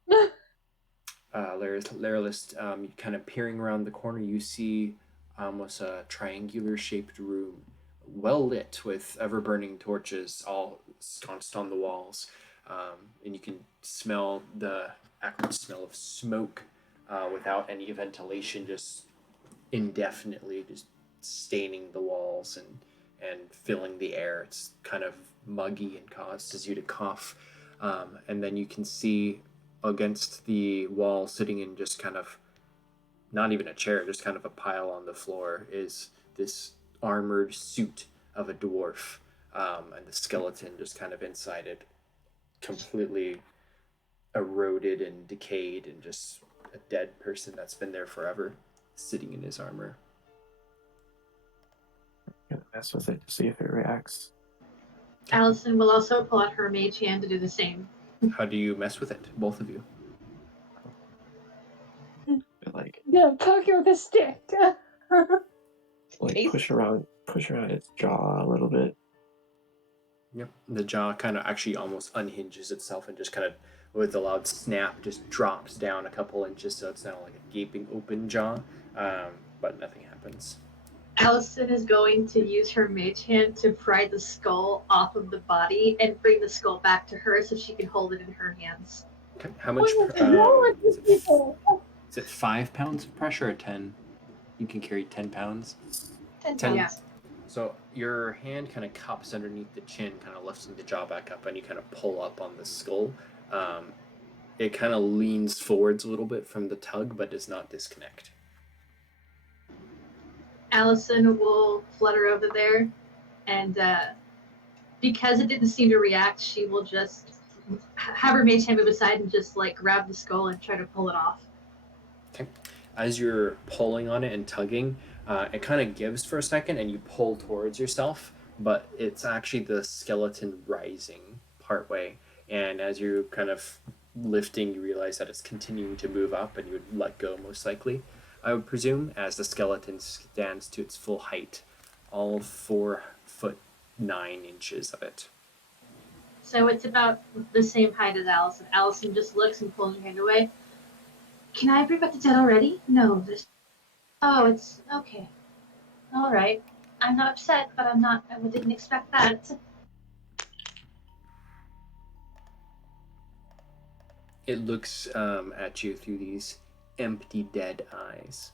Larylist, kind of peering around the corner, you see almost a triangular shaped room, well lit with ever burning torches all ensconced on the walls. And you can smell the acrid smell of smoke without any ventilation, just indefinitely just staining the walls and filling the air. It's kind of muggy and causes you to cough. And then you can see against the wall, sitting in just kind of not even a chair, just kind of a pile on the floor, is this armored suit of a dwarf, and the skeleton just kind of inside it, completely eroded and decayed, and just a dead person that's been there forever, sitting in his armor. Gonna mess with it to see if it reacts. Allison will also pull out her mage hand to do the same. How do you mess with it, both of you? But like Yeah, poke it with a stick. push around its jaw a little bit. Yep. The jaw kind of actually almost unhinges itself and just kind of, with a loud snap, just drops down a couple inches, so it's now like a gaping open jaw, but nothing happens. Allison is going to use her mage hand to pry the skull off of the body and bring the skull back to her so she can hold it in her hands. Okay. How much? What's wrong with Is these it, people? is it 5 pounds of pressure or 10? You can carry 10 pounds. 10 10. pounds. So your hand kind of cups underneath the chin, kind of lifting the jaw back up, and you kind of pull up on the skull. It kind of leans forwards a little bit from the tug, but does not disconnect. Allison will flutter over there, and because it didn't seem to react, she will just have her mage hand move aside and just like grab the skull and try to pull it off. Okay. As you're pulling on it and tugging, it kind of gives for a second, and you pull towards yourself, but it's actually the skeleton rising partway. And as you're kind of lifting, you realize that it's continuing to move up, and you would let go most likely, I would presume, as the skeleton stands to its full height, all 4'9" of it. So it's about the same height as Allison. Allison just looks and pulls her hand away. Can I bring back the dead already? No, this. Oh, it's okay. All right. I'm not upset, but I'm not. I didn't expect that. It looks at you through these empty, dead eyes.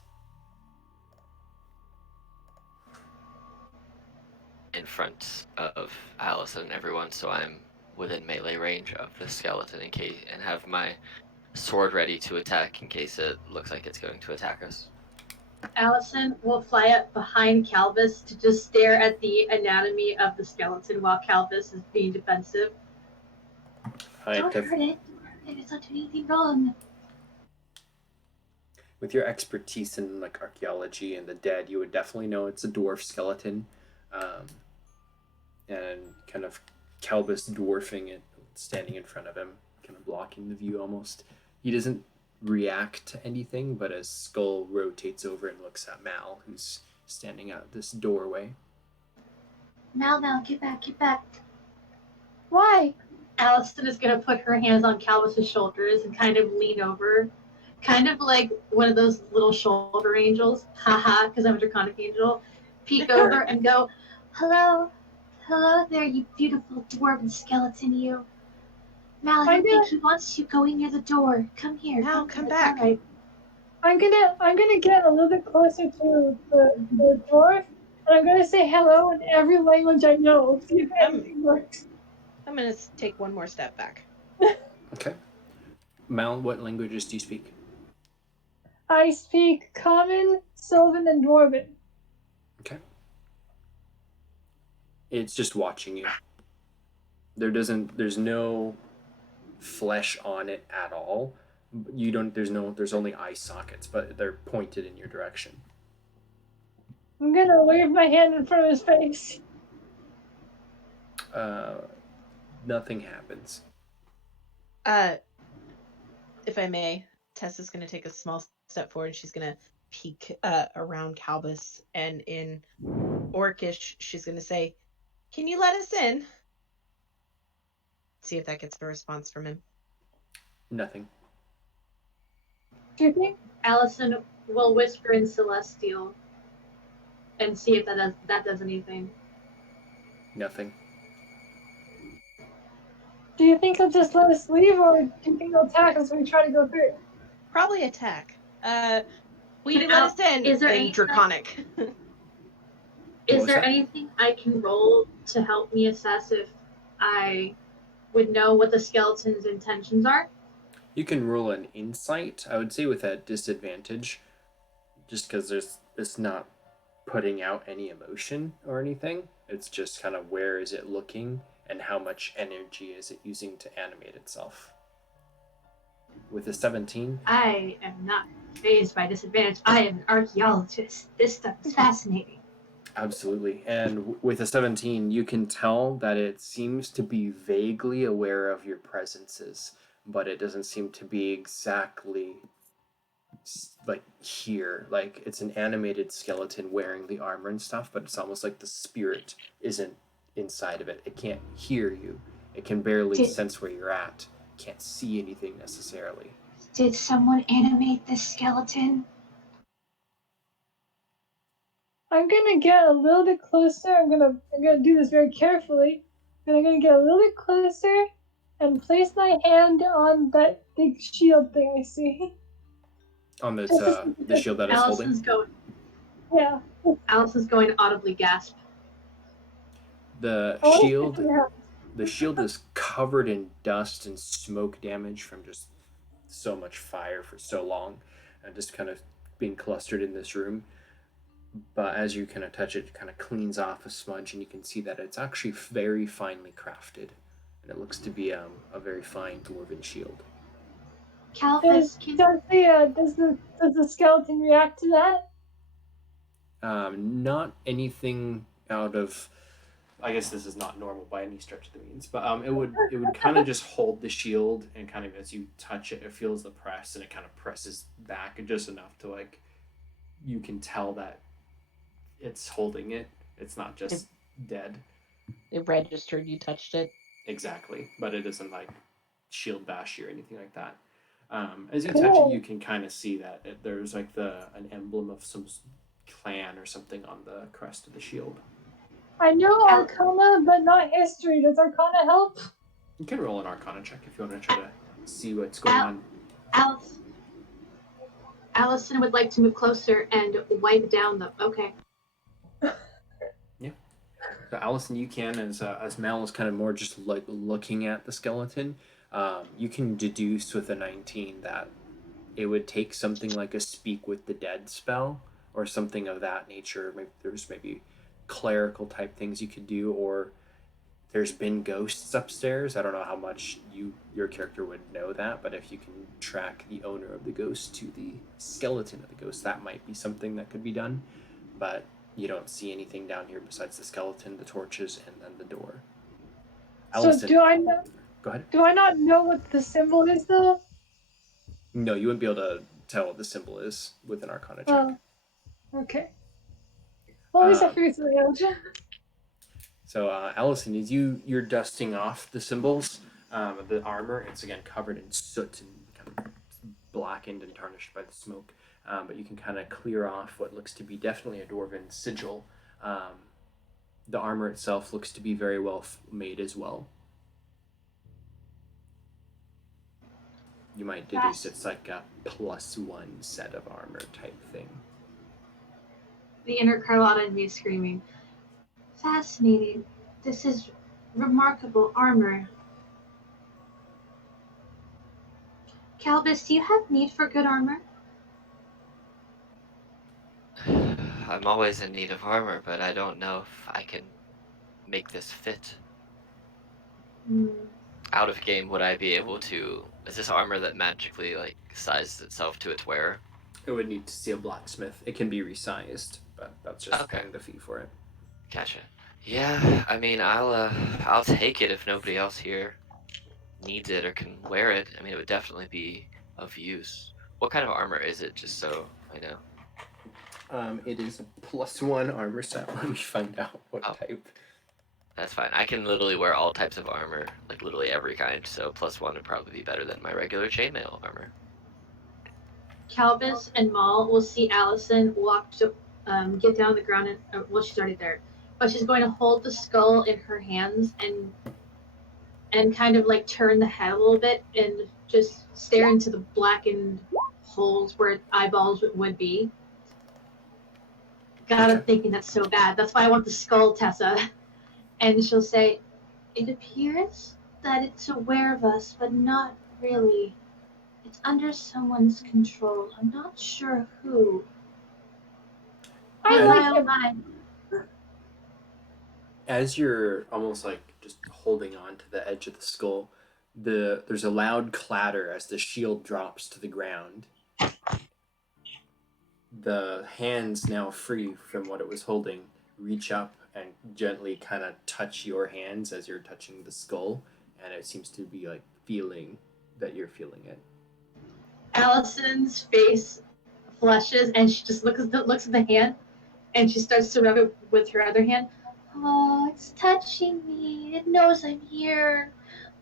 In front of Alice and everyone, so I'm within melee range of the skeleton in case, and have my sword ready to attack in case it looks like it's going to attack us. Allison will fly up behind Calvis to just stare at the anatomy of the skeleton while Calvis is being defensive. Don't hurt it. It's not doing anything wrong. With your expertise in like archaeology and the dead, you would definitely know it's a dwarf skeleton, and kind of Calbus dwarfing it, standing in front of him, kind of blocking the view almost. He doesn't react to anything, but his skull rotates over and looks at Mal, who's standing at this doorway. Mal, get back. Why? Allison is going to put her hands on Calvis's shoulders and kind of lean over, kind of like one of those little shoulder angels. Haha, because I'm a draconic angel. Peek over and go, hello there, you beautiful dwarven skeleton, you. Mal, I don't think he wants you going near the door. Come here. Mal, come back. Right. I'm gonna get a little bit closer to the dwarf, and I'm gonna say hello in every language I know. See if anything works. I'm gonna take one more step back. Okay. Mal, what languages do you speak? I speak Common, Sylvan, and Dwarven. Okay. It's just watching you. There's no flesh on it at all. There's only eye sockets, but they're pointed in your direction. I'm gonna wave my hand in front of his face. Nothing happens. If I may, Tessa's gonna take a small step forward. She's gonna peek around Calbus, and in Orcish, she's gonna say, "Can you let us in?" See if that gets a response from him. Nothing. Do you think? Allison will whisper in Celestial and see if that does anything. Nothing. Do you think he'll just let us leave, or do you think he'll attack us when we try to go through? Probably attack. Will you Can let us in? is there in anything- Draconic? Is there anything I can roll to help me assess if I would know what the skeleton's intentions are? You can roll an insight, I would say, with a disadvantage, just because it's not putting out any emotion or anything. It's just kind of where is it looking and how much energy is it using to animate itself. With a 17. I am not fazed by disadvantage. I am an archaeologist. This stuff is fascinating. Absolutely. And with a 17, you can tell that it seems to be vaguely aware of your presences, but it doesn't seem to be exactly like here. Like it's an animated skeleton wearing the armor and stuff, but it's almost like the spirit isn't inside of it. It can't hear you. It can barely sense where you're at. It can't see anything necessarily. Did someone animate this skeleton? I'm gonna get a little bit closer. I'm gonna do this very carefully. And I'm gonna get a little bit closer and place my hand on that big shield thing I see. On this the shield that is holding. Yeah. Allison's going to audibly gasp. The shield is covered in dust and smoke damage from just so much fire for so long, and just kind of being clustered in this room. But as you kind of touch it, it kind of cleans off a smudge, and you can see that it's actually very finely crafted, and it looks to be a very fine dwarven shield. Calvis, Does the skeleton react to that? Not anything out of. I guess this is not normal by any stretch of the means, but it would kind of just hold the shield, and kind of as you touch it, it feels the press, and it kind of presses back just enough to like you can tell that it's holding it. It's not just dead. It registered you touched it. Exactly, but it isn't like shield bash or anything like that. As you touch it, you can kind of see that there's like an emblem of some clan or something on the crest of the shield. I know Arcana, but not history. Does Arcana help? You can roll an Arcana check if you want to try to see what's going on. Allison would like to move closer and wipe down the. Okay. So Allison, you can, as Mal is kind of more just like looking at the skeleton, you can deduce with a 19 that it would take something like a speak with the dead spell or something of that nature. Maybe there's clerical type things you could do, or there's been ghosts upstairs. I don't know how much your character would know that, but if you can track the owner of the ghost to the skeleton of the ghost, that might be something that could be done. But you don't see anything down here besides the skeleton, the torches, and then the door. Allison, So do I know? Go ahead. Do I not know what the symbol is though? No, you wouldn't be able to tell what the symbol is with an Arcana check. Oh, okay. Well, at least I figured something out. So, Allison, as you're dusting off the symbols of the armor, it's again covered in soot and kind of blackened and tarnished by the smoke. But you can kind of clear off what looks to be definitely a Dwarven sigil. The armor itself looks to be very well made as well. You might deduce it's like a +1 set of armor type thing. The inner Carlotta in me is screaming. Fascinating. This is remarkable armor. Calbus, do you have need for good armor? I'm always in need of armor, but I don't know if I can make this fit. Out of game, would I be able to... Is this armor that magically, like, sizes itself to its wearer? It would need to see a blacksmith. It can be resized, but that's just paying the fee for it. Gotcha. Yeah, I mean, I'll take it if nobody else here needs it or can wear it. I mean, it would definitely be of use. What kind of armor is it, just so I know? It is a +1 armor set. Let me find out what type. That's fine. I can literally wear all types of armor, like literally every kind, so +1 would probably be better than my regular chainmail armor. Calbus and Maul will see Allison walk to get down on the ground, and well, she's already there, but she's going to hold the skull in her hands and kind of like turn the head a little bit and just stare into the blackened holes where eyeballs would be. God, I'm thinking that's so bad. That's why I want the skull, Tessa. And she'll say, "It appears that it's aware of us, but not really. It's under someone's control. I'm not sure who." I like him. As you're almost like just holding on to the edge of the skull, there's a loud clatter as the shield drops to the ground. The hands, now free from what it was holding, reach up and gently kind of touch your hands as you're touching the skull, and it seems to be like feeling that you're feeling it. Allison's face flushes, and she just looks at the hand, and she starts to rub it with her other hand. "Oh, it's touching me. It knows I'm here.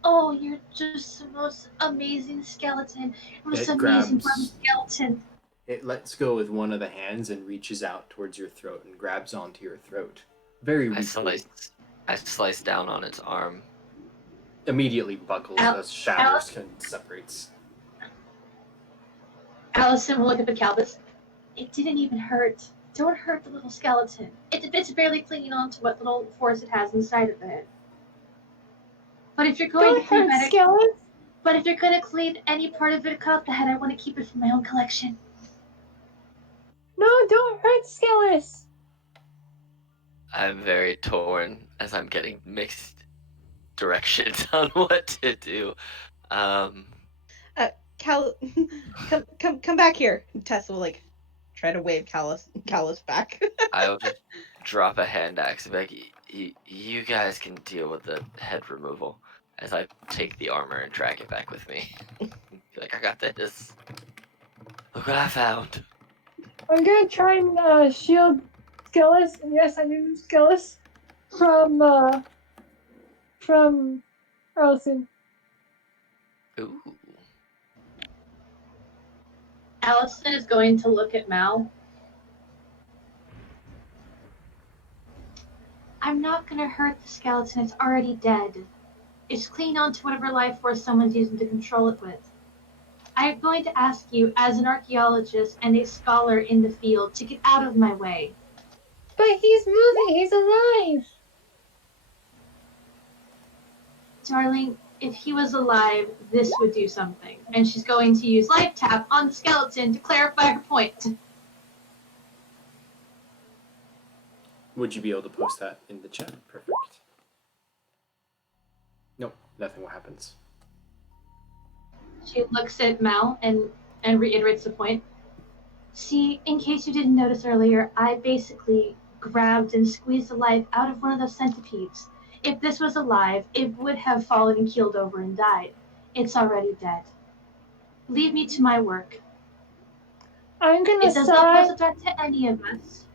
Oh, you're just the most amazing skeleton. Most amazing skeleton." It lets go with one of the hands and reaches out towards your throat and grabs onto your throat. Very weakly. I slice down on its arm. Immediately buckles as shatters and separates. Allison will look up at Calbus. "It didn't even hurt. Don't hurt the little skeleton. It's barely clinging on to what little force it has inside of it. But if you're going to clean it, but if you're going to clean any part of it, cut off the head. I want to keep it for my own collection." No, don't hurt Skellus. I'm very torn as I'm getting mixed directions on what to do. Cal, come back here. Tessa will like try to wave Callus back. I'll just drop a hand axe and be like, you guys can deal with the head removal as I take the armor and drag it back with me. Be like, I got this. Look what I found. I'm gonna try and shield Skellus, and yes, I do Skellus from Allison. Ooh. Allison is going to look at Mal. "I'm not going to hurt the skeleton. It's already dead. It's clinging on to whatever life force someone's using to control it with." I'm going to ask you, as an archaeologist and a scholar in the field, to get out of my way. But he's moving. He's alive. Darling, if he was alive, this would do something. And she's going to use life tap on the skeleton to clarify her point. Would you be able to post that in the chat? Perfect. Nope, nothing happens. She looks at Mal and reiterates the point. See, in case you didn't notice earlier, I basically grabbed and squeezed the life out of one of those centipedes. If this was alive, it would have fallen and keeled over and died. It's already dead. Leave me to my work. I'm gonna It does not pose sigh. a threat to any of us.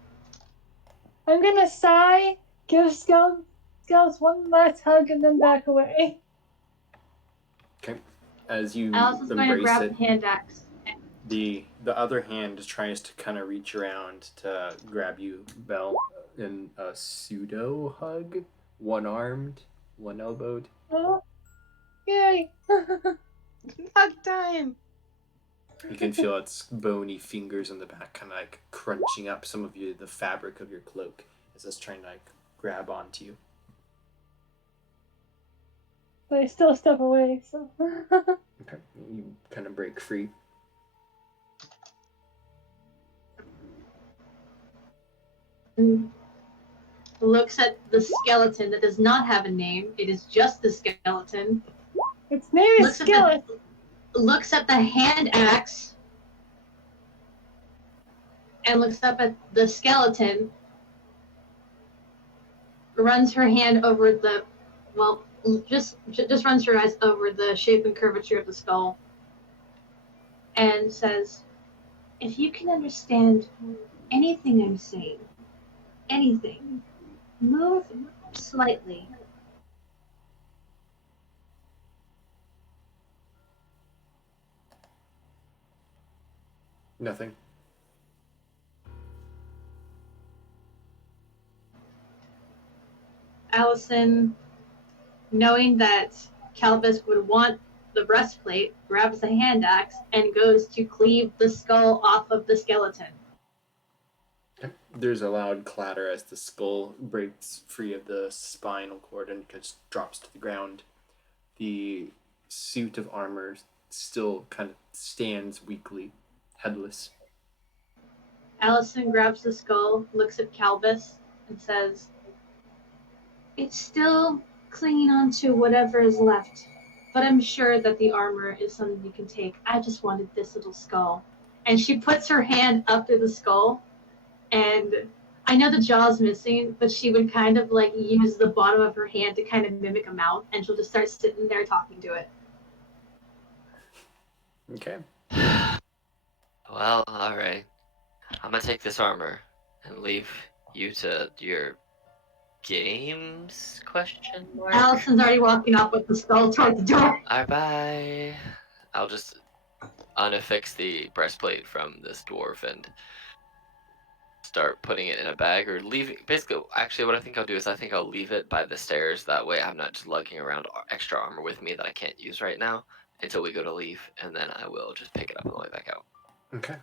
I'm gonna sigh, give Skells one last hug, and then back away. Okay. As you Allison's going to embrace grab it, the hand axe. the other hand tries to kind of reach around to grab you, Belle, in a pseudo hug, one armed, one elbowed. Oh, yay! Hug time. You can feel its bony fingers on the back, kind of like crunching up some of the fabric of your cloak as it's trying to like grab onto you. But I still step away, so. Okay, you kind of break free. Looks at the skeleton that does not have a name. It is just the skeleton. Its name is Looks at Skillet. Looks at the hand axe and looks up at the skeleton, runs her hand over the, well, just runs her eyes over the shape and curvature of the skull, and says, if you can understand anything I'm saying, anything, move slightly. Nothing. Allison, knowing that Calvus would want the breastplate, grabs the hand axe and goes to cleave the skull off of the skeleton. There's a loud clatter as the skull breaks free of the spinal cord and just drops to the ground. The suit of armor still kind of stands weakly, headless. Allison grabs the skull, looks at Calvus, and says, it's still clinging on to whatever is left, but I'm sure that the armor is something you can take. I just wanted this little skull. And she puts her hand up to the skull, and I know the jaw's missing, but she would kind of like use the bottom of her hand to kind of mimic a mouth, and she'll just start sitting there talking to it. Okay. Well, alright. I'm gonna take this armor and leave you to your games? Question mark. Allison's already walking off with the skull toward the door. Alright, bye. I'll just unaffix the breastplate from this dwarf and start putting it in a bag or leaving. Basically, actually, what I think I'll do is I think I'll leave it by the stairs. That way, I'm not just lugging around extra armor with me that I can't use right now until we go to leave, and then I will just pick it up on the way back out. Okay.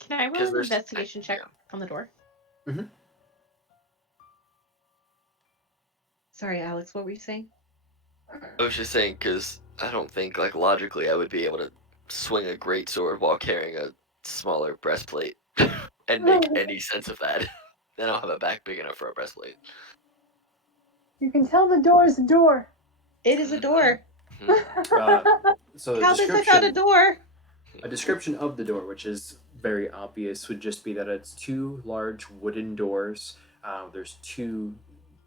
Can I roll 'Cause an there's- investigation check on the door? Mm-hmm. Sorry, Alex, what were you saying? I was just saying because I don't think, like, logically I would be able to swing a greatsword while carrying a smaller breastplate and make any sense of that. Then I'll have a back big enough for a breastplate. You can tell the door is a door. It is a door. So the Calvus, I found a door. A description of the door, which is very obvious, would just be that it's two large wooden doors. There's two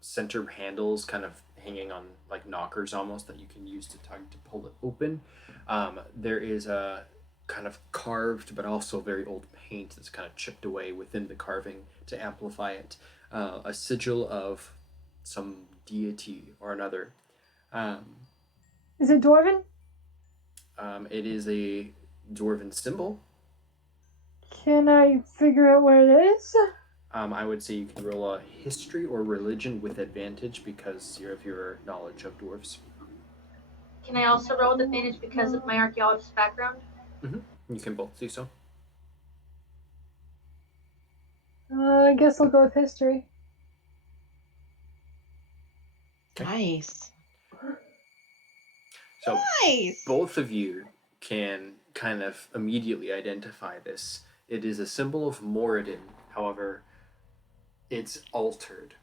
center handles kind of hanging on like knockers almost that you can use to tug to pull it open. There is a kind of carved but also very old paint that's kind of chipped away within the carving to amplify it. A sigil of some deity or another. Is it Dwarven? It is a Dwarven symbol. Can I figure out where it is? I would say you can roll a history or religion with advantage because of your knowledge of dwarves. Can I also roll with advantage because of my archaeologist background? You can both do so. I guess I'll go with history. Nice. So Nice. both of you can kind of immediately identify this. It is a symbol of Moradin. However, it's altered.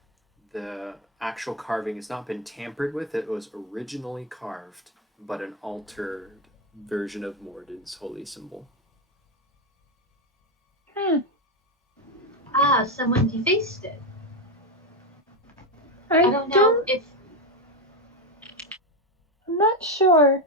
The actual carving has not been tampered with. It was originally carved, but an altered version of Moradin's holy symbol. Ah, someone defaced it. I I don't know if. I'm not sure.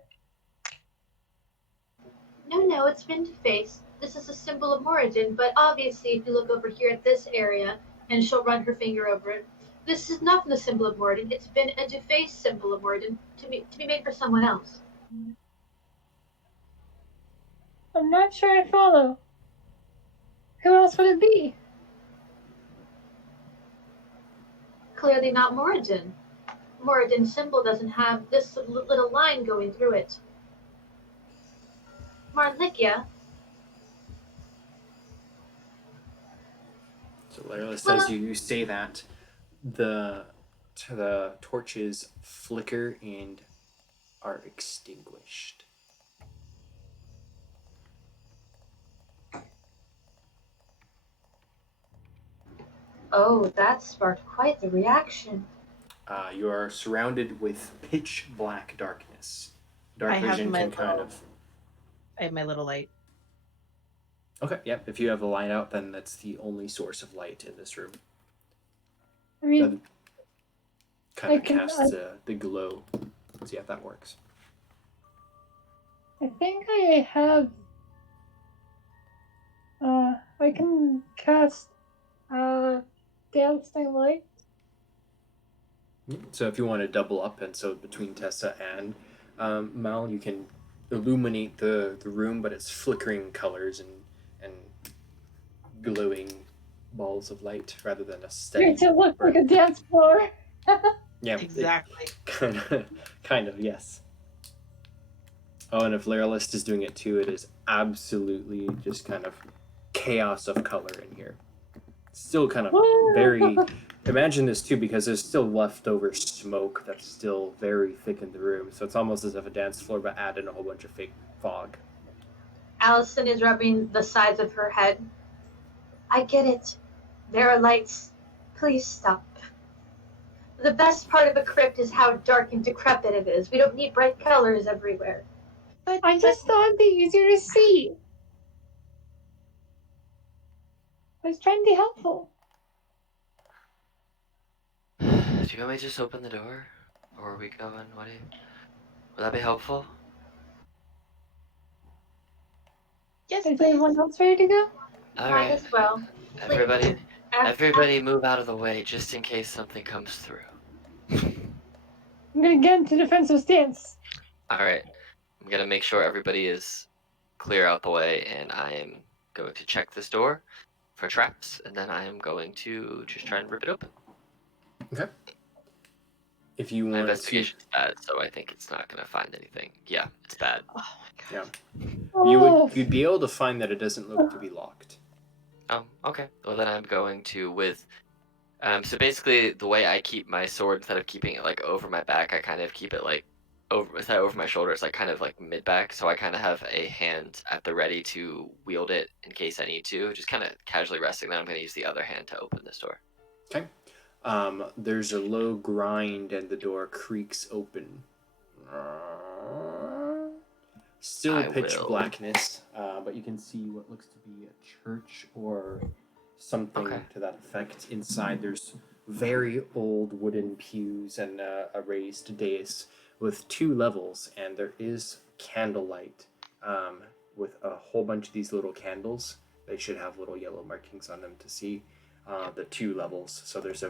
No, it's been defaced. This is a symbol of Moradin, but obviously, if you look over here at this area, and she'll run her finger over it, this is not the symbol of Moradin. It's been a defaced symbol of Moradin to be made for someone else. I'm not sure I follow. Who else would it be? Clearly not Moradin. Moradin's symbol doesn't have this little line going through it. Marligya. So Laryless, as you say that, the torches flicker and are extinguished. Oh, that sparked quite the reaction. You are surrounded with pitch black darkness. Dark I have vision my can kind little- of. I have my little light. Okay, yeah. If you have a light out, then that's the only source of light in this room. I mean, Kind of I can- casts the glow. See how that works. I think I have. I can cast dancing light. So if you want to double up, and so between Tessa and Mal, you can illuminate the room, but it's flickering colors and glowing balls of light rather than a steady. Makes it look like a burn. dance floor. Yeah, Exactly. kind of, yes. Oh, and if Larylist is doing it too, it is absolutely just kind of chaos of color in here. Still kind of very. Imagine this too, because there's still leftover smoke that's still very thick in the room. So it's almost as if a dance floor, but add in a whole bunch of fake fog. Allison is rubbing the sides of her head. I get it. There are lights. Please stop. The best part of a crypt is how dark and decrepit it is. We don't need bright colors everywhere. I just thought it'd be easier to see. I was trying to be helpful. Do you want me to just open the door? Or are we going? Would that be helpful? Yes, Is please. everyone else ready to go? All Might right. as well. Everybody move out of the way just in case something comes through. I'm gonna get into defensive stance. All right. I'm going to make sure everybody is clear out the way, and I am going to check this door for traps, and then I am going to just try and rip it open. Okay. If you My want to, investigation's bad, so I think it's not going to find anything. Yeah, it's bad. Oh my god. yeah, you'd be able to find that it doesn't look to be locked. Okay. Well, then I'm going to so basically the way I keep my sword, instead of keeping it like over my back, I kind of keep it like instead of over my shoulders, like kind of like mid back. So I kind of have a hand at the ready to wield it in case I need to, just kind of casually resting. Then I'm going to use the other hand to open this door. Okay. There's a low grind and the door creaks open. Still pitch blackness, but you can see what looks to be a church or something to that effect. Inside there's very old wooden pews and a raised dais with 2 levels, and there is candlelight with a whole bunch of these little candles. They should have little yellow markings on them to see. The 2 levels. So there's a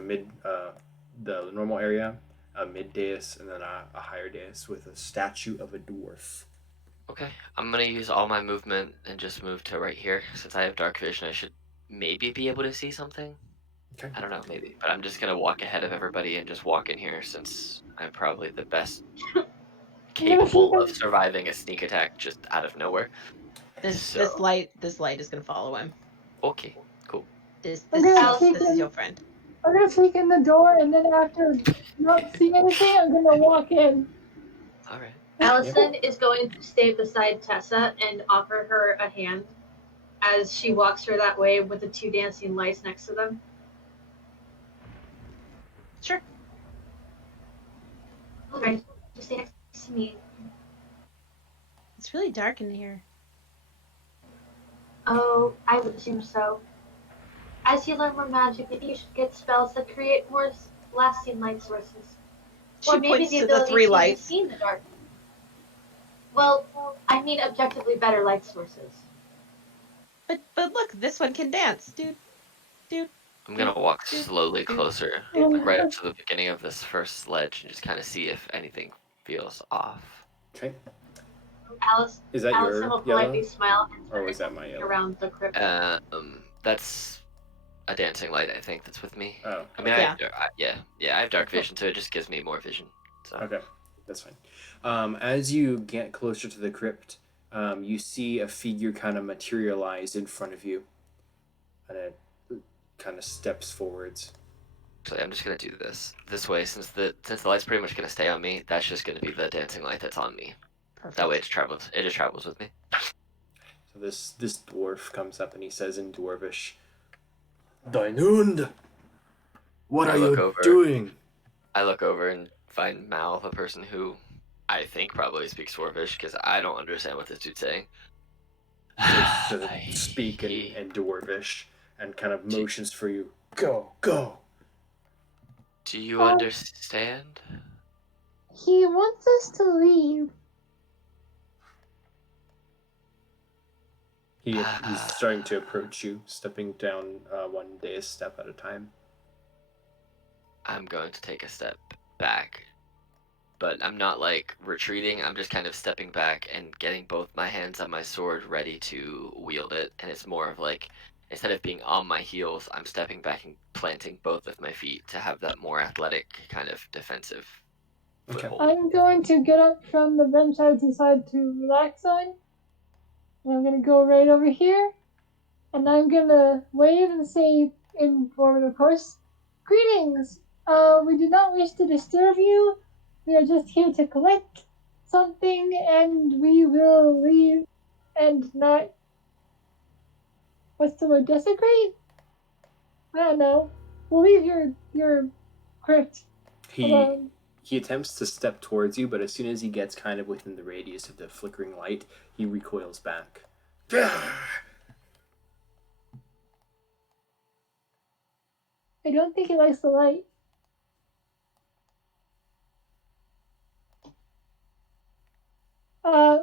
the normal area, a mid dais, and then a higher dais with a statue of a dwarf. Okay, I'm gonna use all my movement and just move to right here. Since I have dark vision, I should maybe be able to see something. Okay. I don't know, maybe, but I'm just gonna walk ahead of everybody and just walk in here since I'm probably the best capable of surviving a sneak attack just out of nowhere. This So light is gonna follow him. okay, cool. This I'm gonna this peek is in. your friend. I'm gonna peek in the door, and then after not seeing anything, I'm gonna walk in. All right. Allison is going to stay beside Tessa and offer her a hand as she walks her that way with the two dancing lights next to them. Sure. Okay, just stay next to me. It's really dark in here. Oh, I would assume so. As you learn more magic, maybe you should get spells that create more lasting light sources. She Or maybe points the to the ability three to even lights. see in the dark. Well, I mean objectively better light sources. But look, this one can dance, dude. I'm gonna walk dude, slowly dude, closer, dude. right up to the beginning of this first sledge, and just kind of see if anything feels off. Okay. Allison Is that will your politely yellow? smile and Or turn was that my yellow? around the crypt. That's a dancing light, I think, that's with me. Oh. I mean, Yeah. I have dark vision, so it just gives me more vision. So. Okay, that's fine. As you get closer to the crypt, you see a figure kind of materialize in front of you, and it kind of steps forwards. Actually, I'm just gonna do this way, since the light's pretty much gonna stay on me. That's just gonna be the dancing light that's on me. Perfect. That way, it just travels with me. So this dwarf comes up and he says in Dwarvish, "Dainund, what are you doing?" I look over and find Mal, the person who I think probably speaks Dwarvish, because I don't understand what this dude's saying. To speak in Dwarvish and kind of motions for you. Go. Do you understand? He wants us to leave. He's starting to approach you, stepping down one day a step at a time. I'm going to take a step back, but I'm not like retreating. I'm just kind of stepping back and getting both my hands on my sword ready to wield it. And it's more of like, instead of being on my heels, I'm stepping back and planting both of my feet to have that more athletic kind of defensive foothold. I'm going to get up from the bench I decided to relax on. And I'm going to go right over here. And I'm going to wave and say, in Dwarven, of course, "Greetings! We do not wish to disturb you. We are just here to collect something, and we will leave and not, what's the word, desecrate? I don't know. We'll leave your crypt alone." He attempts to step towards you, but as soon as he gets kind of within the radius of the flickering light, he recoils back. I don't think he likes the light.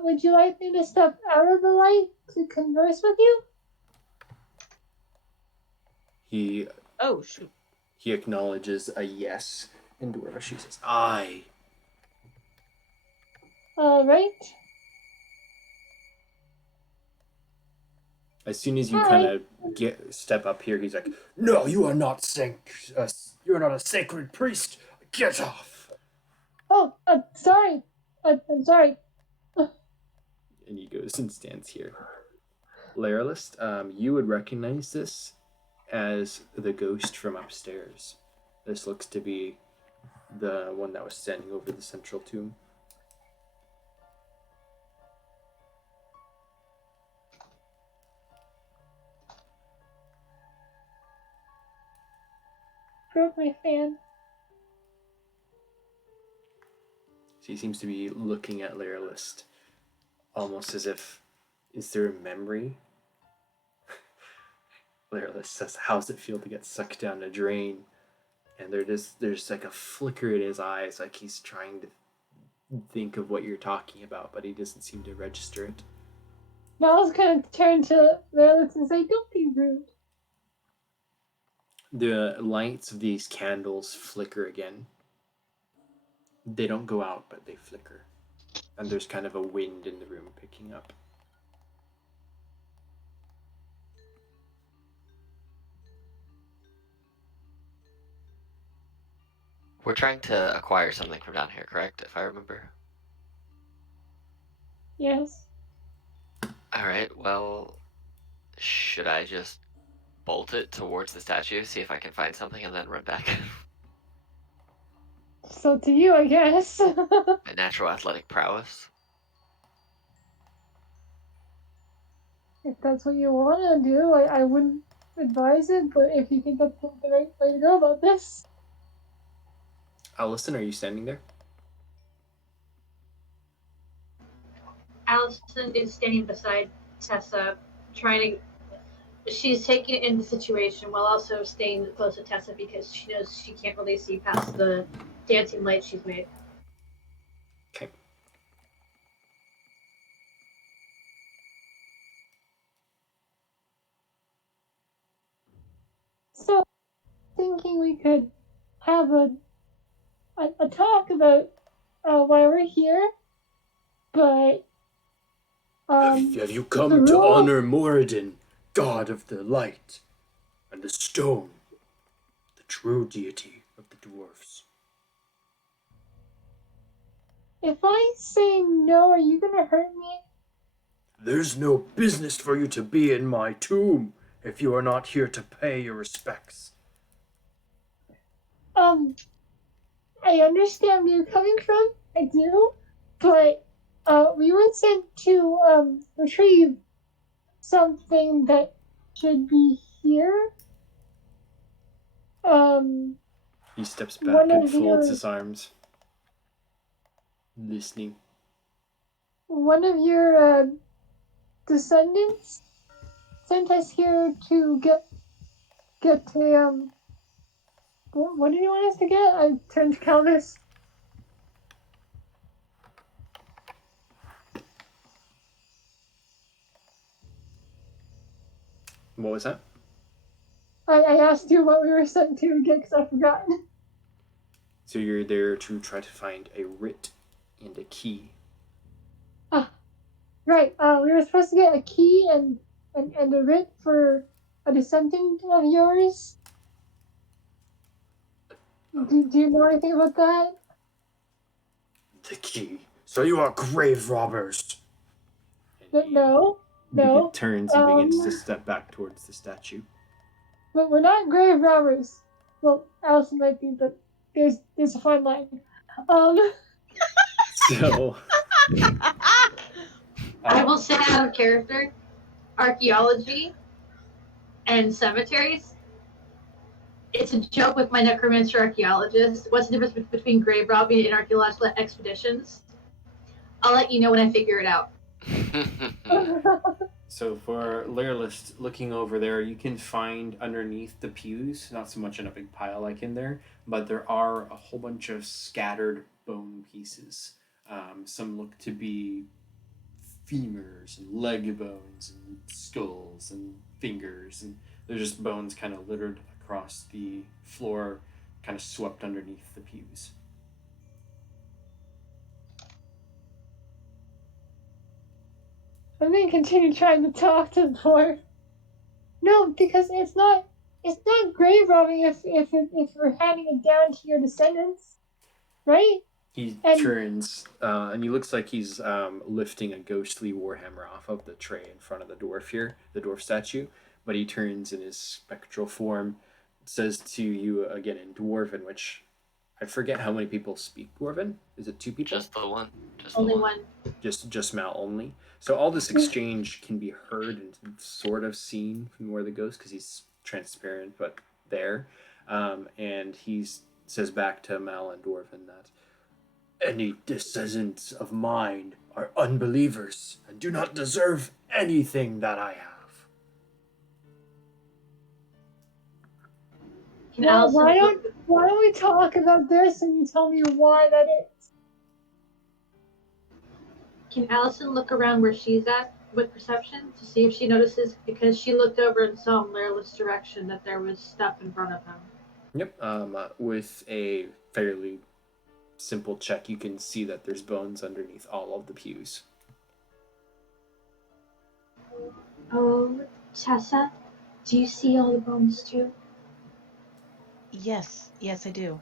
Would you like me to step out of the light to converse with you? Oh, shoot. He acknowledges a yes in Dwarvish. He says, "Aye." All right. As soon as you kind of step up here, he's like, "No, you are not you're not a sacred priest. Get off." Oh, sorry. I'm sorry. And he goes and stands here. Laralist, you would recognize this as the ghost from upstairs. This looks to be the one that was standing over the central tomb. Broke my fan. So he seems to be looking at Laralist almost as if, is there a memory? Laralist says, "How's it feel to get sucked down a drain?" And there's like a flicker in his eyes, like he's trying to think of what you're talking about, but he doesn't seem to register it. Mal's gonna turn to Lilith and say, "Don't be rude." The lights of these candles flicker again. They don't go out, but they flicker. And there's kind of a wind in the room picking up. We're trying to acquire something from down here, correct? If I remember. Yes. Alright, well, should I just bolt it towards the statue, see if I can find something, and then run back? So to you, I guess. My natural athletic prowess. If that's what you want to do, I wouldn't advise it, but if you think that's the right way to go about this. Allison, are you standing there? Allison is standing beside Tessa, trying to. She's taking in the situation while also staying close to Tessa because she knows she can't really see past the dancing light she's made. Okay. So, thinking we could have a talk about why we're here, but Have you the come to rule. honor Moradin, god of the light, and the stone, the true deity of the dwarfs? If I say no, are you gonna hurt me? There's no business for you to be in my tomb if you are not here to pay your respects. I understand where you're coming from. I do, but we were sent to retrieve something that should be here. He steps One back and of folds your his arms, listening. one of your descendants sent us here to get a what do you want us to get? I turned to Calvis. What was that? I asked you what we were sent to get because I forgot. So you're there to try to find a writ and a key. Right. We were supposed to get a key and a writ for a descendant of yours. Do you know anything about that? The key. So you are grave robbers. No. He turns and begins to step back towards the statue. But we're not grave robbers. Well, Allison might be, but there's a fine line. So I will say out of character, archaeology and cemeteries. It's a joke with my necromancer archaeologist. What's the difference between grave robbing and archaeological expeditions? I'll let you know when I figure it out. So for Lairlist, looking over there, you can find underneath the pews, not so much in a big pile like in there, but there are a whole bunch of scattered bone pieces. Some look to be femurs and leg bones and skulls and fingers, and they're just bones kind of littered across the floor, kind of swept underneath the pews. I'm gonna continue trying to talk to the dwarf. No, because it's not grave robbing if we're handing it down to your descendants, right? He And- turns, and he looks like he's lifting a ghostly warhammer off of the tray in front of the dwarf here, the dwarf statue. But he turns in his spectral form, says to you again in Dwarven, which I forget how many people speak Dwarven. Is it 2 people? Just the one. Just Only the one. Just Mal only. So all this exchange can be heard and sort of seen from where the ghost, because he's transparent, but there. And he says back to Mal and Dwarven that any descendants of mine are unbelievers and do not deserve anything that I have. Well, why don't we talk about this and you tell me why that is? Can Allison look around where she's at with perception to see if she notices? Because she looked over and saw in Lairlith's direction that there was stuff in front of him. Yep. With a fairly simple check, you can see that there's bones underneath all of the pews. Oh, Tessa, do you see all the bones too? Yes, I do.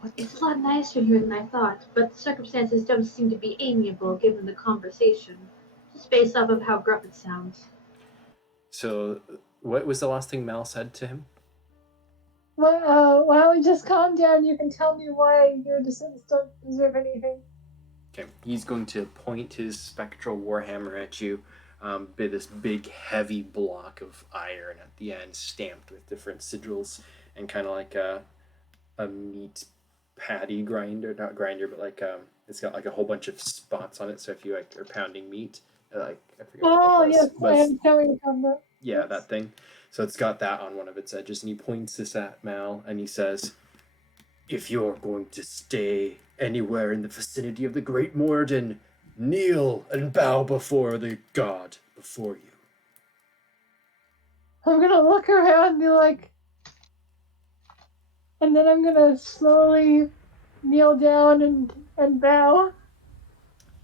What It's is a lot nicer here than I thought, but the circumstances don't seem to be amiable given the conversation, just based off of how gruff it sounds. So, what was the last thing Mal said to him? Well, why don't we just calm down? You can tell me why your descendants don't deserve anything. Okay, he's going to point his spectral warhammer at you. This big, heavy block of iron at the end, stamped with different sigils, and kind of like a meat patty grinder, not grinder, but like it's got like a whole bunch of spots on it. So if you like are pounding meat, like I forget Oh, what that yes, does, I but am telling from the. yeah, that thing. So it's got that on one of its edges, and he points this at Mal, and he says, "If you're going to stay anywhere in the vicinity of the Great Moradin, kneel and bow before the god before you." I'm gonna look around and be like, and then I'm gonna slowly kneel down and bow.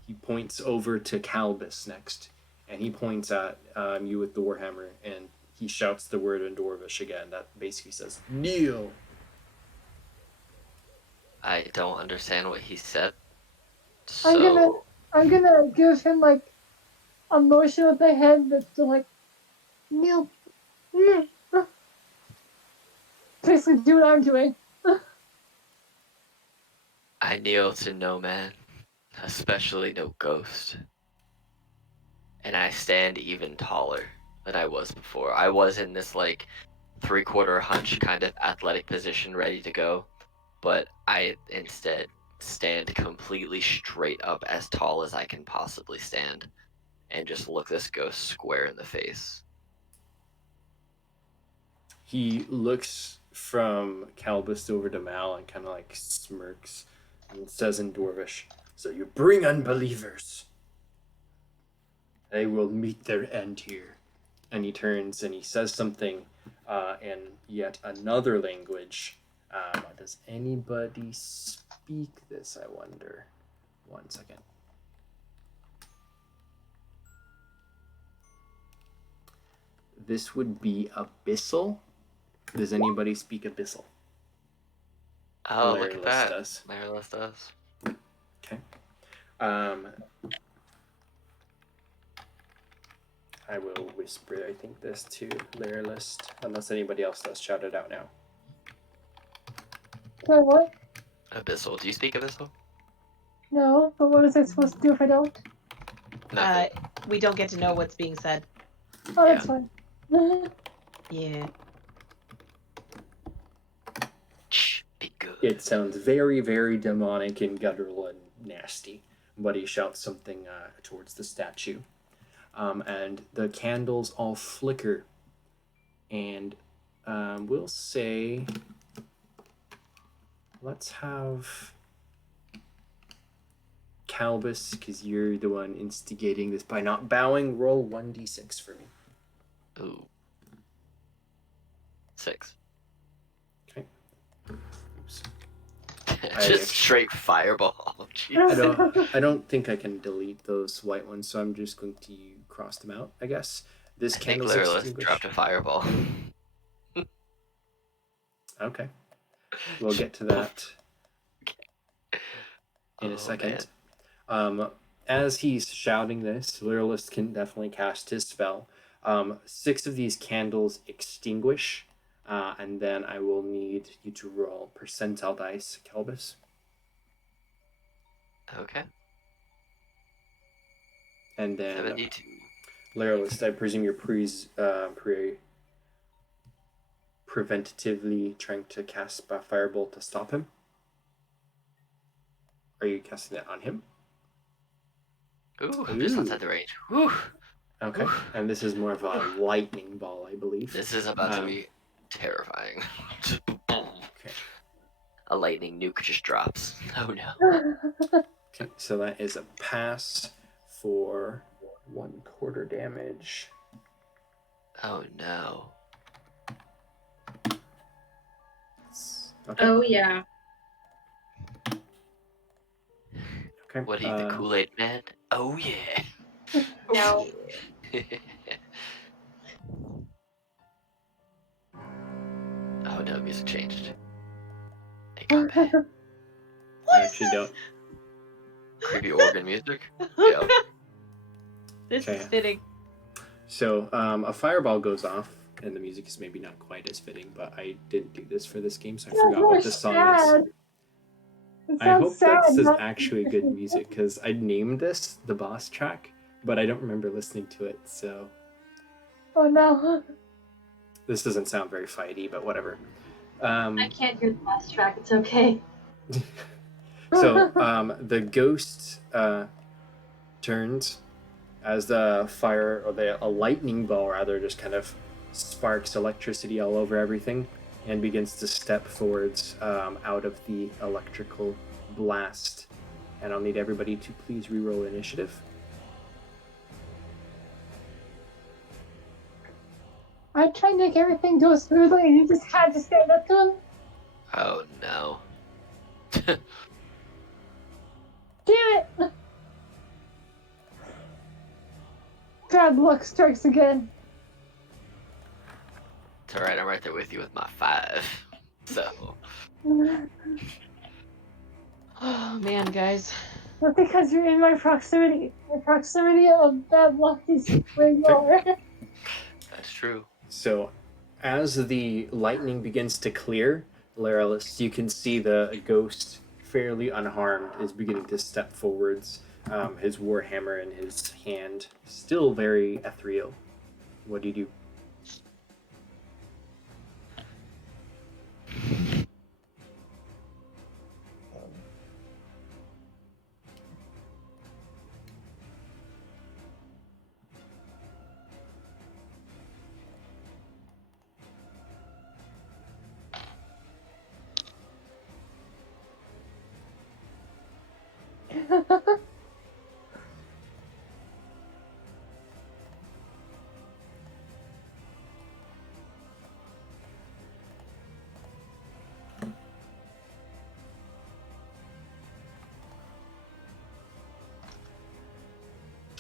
He points over to Calbus next, and he points at you with the warhammer, and he shouts the word in Dwarvish again. That basically says, "Kneel." I don't understand what he said. I'm gonna So I'm gonna give him like a motion with my head that's to like kneel. Basically, do what I'm doing. I kneel to no man, especially no ghost. And I stand even taller than I was before. I was in this like 3/4 hunch kind of athletic position ready to go, but I instead stand completely straight up as tall as I can possibly stand and just look this ghost square in the face. He looks from Calbus over to Mal and kind of like smirks and says in Dwarvish, "So you bring unbelievers. They will meet their end here." And he turns and he says something in yet another language. Does anybody speak this, I wonder? 1 second. This would be Abyssal. Does anybody speak Abyssal? Oh, Larry look at List that. does. Larry List does. Okay. I will whisper, I think, this to Layer List, unless anybody else does. Shout it out now. Sorry, what? Abyssal. Do you speak Abyssal? No, but what is I supposed to do if I don't? Nothing. we don't get to know what's being said. Oh, that's fine. Yeah. Shh, be good. It sounds very, very demonic and guttural and nasty, but he shouts something towards the statue. And the candles all flicker. And we'll say, let's have Calbus, because you're the one instigating this by not bowing. Roll 1d6 for me. Ooh. 6. Okay. Oops. Just straight fireball. Jeez. I don't think I can delete those white ones, so I'm just going to cross them out, I guess. This I think candle's Lyrillus extinguished. dropped a fireball. Okay. We'll get to that in a second. As he's shouting this, Lyrillus can definitely cast his spell. 6 of these candles extinguish, and then I will need you to roll percentile dice, Calbus. Okay. And then 72. Lyrillus, I presume you're preventatively trying to cast a firebolt to stop him? Are you casting that on him? Ooh, I'm just outside the range. Whew. Okay. Ooh. And this is more of a lightning ball, I believe. This is about to be terrifying. Okay. A lightning nuke just drops. Oh no. Okay, so that is a pass for 1/4 damage. Oh no. Okay. Oh yeah. Okay. What do you the Kool-Aid man? Oh yeah. No. Oh no, music changed. It got bad. I actually don't. Creepy organ music. Yep. This Okay. is fitting. So a fireball goes off, and the music is maybe not quite as fitting, but I didn't do this for this game, so I Sounds forgot what really this song sad. is. It I sounds hope that sad. this is not actually good music, because I named this the boss track, but I don't remember listening to it, so Oh no. this doesn't sound very fighty, but whatever. I can't hear the last track. It's okay. So the ghost turns as the fire, or a lightning ball rather, just kind of sparks electricity all over everything and begins to step forwards out of the electrical blast. And I'll need everybody to please reroll initiative. I tried to make everything go smoothly and you just had to stand up to him. Oh no. Damn it! Bad luck strikes again. It's alright, I'm right there with you with my 5. So Oh man, guys. Not because you're in my proximity. The proximity of bad luck is where you are. that's true. So as the lightning begins to clear, Leralis, you can see the ghost, fairly unharmed, is beginning to step forwards, his warhammer in his hand, still very ethereal. What do you do?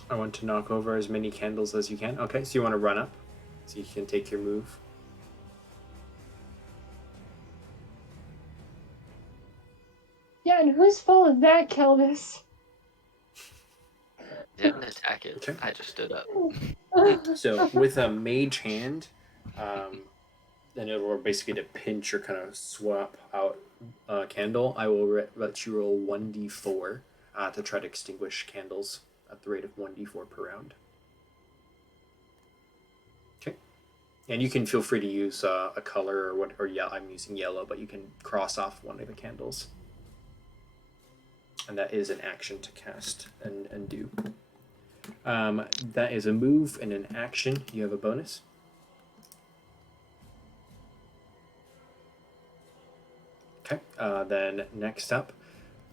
I want to knock over as many candles as you can. Okay, so you want to run up so you can take your move. Yeah, and whose fault is that, Kelvis? Didn't attack it. Okay. I just stood up. So with a mage hand, then it will basically to pinch or kind of swap out a candle. I will let you roll 1d4 to try to extinguish candles at the rate of 1d4 per round. Okay. And you can feel free to use a color or yeah, I'm using yellow, but you can cross off one of the candles. And that is an action to cast and do. That is a move and an action. You have a bonus. Okay. Then next up,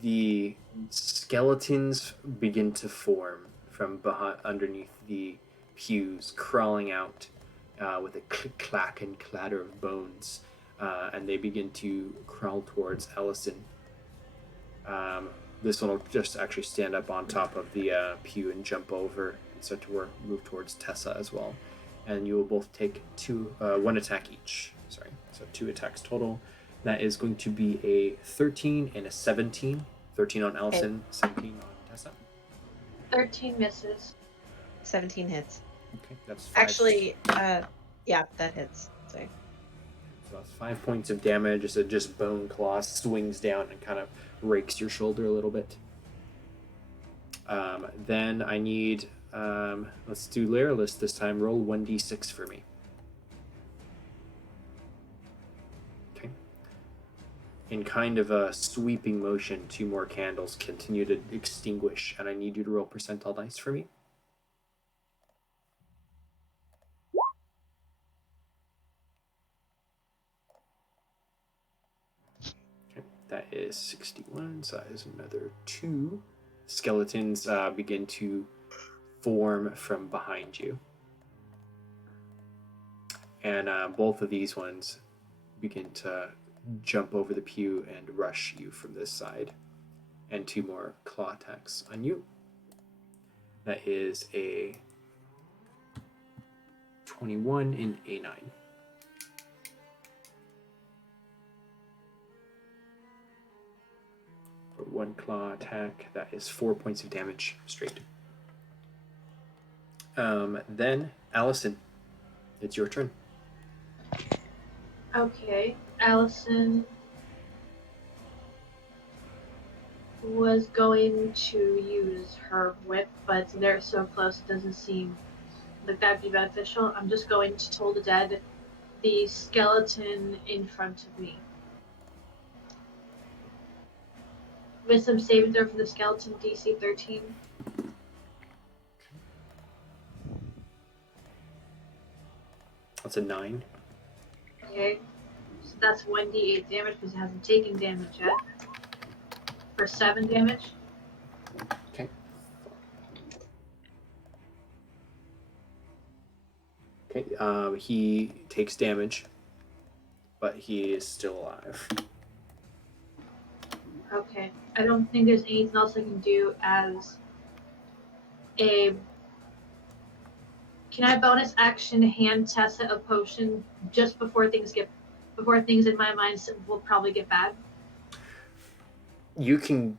the skeletons begin to form from behind, underneath the pews, crawling out with a click, clack, and clatter of bones, and they begin to crawl towards Ellison. This one will just actually stand up on top of the pew and jump over and start to move towards Tessa as well. And you will both take one attack each. Sorry, so 2 attacks total. That is going to be a 13 and a 17. 13 on Allison, 17 on Tessa. 13 misses. 17 hits. Okay, that's 5. Actually, yeah, that hits. Sorry. So that's 5 points of damage as it just bone claw swings down and kind of rakes your shoulder a little bit. Then I need, let's do Leralis this time. Roll 1d6 for me. Okay. In kind of a sweeping motion, 2 more candles continue to extinguish, and I need you to roll percentile dice for me. That is 61, so that is another 2. Skeletons begin to form from behind you. And both of these ones begin to jump over the pew and rush you from this side. And 2 more claw attacks on you. That is a 21 and a 9. one claw attack. That is 4 points of damage straight. Then, Allison, it's your turn. Okay, Allison was going to use her whip, but they're so close it doesn't seem like that'd be beneficial. I'm just going to toll the dead the skeleton in front of me. Wisdom saving throw for the skeleton, DC 13. That's a 9. Okay, so that's 1d8 damage because it hasn't taken damage yet. For 7 damage. Okay. Okay, he takes damage, but he is still alive. Okay, I don't think there's anything else I can do as a. Can I bonus action hand Tessa a potion just before things in my mind will probably get bad? You can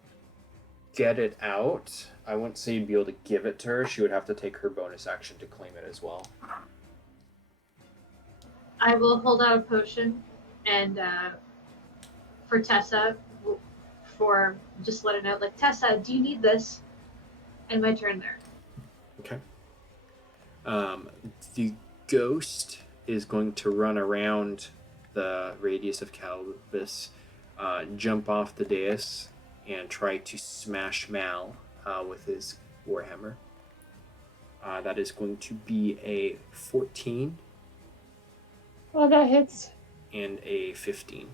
get it out. I wouldn't say you'd be able to give it to her. She would have to take her bonus action to claim it as well. I will hold out a potion, and for Tessa, for just let her know, like, Tessa, do you need this? And my turn there. Okay. The ghost is going to run around the radius of Calibus, jump off the dais, and try to smash Mal with his warhammer. That is going to be a 14 Well, that hits. and a 15.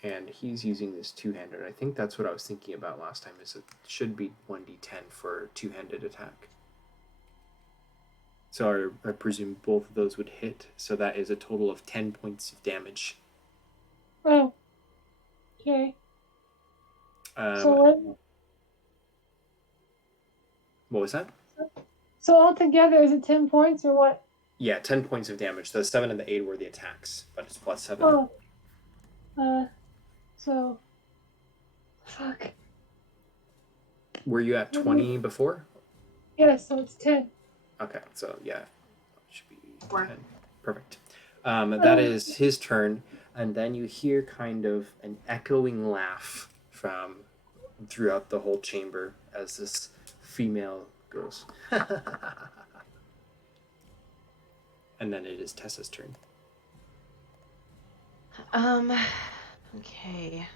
And he's using this two-handed. I think that's what I was thinking about last time, is it should be 1d10 for two-handed attack. So I presume both of those would hit. So that is a total of 10 points of damage. Oh. Okay. What was that? So altogether, is it 10 points or what? Yeah, 10 points of damage. The 7 and the 8 were the attacks, but it's plus 7. Oh. So. Fuck. Were you at 20 before? Yeah, so it's 10. Okay, so yeah, should be 4. 10. Perfect. That is his turn, and then you hear kind of an echoing laugh from throughout the whole chamber as this female goes. And then it is Tessa's turn. Okay.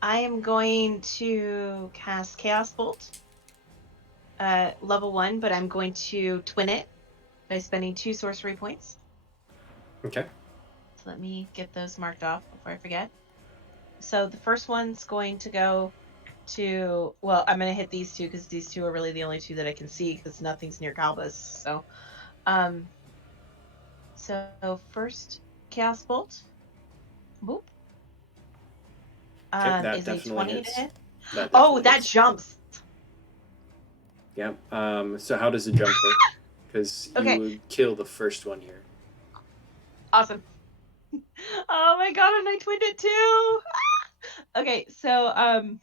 I am going to cast Chaos Bolt. Level 1, but I'm going to twin it by spending 2 sorcery points. Okay. So let me get those marked off before I forget. So the first one's going to go to, well, I'm going to hit these two because these two are really the only two that I can see because nothing's near Calbus. So first Chaos Bolt. Boop. Okay, that is a definitely 20 hits. to hit. That Oh, that hits. jumps. Yeah. So how does the jump work? Because you would kill the first one here. Awesome. Oh my god, and I twinned it too. Okay, so I'll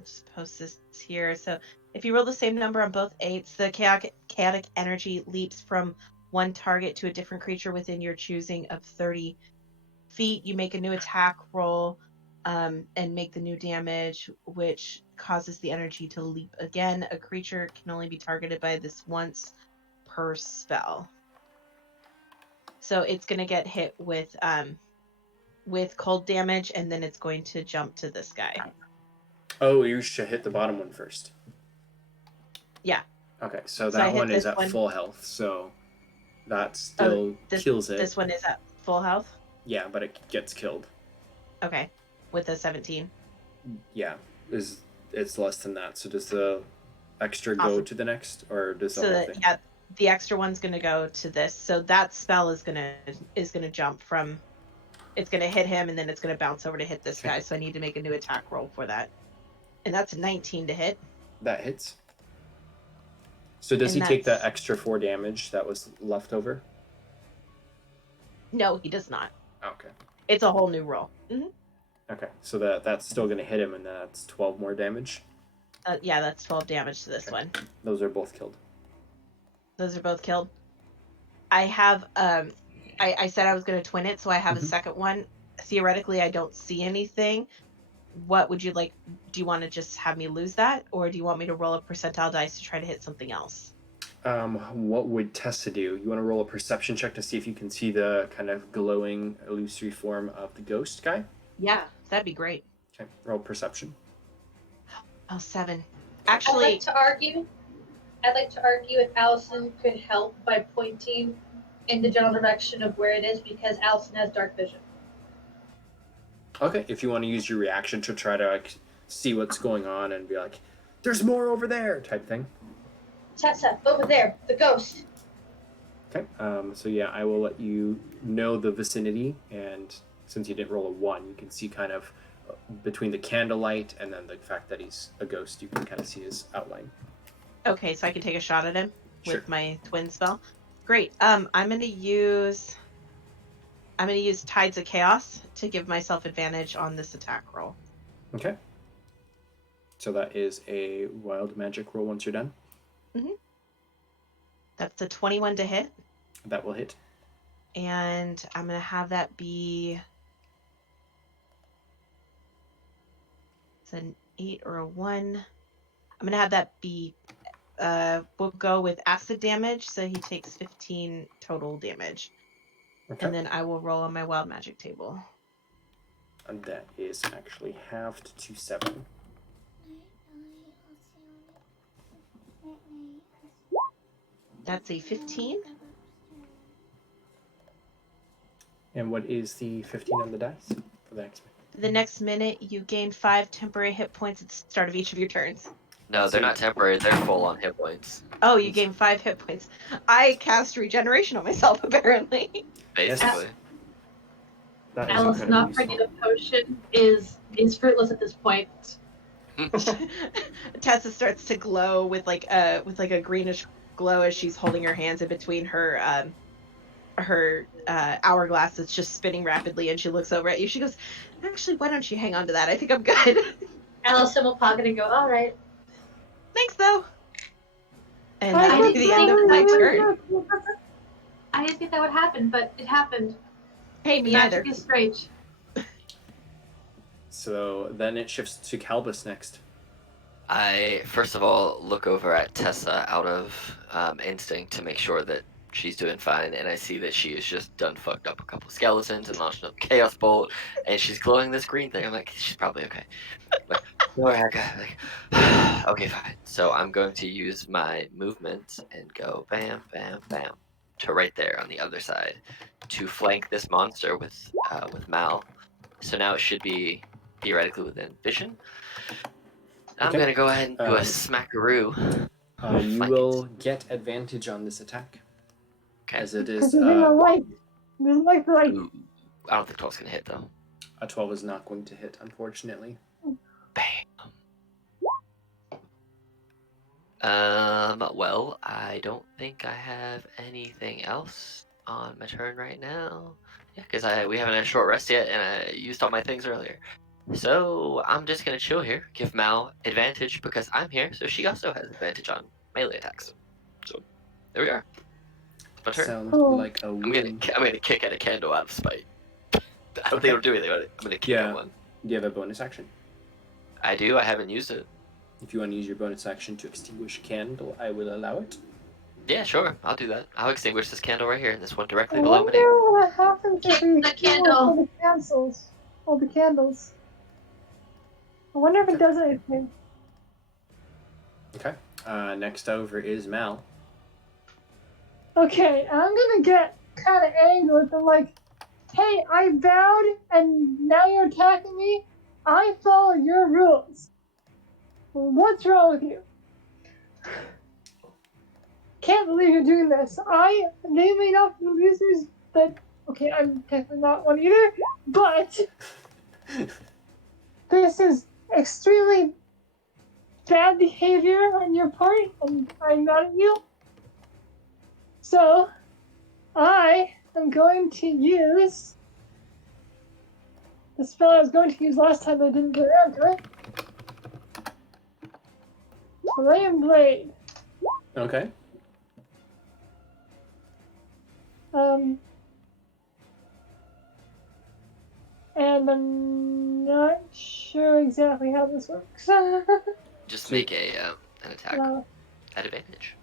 just post this here. So if you roll the same number on both 8s, the chaotic energy leaps from one target to a different creature within your choosing of 30 feet. You make a new attack roll and make the new damage, which causes the energy to leap again. A creature can only be targeted by this once per spell. So it's going to get hit with cold damage, and then it's going to jump to this guy. Oh, you should hit the bottom one first. Yeah. Okay, so that one is at full health, so that still kills it. This one is at full health? Yeah, but it gets killed. Okay, with a 17. Yeah, it's less than that. So does the extra go to the next, or does the whole thing? Yeah, the extra one's going to go to this. So that spell is going to jump from. It's going to hit him, and then it's going to bounce over to hit this guy. So I need to make a new attack roll for that. And that's a 19 to hit. That hits. So does And he take the that's- extra 4 damage that was left over? No, he does not. Okay. It's a whole new roll. Mm-hmm. Okay, so that's still going to hit him, and that's 12 more damage. Yeah, that's 12 damage to this one. Those are both killed. Those are both killed. I have, I said I was going to twin it, so I have a second one. Theoretically, I don't see anything. What would you like? Do you want to just have me lose that, or do you want me to roll a percentile dice to try to hit something else? What would Tessa do? You want to roll a perception check to see if you can see the kind of glowing, illusory form of the ghost guy? Yeah, that'd be great. Okay, roll perception. Oh, 7. I'd Actually, like to argue if Allison could help by pointing in the general direction of where it is, because Allison has dark vision. Okay, if you want to use your reaction to try to like see what's going on and be like, "There's more over there," type thing. Tessa, over there, the ghost. Okay, so yeah, I will let you know the vicinity, and since you didn't roll a 1, you can see kind of between the candlelight and then the fact that he's a ghost, you can kind of see his outline. okay, so I can take a shot at him Sure. with my twin spell. Great. I'm gonna use Tides of Chaos to give myself advantage on this attack roll. Okay. So that is a wild magic roll once you're done. That's a 21 to hit, That will hit. and I'm gonna have that be it's an 8 or a 1. I'm gonna have that be we'll go with acid damage, so he takes 15 total damage. Okay. And then I will roll on my wild magic table. And that is actually halved to 7. That's a 15. And what is the 15 on the dice for the next minute? The next minute, you gain 5 temporary hit points at the start of each of your turns. No, they're not temporary. They're full on hit points. Oh, you gain 5 hit points. I cast regeneration on myself, apparently. Basically. That is Allison incredibly offering you useful. the potion is fruitless at this point. Tessa starts to glow with like a greenish glow as she's holding her hands in between her hourglass that's just spinning rapidly, and she looks over at you. She goes, "Actually, why don't you hang on to that? I think I'm good." Allison will pocket and go, all right. Thanks, though. And I that would be the end of my turn. I didn't think that would happen, but it happened. Hey, me either. Magic is strange. So then it shifts to Calbus next. I, first of all, look over at Tessa out of instinct to make sure that she's doing fine, and I see that she has just done fucked up a couple skeletons and launched a chaos bolt, and she's glowing this green thing. I'm like, she's probably okay. Like, okay, fine. So I'm going to use my movement and go bam, bam, bam to right there on the other side to flank this monster with Mal. So now it should be theoretically within vision. I'm Okay. gonna go ahead and do a Um, smackaroo. You Flank will get advantage on this attack, Okay. as it Because is he's in the light. There's light for light. Ooh, I don't think 12's gonna hit though. a 12 is not going to hit, unfortunately. Bam. Well, I don't think I have anything else on my turn right now. Yeah, because we haven't had a short rest yet, and I used all my things earlier. So I'm just gonna chill here, give Mal advantage because I'm here, so she also has advantage on melee attacks. So there we are. It's my turn. Sounds Cool. like a I'm win. gonna kick at a candle out of spite. I don't think it'll do anything, but I'm gonna kick Yeah. at one. Do you have a bonus action? I do. I haven't used it. If you want to use your bonus action to extinguish a candle, I will allow it. Yeah, sure. I'll do that. I'll extinguish this candle right here, and this one I directly below my wonder name. what happens if we The kill candle. all the candles. All the candles. I wonder if it does anything. Okay. Next over is Mal. Okay, I'm gonna get kind of angry with them, like, hey, I bowed and now you're attacking me? I follow your rules. What's wrong with you? Can't believe you're doing this. They may not be losers, but, okay, I'm definitely not one either, but this is extremely bad behavior on your part, and I'm mad at you. So, I am going to use the spell I was going to use last time. I didn't get around to it. Flame Blade. Okay. And I'm not sure exactly how this works. Just make an attack at advantage.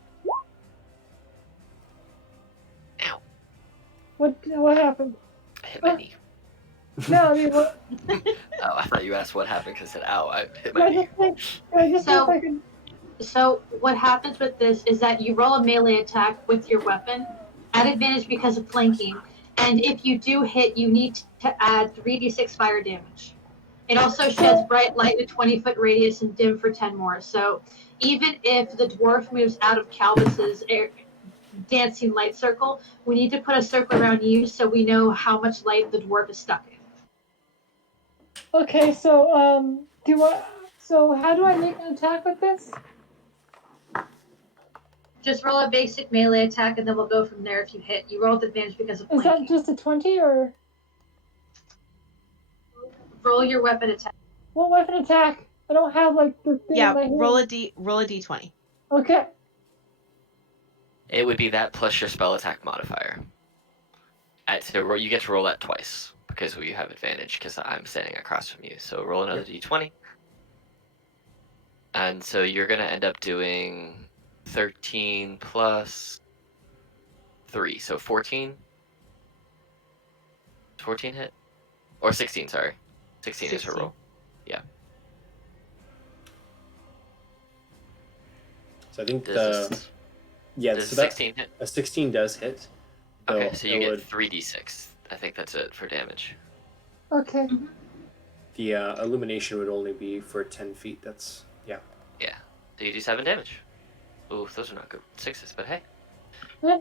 Ow. What happened? I hit my knee. No, I mean, what? Oh, I thought you asked what happened because I said, ow, I hit my knee. I just So- if I could. So what happens with this is that you roll a melee attack with your weapon at advantage because of flanking, and if you do hit, you need to add 3d6 fire damage. It also sheds bright light in a 20-foot radius and dim for 10 more. So even if the dwarf moves out of Calvis's dancing light circle, we need to put a circle around you so we know how much light the dwarf is stuck in. Okay, so So how do I make an attack with this? Just roll a basic melee attack, and then we'll go from there. If you hit, you roll with advantage because of Is flanking. that just a 20 or Roll your weapon attack. what weapon attack? I don't have like the thing Yeah, in my hand. roll a d20. Okay. It would be that plus your spell attack modifier. You get to roll that twice because you have advantage because I'm standing across from you. So roll another d20. And so you're going to end up doing 13 plus 3. So 14? 14 hit? Or 16, sorry. 16 is her roll. Yeah. So I think Does so 16 hit? a 16 does hit. Okay, so you would, get 3d6. I think that's it for damage. Okay. the illumination would only be for 10 feet. That's Yeah. So you do 7 damage. Ooh, those are not good 6s, but hey. Yeah.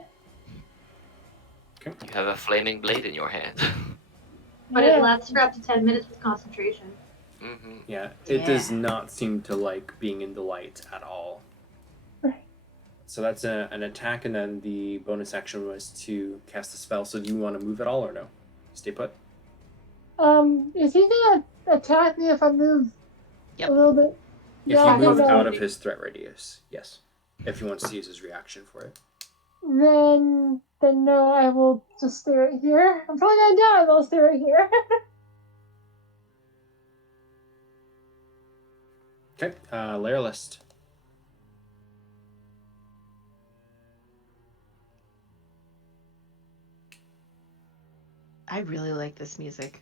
Okay. You have a flaming blade in your hand. But it lasts for up to 10 minutes with concentration. Mm-hmm. Yeah, it does not seem to like being in the light at all. Right. So that's an attack, and then the bonus action was to cast a spell. So do you want to move at all or no? Stay put? Is he gonna attack me if I move Yep. a little bit? If Yeah, you move then, out of his threat radius, yes. If he wants to use his reaction for it. then no, I will just stay right here. I'm probably gonna die, but I'll stay right here. Okay, layer list. I really like this music.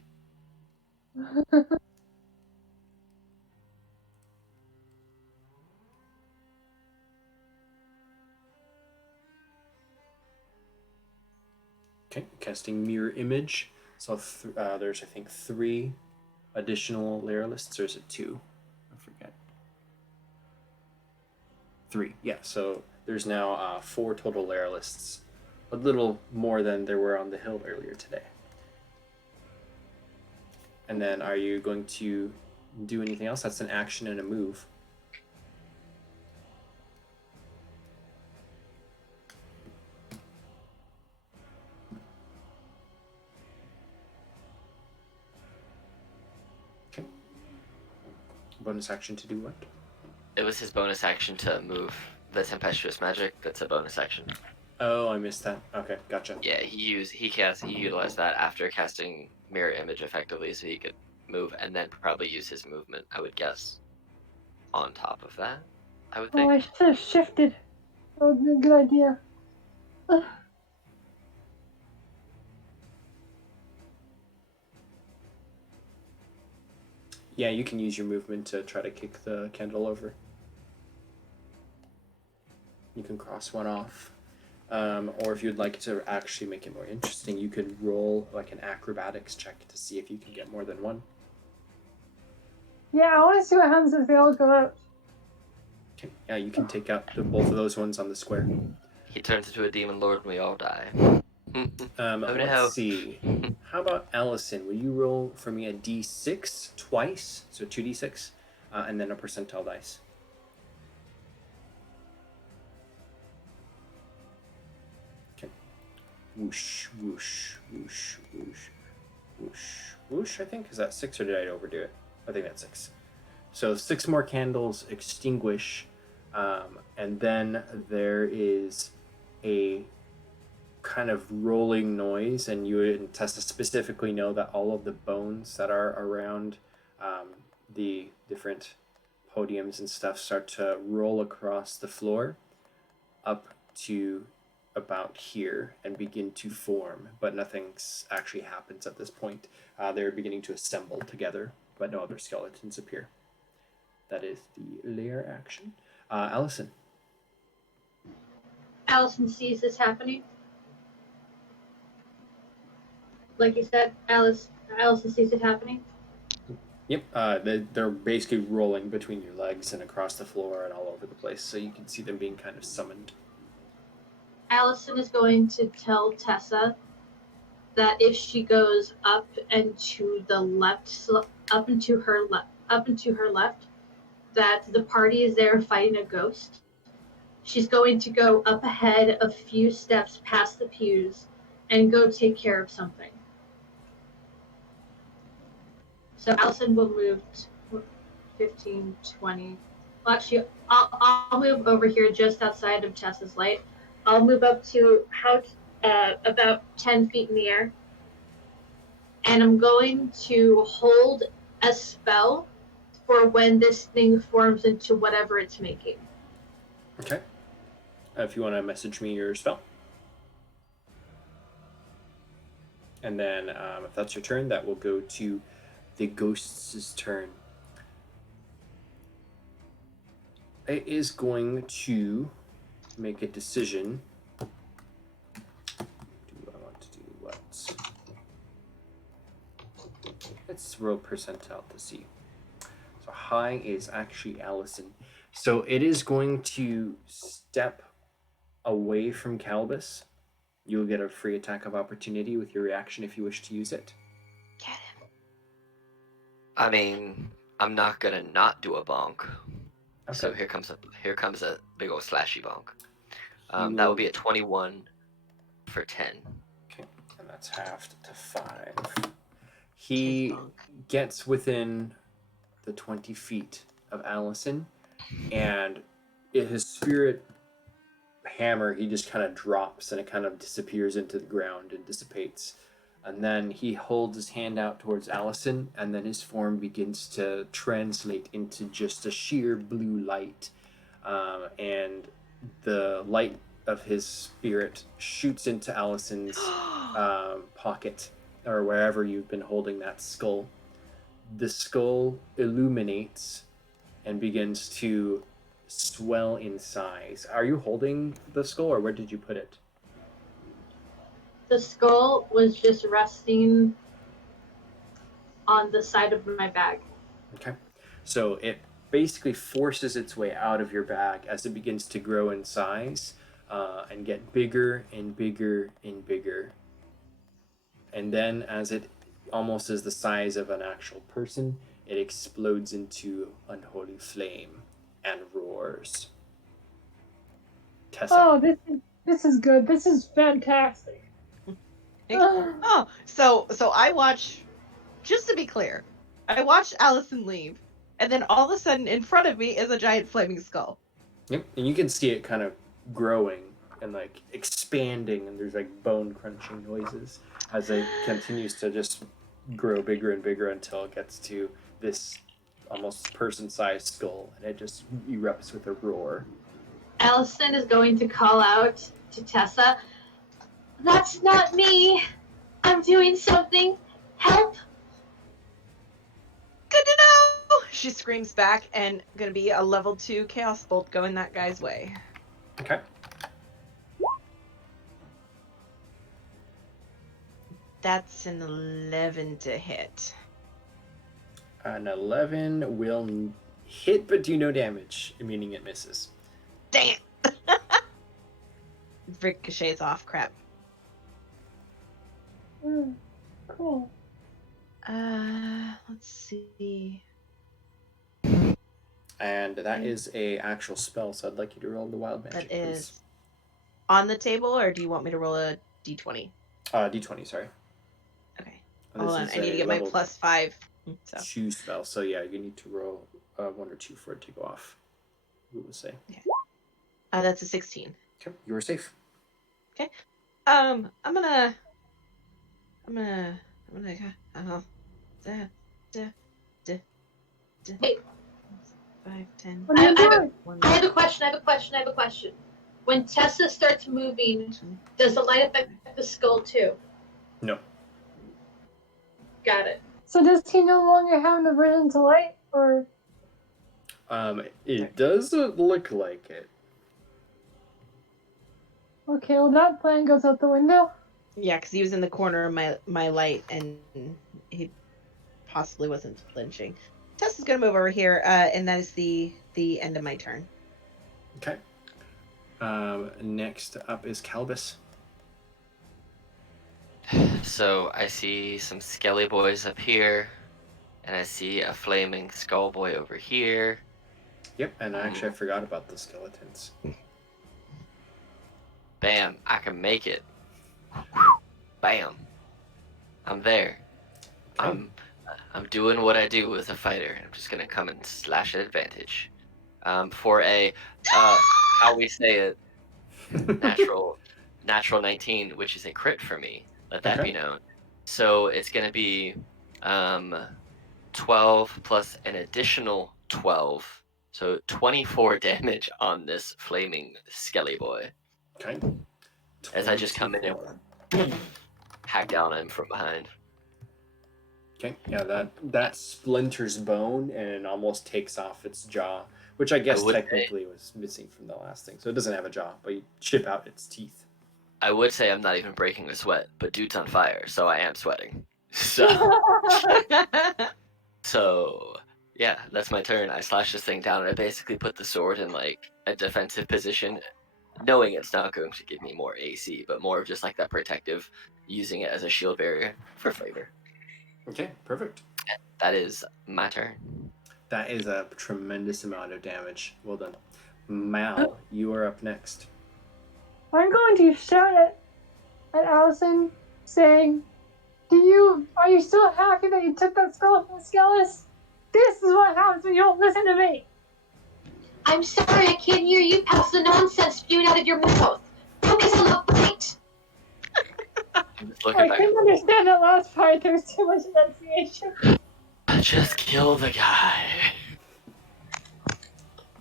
Okay, casting mirror image. So there's I think 3 additional layer lists, or is it 2? I forget. 3, yeah. So there's now 4 total layer lists, a little more than there were on the hill earlier today. And then, are you going to do anything else? That's an action and a move. Okay. Bonus action to do what? It was his bonus action to move the tempestuous magic. That's a bonus action. Oh, I missed that. Okay, gotcha. Yeah, he utilized that after casting mirror image effectively, so he could move and then probably use his movement, I would guess, on top of that. I would think. I should have shifted. That would be a good idea. Yeah, you can use your movement to try to kick the candle over. You can cross one off. Or if you'd like to actually make it more interesting, you could roll like an acrobatics check to see if you can get more than one. Yeah, I want to see what happens if they all go out. Okay. Yeah, you can take out both of those ones on the square. He turns into a demon lord and we all die. Let's see. How about Allison? Will you roll for me a d6 twice? So 2d6, and then a percentile dice. whoosh, whoosh, whoosh, whoosh, whoosh, whoosh. I think, is that 6 or did I overdo it? I think that's 6. So 6 more candles extinguish, and then there is a kind of rolling noise, and you and Tessa specifically know that all of the bones that are around the different podiums and stuff start to roll across the floor up to about here and begin to form, but nothing actually happens at this point. They're beginning to assemble together, but no other skeletons appear. That is the lair action. Allison. Allison sees this happening. Like you said, Allison sees it happening. Yep, they're basically rolling between your legs and across the floor and all over the place, so you can see them being kind of summoned. Allison is going to tell Tessa that if she goes up and to the left, up and to her left, that the party is there fighting a ghost. She's going to go up ahead a few steps past the pews and go take care of something. So Allison will move 15, 20. Well, actually, I'll move over here just outside of Tessa's light. I'll move up to about 10 feet in the air. And I'm going to hold a spell for when this thing forms into whatever it's making. Okay. If you want to message me your spell. And then if that's your turn, that will go to the ghost's turn. It is going to make a decision. Do I want to do what? Let's roll percentile to see. So high is actually Allison. So it is going to step away from Calbus. You'll get a free attack of opportunity with your reaction if you wish to use it. Get him. I mean, I'm not gonna not do a bonk. Okay. So here comes a big old slashy bonk. You That will- would be a 21 for 10. Okay, and that's halved to 5. He Tis bonk. gets within the 20 feet of Allison, and his spirit hammer, he just kind of drops and it kind of disappears into the ground and dissipates. And then he holds his hand out towards Allison, and then his form begins to translate into just a sheer blue light. And the light of his spirit shoots into Allison's pocket, or wherever you've been holding that skull. The skull illuminates and begins to swell in size. Are you holding the skull, or where did you put it? The skull was just resting on the side of my bag. Okay. So it basically forces its way out of your bag as it begins to grow in size and get bigger and bigger and bigger. And then as it almost is the size of an actual person, it explodes into unholy flame and roars. Tessa. Oh, this is good. This is fantastic. Oh, so I watch. Just to be clear, I watched Allison leave, and then all of a sudden, in front of me is a giant flaming skull. Yep, and you can see it kind of growing and like expanding, and there's like bone crunching noises as it continues to just grow bigger and bigger until it gets to this almost person-sized skull, and it just erupts with a roar. Allison is going to call out to Tessa, "That's not me! I'm doing something! Help!" Good to know! She screams back, and gonna be a level 2 Chaos Bolt going that guy's way. Okay. That's an 11 to hit. An 11 will hit but do no damage, meaning it misses. Dang it! Ricochets off, crap. Cool. Let's see. And that is a actual spell, so I'd like you to roll the wild magic, That is please. on the table, or do you want me to roll a D20? D20, sorry. Okay. And Hold this on. is I need to a get my level +5. So 2 spell, so yeah, you need to roll 1 or 2 for it to go off. We would say. that's a 16. Okay, you are safe. Okay. I'm gonna. Hey. 5, 10. What are you doing? I have a question. When Tessa starts moving, does the light affect the skull too? No. Got it. So does he no longer have an aversion to light, or? It doesn't look like it. Okay, well that plan goes out the window. Yeah, because he was in the corner of my light, and he possibly wasn't flinching. Tessa's gonna move over here, and that is the end of my turn. Okay. Next up is Calbus. So I see some skelly boys up here, and I see a flaming skull boy over here. Yep, and actually I forgot about the skeletons. Bam, I can make it. Bam. I'm there. Okay. I'm doing what I do as a fighter. I'm just gonna come and slash at advantage. For a how we say it, natural 19, which is a crit for me. Let that be known. So it's gonna be 12 plus an additional 12. So 24 damage on this flaming skelly boy. Okay. As I just come in and hack down on him from behind. Okay, yeah, that splinters bone and almost takes off its jaw, which I guess technically was missing from the last thing. So it doesn't have a jaw, but you chip out its teeth. I would say I'm not even breaking a sweat, but dude's on fire, so I am sweating. So yeah, that's my turn. I slash this thing down, and I basically put the sword in like a defensive position, knowing it's not going to give me more AC, but more of just like that protective, using it as a shield barrier for flavor. Okay, perfect. That is my turn. That is a tremendous amount of damage. Well done. Mal, you are up next. I'm going to shout at Allison, saying, are you still happy that you took that skull from Skellis? This is what happens when you don't listen to me. I'm sorry, I can't hear you past the nonsense spewing out of your mouth. Focus on the fight. I couldn't understand that last part. There was too much enunciation. Just kill the guy.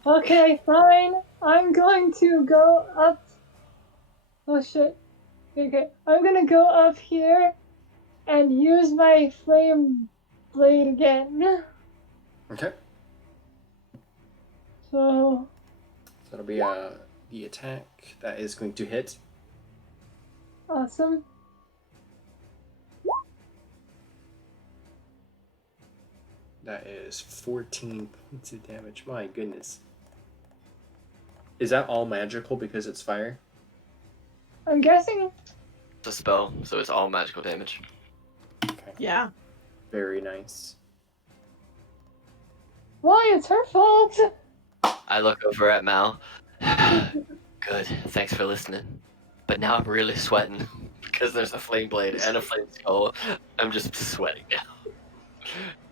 Okay, fine. I'm going to go up. Oh shit. Okay, I'm gonna go up here and use my flame blade again. Okay. So that'll be the attack that is going to hit. Awesome. That is 14 points of damage. My goodness. Is that all magical because it's fire? I'm guessing. It's a spell, so it's all magical damage. Okay. Yeah. Very nice. Why? It's her fault. I look over at Mal. Good, thanks for listening. But now I'm really sweating because there's a flame blade and a flame skull. I'm just sweating now.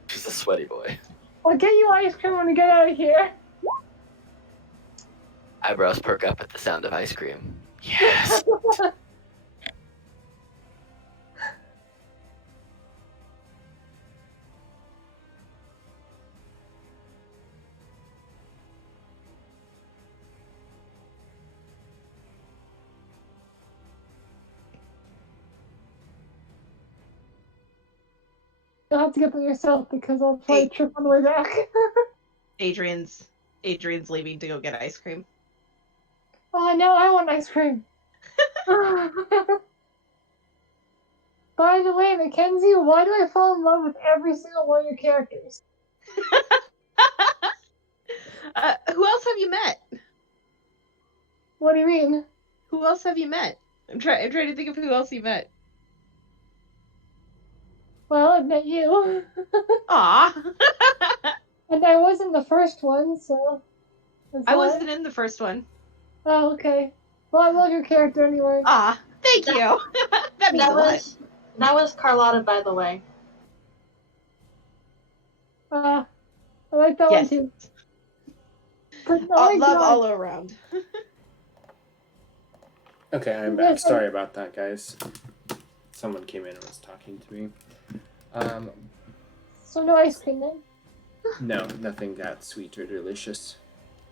Just a sweaty boy. I'll get you ice cream when we get out of here. Eyebrows perk up at the sound of ice cream. Yes! You'll have to get them yourself because I'll probably trip on the way back. Adrian's leaving to go get ice cream. Oh, now I want ice cream. By the way, Mackenzie, why do I fall in love with every single one of your characters? Who else have you met? What do you mean? Who else have you met? I'm trying to think of who else you met. Well, I've met you. Aw. And I wasn't the first one, so... I wasn't in the first one. Oh, okay. Well, I love your character anyway. Aw, Thank you. That means a lot. That was Carlotta, by the way. I like that Yes. one too. But oh my Love God. all around. Okay, I'm back. Yes, Sorry about that, guys. Someone came in and was talking to me. So no ice cream then. No, nothing that sweet or delicious.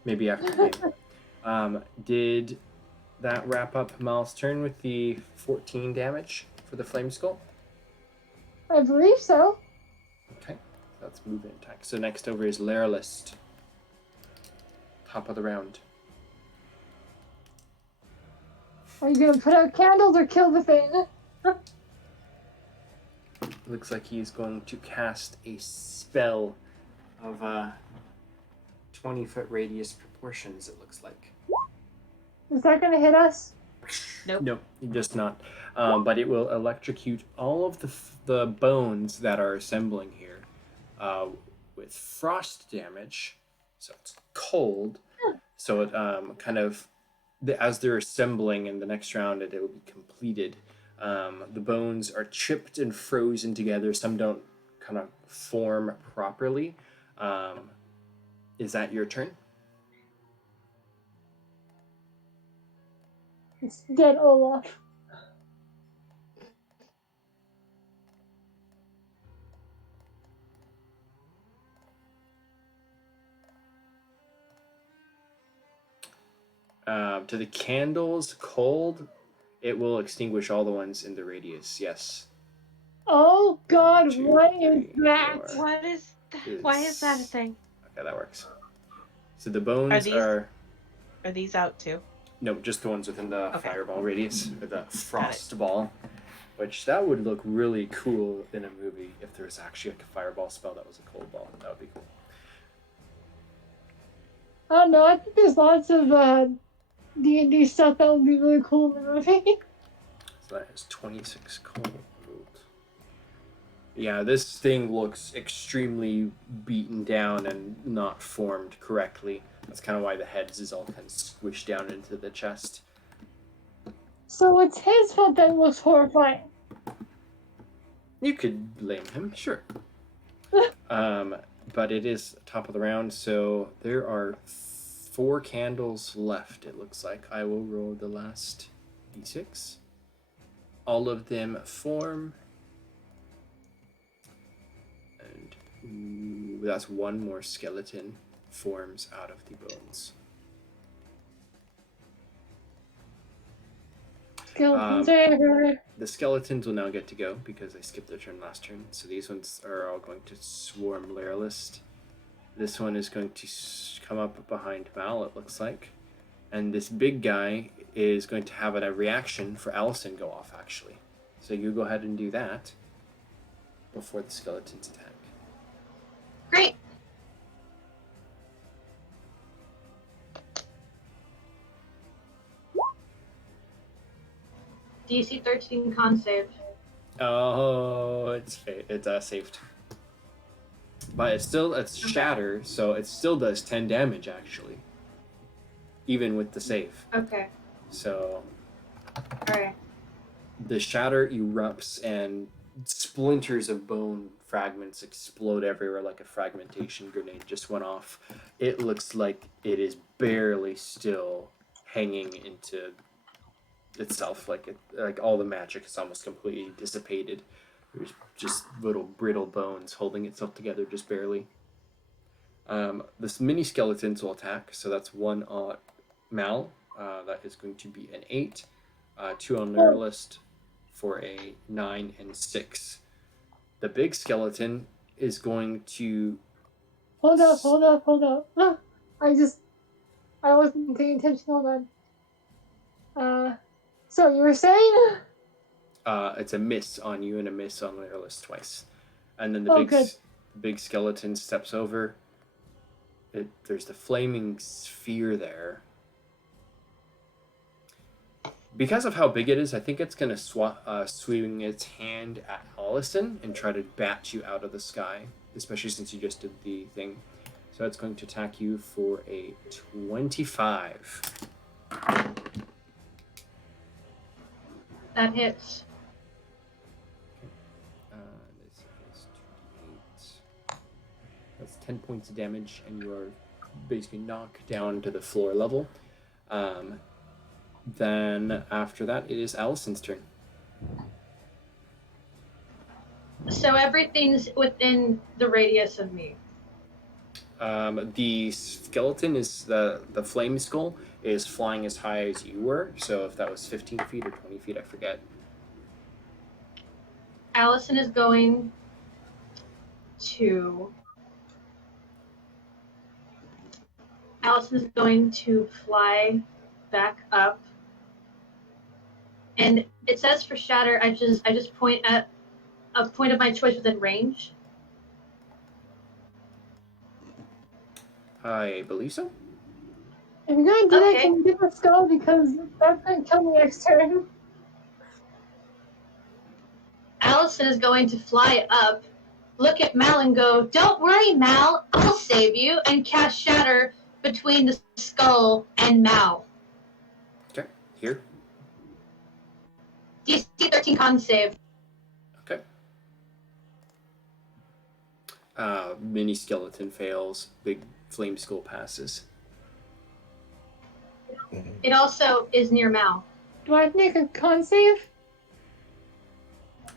Maybe after the game. Did that wrap up Mal's turn with the 14 damage for the Flame Skull? I believe so. Okay, that's movement attack. So next over is Lairlist. Top of the round. Are you gonna put out candles or kill the thing? Looks like he's going to cast a spell of 20-foot radius proportions, it looks like. Is that gonna hit us? Nope. Nope, just not. But it will electrocute all of the bones that are assembling here with frost damage. So it's cold. So it kind of, as they're assembling in the next round, it will be completed. The bones are chipped and frozen together. Some don't kind of form properly. Is that your turn? It's dead Olaf. To the candles, cold, it will extinguish all the ones in the radius. Yes. Oh God, 2, what is 3, that? 4. What is that? Why is that a thing? Okay, that works. So the bones are these out too? no, just the ones within the Okay. fireball radius, or the frost ball. Which that would look really cool in a movie if there was actually like a fireball spell that was a cold ball. That would be cool. I don't know. I think there's lots of D&D stuff that would be really cool in the movie. So that is 26 cold. Yeah, this thing looks extremely beaten down and not formed correctly. That's kind of why the heads is all kind of squished down into the chest. So it's his fault that it looks horrifying. You could blame him, sure. But it is top of the round, so there are 4 candles left, it looks like. I will roll the last d6. All of them form. And that's one more skeleton forms out of the bones. Skeletons are everywhere. The skeletons will now get to go because they skipped their turn last turn. So these ones are all going to swarm Lairlist. This one is going to come up behind Mal, it looks like. And this big guy is going to have a reaction for Allison go off, actually. So you go ahead and do that before the skeletons attack. Great. DC 13 con save. Oh, it's saved. But it's shatter, so it still does 10 damage actually. Even with the save. Okay. So Alright. the shatter erupts and splinters of bone fragments explode everywhere like a fragmentation grenade just went off. It looks like it is barely still hanging into itself, like all the magic is almost completely dissipated. There's just little brittle bones holding itself together just barely. This mini skeletons will attack, so that's 1 on Mal. That is going to be an 8. 2 on their list for a 9 and 6. The big skeleton is going to... Hold up. I wasn't paying attention. Hold on. So you were saying? It's a miss on you and a miss on their list twice. And then the big skeleton steps over. There's the flaming sphere there. Because of how big it is, I think it's going to swing its hand at Allison and try to bat you out of the sky, especially since you just did the thing. So it's going to attack you for a 25. That hits. This is 2d8. That's 10 points of damage, and you are basically knocked down to the floor level. Then after that, it is Allison's turn. So everything's within the radius of me. The skeleton is the flame skull is flying as high as you were. So if that was 15 feet or 20 feet, I forget. Allison is going to fly back up. And it says for shatter, I just point at a point of my choice within range. I believe so. If you're gonna do that, Okay. can you get the skull, because that's gonna kill me next turn. Allison is going to fly up, look at Mal and go, "Don't worry, Mal, I'll save you," and cast shatter between the skull and Mal. Okay, here. DC 13 con save. Okay. Mini skeleton fails. Big flame skull passes. It also is near Mal. Do I have to make a con save?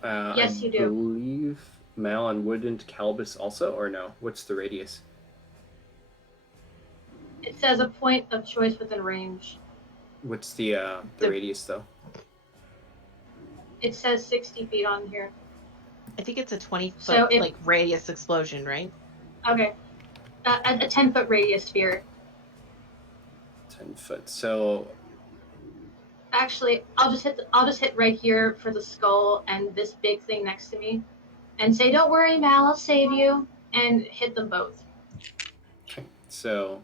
Yes, I you do. believe Mal and wouldn't Calbus also, or no? What's the radius? It says a point of choice within range. What's the radius though? It says 60 feet on here. I think it's a 20-foot So if- radius explosion, right? Okay. A 10-foot radius sphere. 10 foot. So Actually, I'll just hit right here for the skull and this big thing next to me, and say, "Don't worry, Mal, I'll save you," and hit them both. okay. So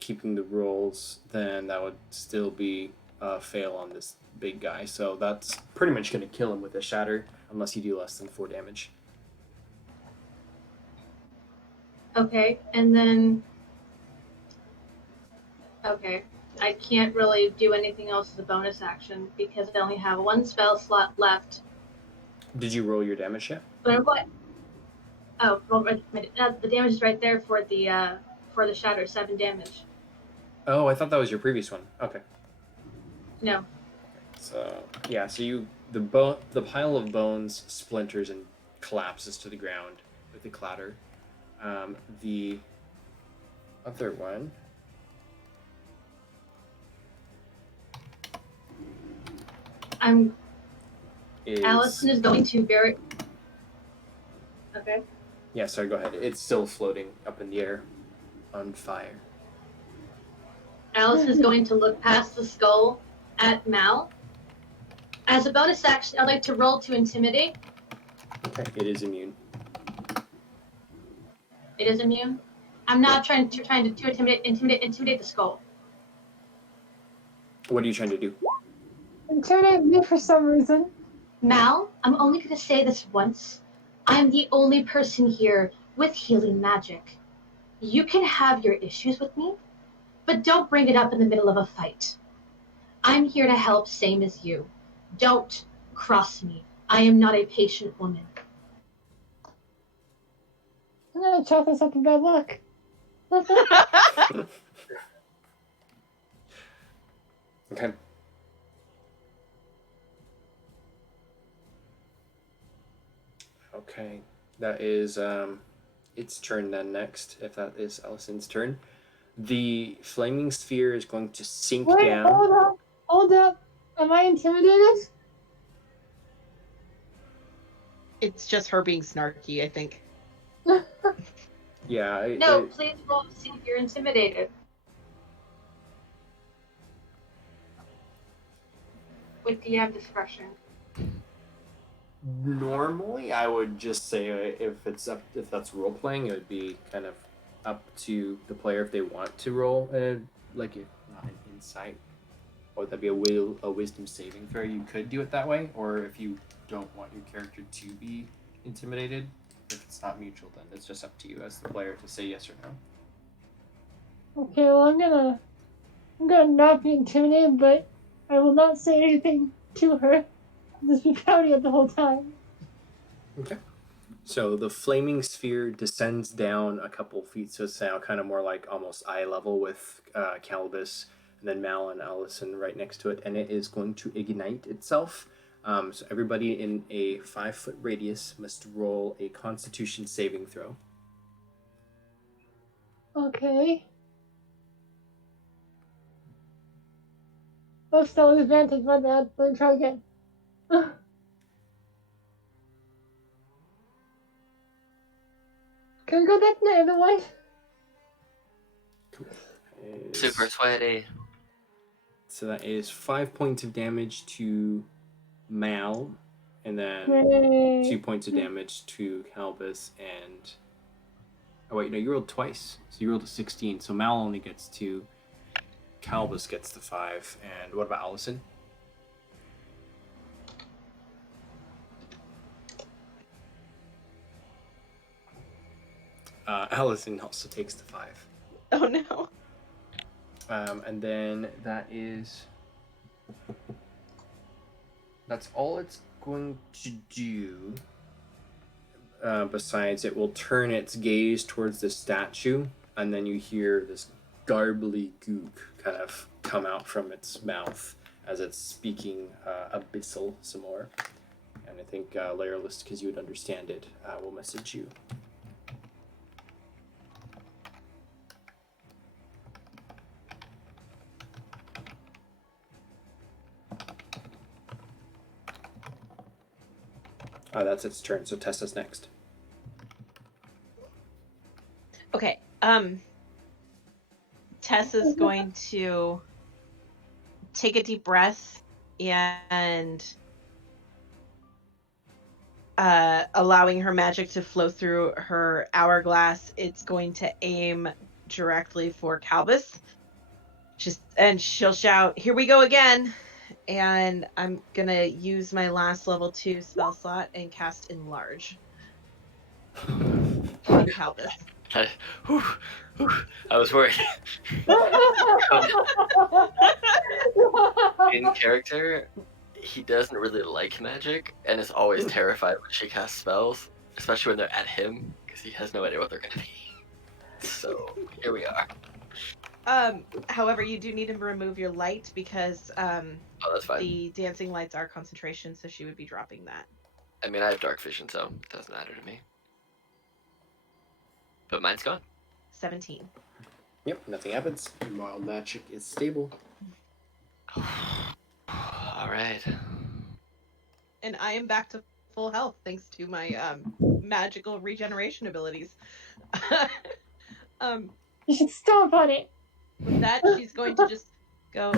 keeping the rolls, then that would still be a fail on this big guy. So that's pretty much going to kill him with a shatter, unless you do less than 4 damage. Okay, and then I can't really do anything else as a bonus action because I only have one spell slot left. Did you roll your damage yet? But what? Oh, well, the damage is right there for the shatter, 7 damage. Oh, I thought that was your previous one. Okay. No. So yeah, so the pile of bones splinters and collapses to the ground with a clatter. The other one is Allison is going to bury. Okay. Yeah, sorry, go ahead. It's still floating up in the air on fire. Allison is going to look past the skull at Mal. As a bonus action, I'd like to roll to intimidate. Okay, it is immune. It is immune. I'm not trying to intimidate the skull. What are you trying to do? Intimidate me for some reason. Mal, I'm only going to say this once. I'm the only person here with healing magic. You can have your issues with me, but don't bring it up in the middle of a fight. I'm here to help, same as you. Don't cross me. I am not a patient woman. I'm gonna chalk this up to bad luck. Okay. Okay, that is its turn then next, if that is Allison's turn. The flaming sphere is going to sink Wait, down. hold up. Am I intimidated? It's just her being snarky, I think. Yeah. No, please roll to see if you're intimidated. With DM discretion. Normally, I would just say if that's role playing, it would be kind of up to the player if they want to roll not an insight, or that'd be a wisdom saving throw. You could do it that way, or if you don't want your character to be intimidated, if it's not mutual, then it's just up to you as the player to say yes or no. Okay, well I'm gonna not be intimidated, but I will not say anything to her. Just be cloudy the whole time. Okay. So the flaming sphere descends down a couple feet, so it's now kind of more like almost eye level with Calibus, and then Mal and Allison right next to it, and it is going to ignite itself. So everybody in a 5-foot radius must roll a Constitution saving throw. Okay. Oh, still an advantage, my bad. Let me try again. Can we go back to the other one? Super sweaty. So that is 5 points of damage to Mal, and then Yay. 2 points of damage to Calibus, and oh wait, no, you rolled twice. So you rolled a 16. So Mal only gets 2. Calibus gets the 5. And what about Allison? Allison also takes the 5. Oh no. And then that's all it's going to do. Besides, it will turn its gaze towards the statue, and then you hear this garbly gook kind of come out from its mouth as it's speaking abyssal some more. And I think Layerlist, because you would understand it, will message you. That's its turn, so Tessa's next. Okay. Tessa's going to take a deep breath and allowing her magic to flow through her hourglass. It's going to aim directly for Calbus. And she'll shout, "Here we go again!" And I'm gonna use my last level 2 spell slot and cast Enlarge on Calbus. I was worried. In character, he doesn't really like magic and is always terrified when she casts spells, especially when they're at him, because he has no idea what they're going to be. So, here we are. However, you do need to remove your light because that's fine. The dancing lights are concentration, so she would be dropping that. I mean, I have dark vision, so it doesn't matter to me. But mine's gone. 17. Yep, nothing happens. Wild magic is stable. All right. And I am back to full health thanks to my magical regeneration abilities. You should stomp on it. With that, she's going to just go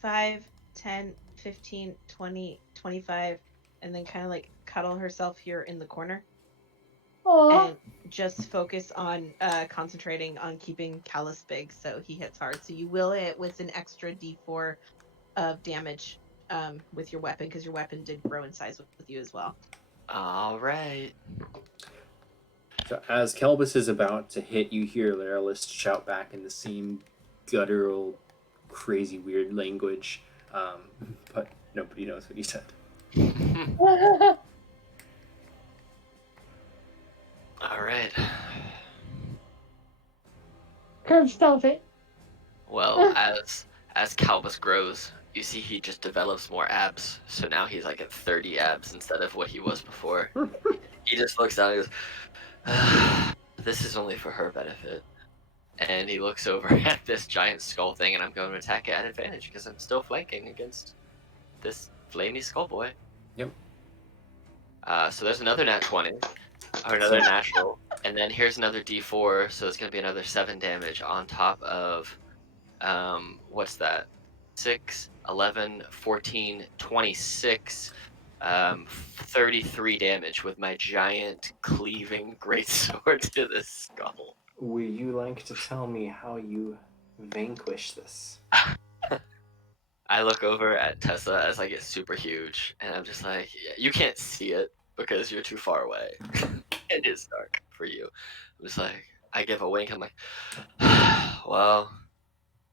5, 10, 15, 20, 25, and then kind of like cuddle herself here in the corner. Aww. And just focus on concentrating on keeping Callus big so he hits hard. So you will hit with an extra d4 of damage with your weapon, because your weapon did grow in size with you as well. All right. So as Calbus is about to hit, you hear Leralist shout back in the same guttural, crazy, weird language, but nobody knows what he said. All right. Curb stomp it. Well, as Calbus grows, you see he just develops more abs. So now he's like at 30 abs instead of what he was before. He just looks down and goes, "This is only for her benefit." And he looks over at this giant skull thing, and I'm going to attack it at advantage because I'm still flanking against this flamey skull boy. Yep. So there's another nat 20, or another natural, and then here's another d4, so it's going to be another 7 damage on top of, what's that? 6, 11, 14, 26, 33 damage with my giant cleaving greatsword to this skull. Would you like to tell me how you vanquish this? I look over at Tessa as I get super huge, and I'm just like, yeah, you can't see it because you're too far away. It is dark for you. I'm just like, I give a wink, I'm like, well,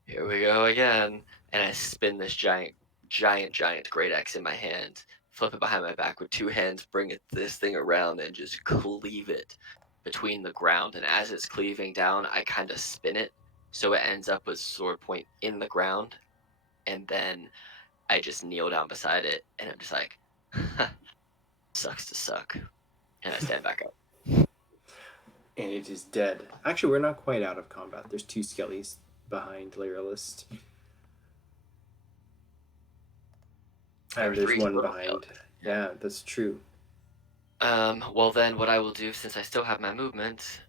here we go again. And I spin this giant giant great axe in my hand, flip it behind my back with 2 hands, bring this thing around, and just cleave it between the ground. And as it's cleaving down, I kind of spin it so it ends up with sword point in the ground, and then I just kneel down beside it, and I'm just like, sucks to suck, and I stand back up. And it is dead. Actually, we're not quite out of combat. There's 2 skellies behind Lyralist. And there's 3 one total behind. skeletons. Yeah, that's true. Well then, what I will do, since I still have my movement,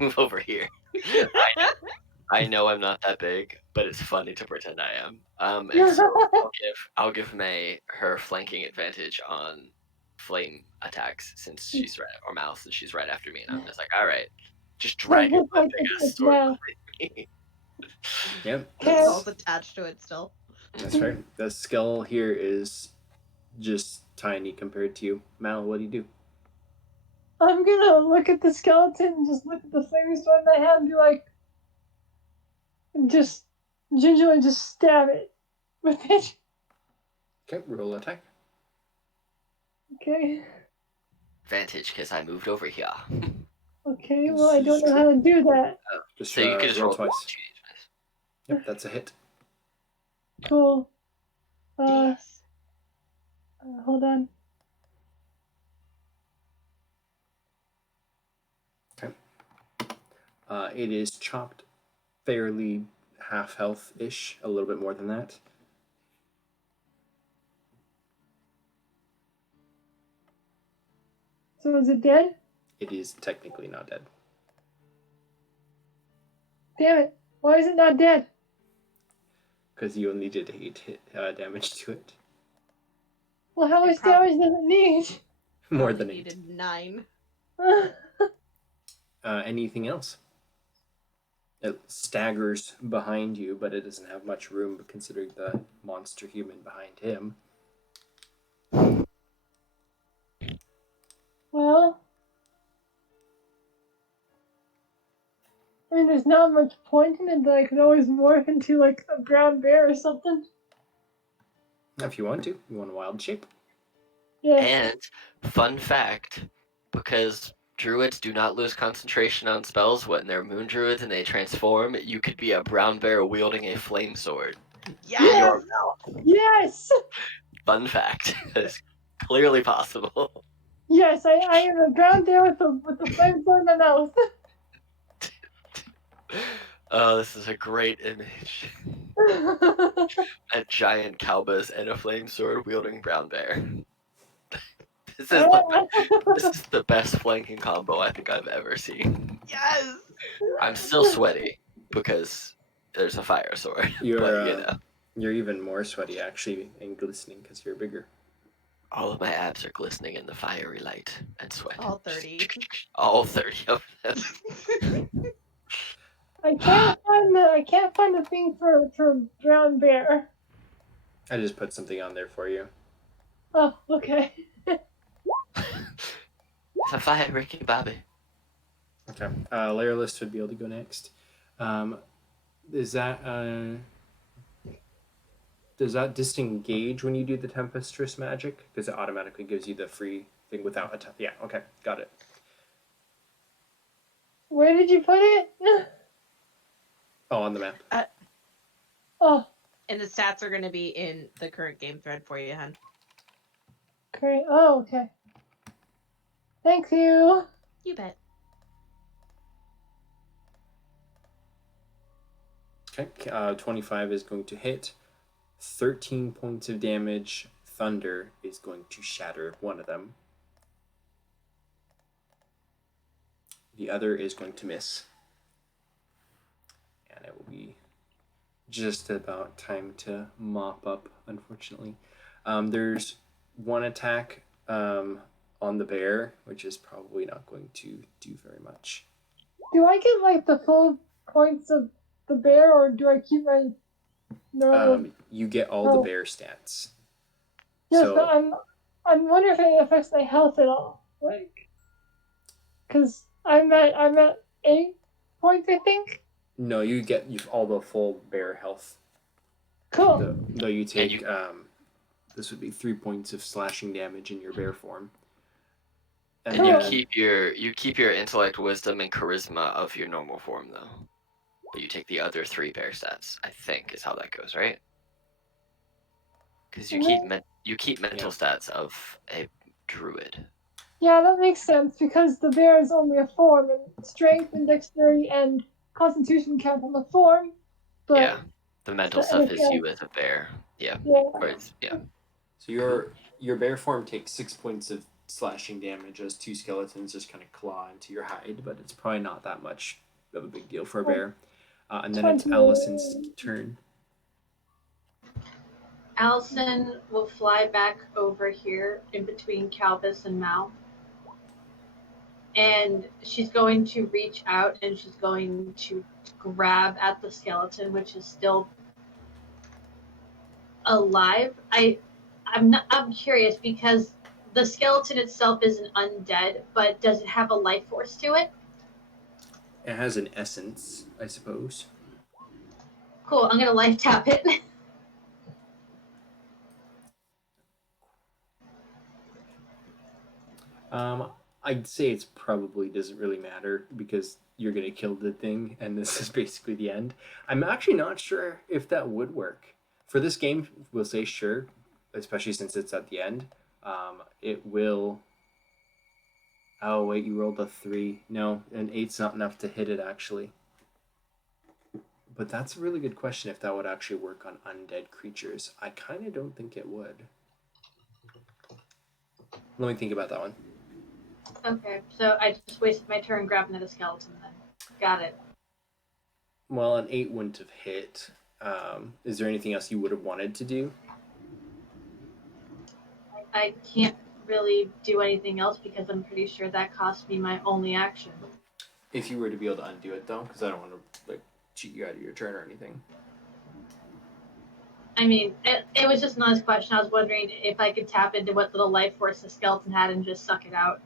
move over here. I know I'm not that big, but it's funny to pretend I am. And so I'll give May her flanking advantage on flame attacks since she's right, or Mouse, since she's right after me, and I'm just like, all right, just drag my Like big ass it's sword now. behind me. Yep, Skull's attached to it still. that's right. The skull here is just tiny compared to you. Mal, what do you do? I'm gonna look at the skeleton and just look at the flame sword in my hand and be like, just gingerly just stab it with it. Okay, roll attack. Okay. Advantage because I moved over here. Okay, well, I don't know how to do that. Just So you can just roll twice. 2d20. Yep, that's a hit. Cool. Yes. Hold on. It is chopped fairly half health-ish, a little bit more than that. So is it dead? It is technically not dead. Damn it. Why is it not dead? Because you only did 8 hit damage to it. Well, how It much prob- damage does it need? More Probably than 8. needed 9. Anything else? It staggers behind you, but it doesn't have much room considering the monster human behind him. Well, I mean, there's not much point in it that I could always morph into, like, a brown bear or something. If you want to. You want a wild shape? Yeah. And fun fact, because druids do not lose concentration on spells when they're moon druids and they transform, you could be a brown bear wielding a flame sword. Yes! Yes! Fun fact. It's clearly possible. Yes, I am a brown bear with the flame sword in my mouth. Oh, this is a great image. A giant cowbus and a flame sword wielding brown bear. This is the best flanking combo I think I've ever seen. Yes! I'm still sweaty because there's a fire sword. You're even more sweaty actually and glistening because you're bigger. All of my abs are glistening in the fiery light and sweat. All 30. All 30 of them. I can't find the thing for brown bear. I just put something on there for you. Oh, okay. It's a fire, Ricky Bobby. Okay. Lyralist would be able to go next. Does that disengage when you do the tempestuous magic? Because it automatically gives you the free thing without a yeah, okay, got it. Where did you put it? Oh, on the map. Oh, And the stats are going to be in the current game thread for you, hun. great. Oh, okay. Thank you. You bet. Okay, 25 is going to hit. 13 points of damage. Thunder is going to shatter one of them. The other is going to miss. And it will be just about time to mop up, unfortunately. There's one attack on the bear, which is probably not going to do very much. Do I get like the full points of the bear, or do I keep my normal? You get all the bear stats. Yes, So, but I'm wondering if it affects my health at all. Like, because I'm at 8 points, I think. No, you get all the full bear health. Cool. Though you take this would be 3 points of slashing damage in your bear form. And Cool. you keep your intellect, wisdom, and charisma of your normal form though. But you take the other 3 bear stats, I think is how that goes, right? Because you keep mental stats of a druid. Yeah, that makes sense because the bear is only a form, and strength and dexterity and constitution count on the form. But yeah, the mental stuff is you as a bear. Yeah. Yeah. So your bear form takes 6 points of slashing damage as 2 skeletons just kind of claw into your hide, but it's probably not that much of a big deal for a bear. And then it's 20. Allison's turn. Allison will fly back over here in between Calvis and Mal. And she's going to reach out and she's going to grab at the skeleton, which is still alive. I'm curious because the skeleton itself isn't undead, but does it have a life force to it? It has an essence, I suppose. Cool, I'm gonna life tap it. I'd say it's probably doesn't really matter because you're gonna kill the thing, and this is basically the end. I'm actually not sure if that would work for this game. We'll say sure, especially since it's at the end. It will. Oh wait, you rolled a 3. No, an 8's not enough to hit it actually. But that's a really good question if that would actually work on undead creatures. I kind of don't think it would. Let me think about that one. Okay, so I just wasted my turn grabbing at a skeleton then. Got it. Well, an 8 wouldn't have hit. Is there anything else you would have wanted to do? I can't really do anything else because I'm pretty sure that cost me my only action. If you were to be able to undo it, though, because I don't want to cheat you out of your turn or anything. I mean, it was just a nice question. I was wondering if I could tap into what little life force the skeleton had and just suck it out.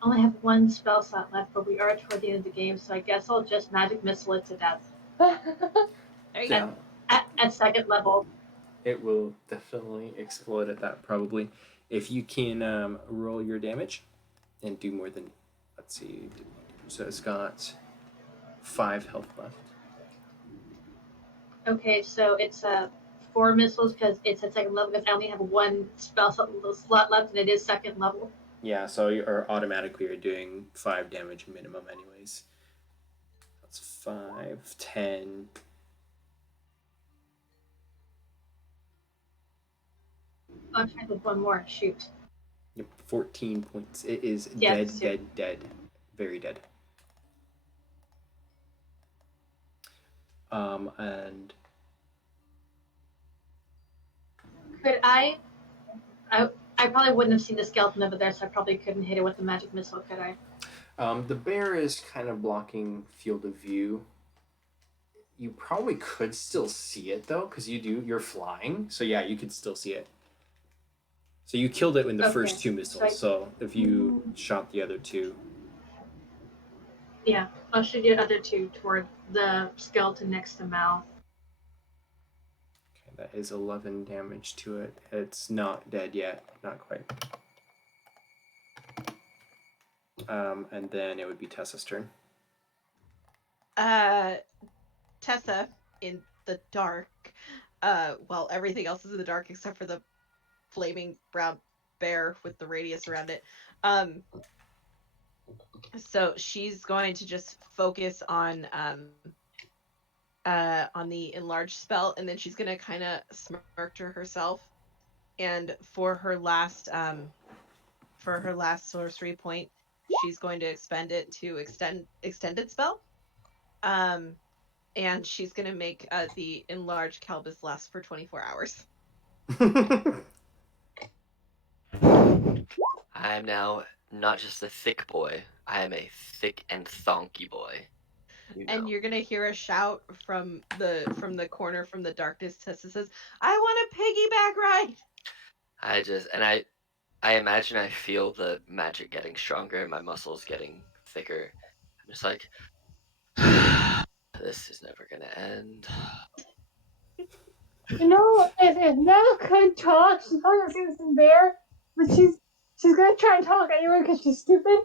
Only have 1 spell slot left, but we are toward the end of the game, so I guess I'll just magic missile it to death. There you go. At second level. It will definitely explode at that, probably. If you can roll your damage and do more than, let's see, so it's got 5 health left. Okay, so it's 4 missiles because it's at second level because I only have 1 spell slot left and it is second level. Yeah, so you're automatically doing 5 damage minimum anyways. That's 5, 10. I'll try with 1 more. Shoot. Yep, 14 points. It is Yes, dead. Very dead. And could I probably wouldn't have seen the skeleton over there, so I probably couldn't hit it with the magic missile, could I? the bear is kind of blocking field of view. You probably could still see it though, because you're flying. So yeah, you could still see it. So you killed it in the first 2 missiles. So if you shot the other 2. Yeah, I'll shoot the other 2 toward the skeleton next to Mal. Okay, that is 11 damage to it. It's not dead yet, not quite. And then it would be Tessa's turn. Tessa in the dark, while everything else is in the dark except for the flaming brown bear with the radius around it. So she's going to just focus on the enlarged spell, and then she's gonna kind of smirk to herself, and for her last sorcery point, she's going to expend it to extended spell. And she's gonna make the enlarged Calbus last for 24 hours. I am now not just a thick boy, I am a thick and thonky boy. And you're gonna hear a shout from the corner from the darkness. Tessa says, "I want a piggyback ride." I imagine I feel the magic getting stronger and my muscles getting thicker. I'm just like, this is never gonna end. You know, if Nell could talk, she's probably gonna say this in bear, but she's gonna try and talk anyway because she's stupid,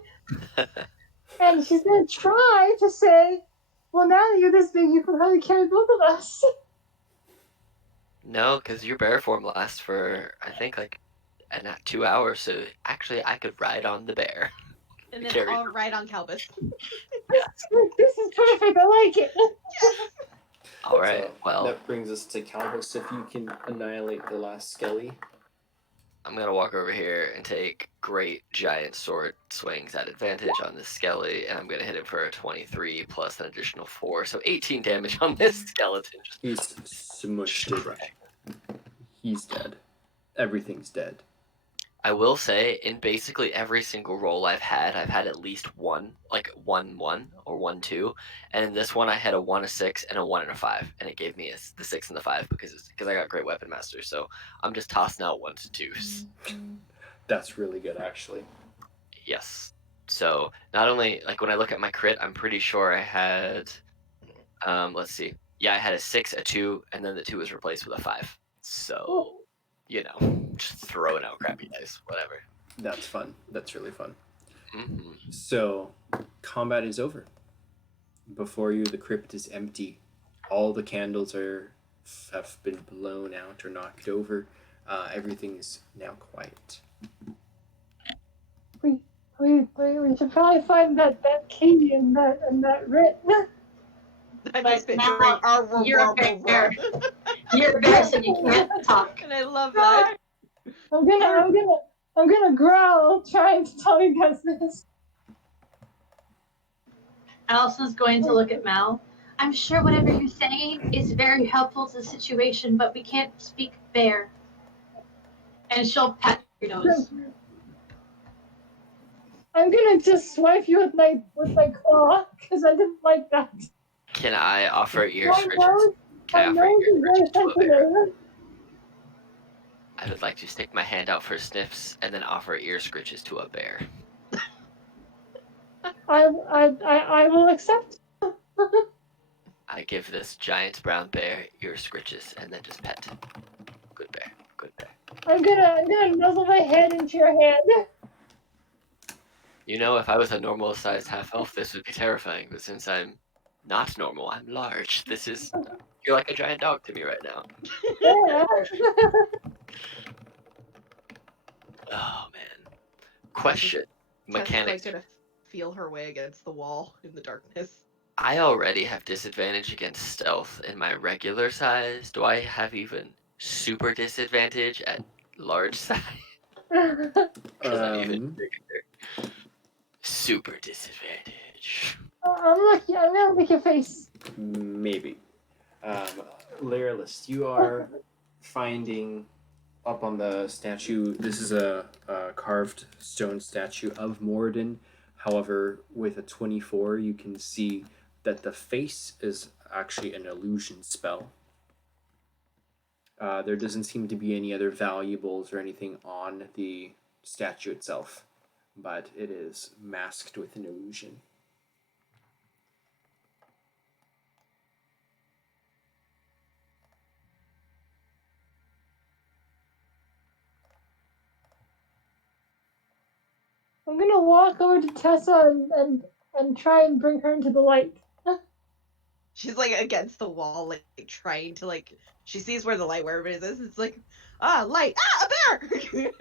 and she's gonna try to say, "Well, now that you're this big, you can probably carry both of us." No, because your bear form lasts for, I think, like 2 hours. So actually, I could ride on the bear. And then Carry I'll her. ride on Calbus. This is perfect. I like it. Yes. All right. So Well, that brings us to Calvus. If you can annihilate the last Skelly. I'm gonna walk over here and take great giant sword swings at advantage on this Skelly, and I'm gonna hit him for a 23 plus an additional 4, so 18 damage on this skeleton. He's smushed it. He's dead. Everything's dead. I will say, in basically every single roll I've had at least one, like 1-1 or 1-2, and in this one I had a 1, a 6, and a 1 and a 5, and it gave me the 6 and the 5 because I got great weapon master. So I'm just tossing out 1s to 2s. That's really good, actually. Yes. So not only, like, when I look at my crit, I'm pretty sure I had, let's see, yeah, I had a 6, a 2, and then the 2 was replaced with a 5. So, you know, just throwing out crappy dice, whatever. That's fun. That's really fun. Mm-hmm. So, combat is over. Before you, the crypt is empty. All the candles have been blown out or knocked over. Everything is now quiet. We should probably find that key and that writ. I'm But just picturing now you're a bear. You're a bear, so you can't talk. And I love that. I'm gonna growl trying to tell you guys this. Allison's going to look at Mal. I'm sure whatever you're saying is very helpful to the situation, but we can't speak bear. And she'll pat your nose. I'm gonna just swipe you with my claw because I didn't like that. Can I offer ear My scritches? nose, Can I my offer nose ear is very scritches to a bear? sensitive. I would like to stick my hand out for sniffs and then offer ear scritches to a bear. I will accept. I give this giant brown bear ear scritches and then just pet. Good bear, good bear. I'm gonna nuzzle my head into your hand. You know, if I was a normal sized half elf, this would be terrifying, but since I'm not normal, I'm large. You're like a giant dog to me right now. Yeah. Oh man. Question. Tessa's like Mechanics. gonna feel her way against the wall in the darkness. I already have disadvantage against stealth in my regular size. Do I have even super disadvantage at large size? Because I'm even bigger. Super disadvantage. I'm gonna lick your face. Maybe. Lyrillist, you are finding up on the statue. This is a carved stone statue of Moradin. However, with a 24, you can see that the face is actually an illusion spell. There doesn't seem to be any other valuables or anything on the statue itself, but it is masked with an illusion. I'm gonna walk over to Tessa and try and bring her into the light. She's like against the wall, like trying to like. She sees where the light wherever it is. It's like, light, a bear.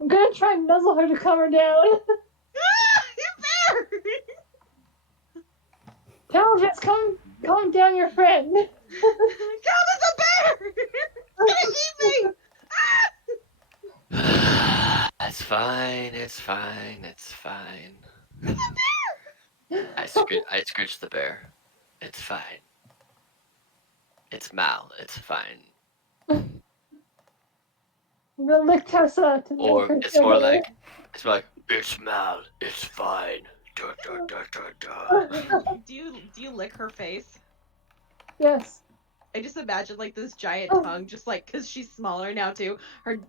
I'm gonna try and nuzzle her to calm her down. You bear! Calvus, calm down your friend. Calvin's a bear! It's gonna eat me! It's fine, it's fine, it's fine. I scritched the bear. It's fine. It's Mal, it's fine. I'm gonna lick Tessa to make Or her it's feel more better. like, it's Mal, it's fine. Da, da, da, da, da. Do you lick her face? Yes. I just imagine like this giant tongue, just like because she's smaller now too.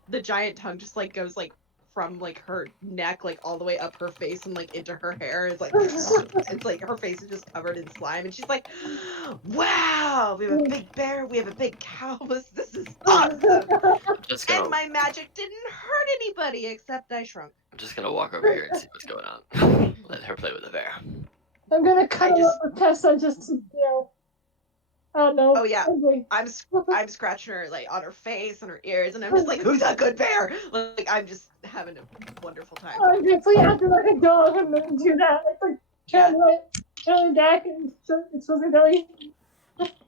The giant tongue just like goes like from like her neck, like all the way up her face and like into her hair. It's like it's like her face is just covered in slime, and she's like, "Wow, we have a big bear, we have a big cow. This is awesome!" I'm just And gonna my magic didn't hurt anybody except I shrunk. walk over here and see what's going on. Let her play with the bear. I'm gonna cuddle just- up with Tessa just to, I don't know. Oh yeah, Anyway. I'm scratching her like on her face and her ears, and I'm just like, "Who's that good bear?" Like I'm just having a wonderful time. I'm basically acting like a dog and then do that. Like turn back and expose my belly.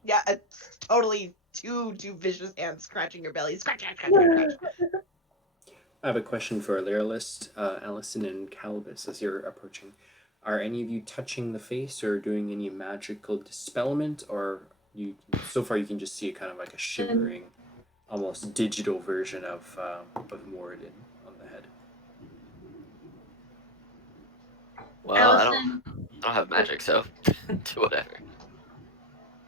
Yeah, it's totally two vicious hands scratching your belly. Scratch, scratch, scratch, scratch. I have a question for Lyralist, Allison, and Calvis as you're approaching. Are any of you touching the face or doing any magical dispelment, or you? So far, you can just see kind of like a shimmering, almost digital version of Moradin on the head. Well, Allison, I don't have magic, so do whatever.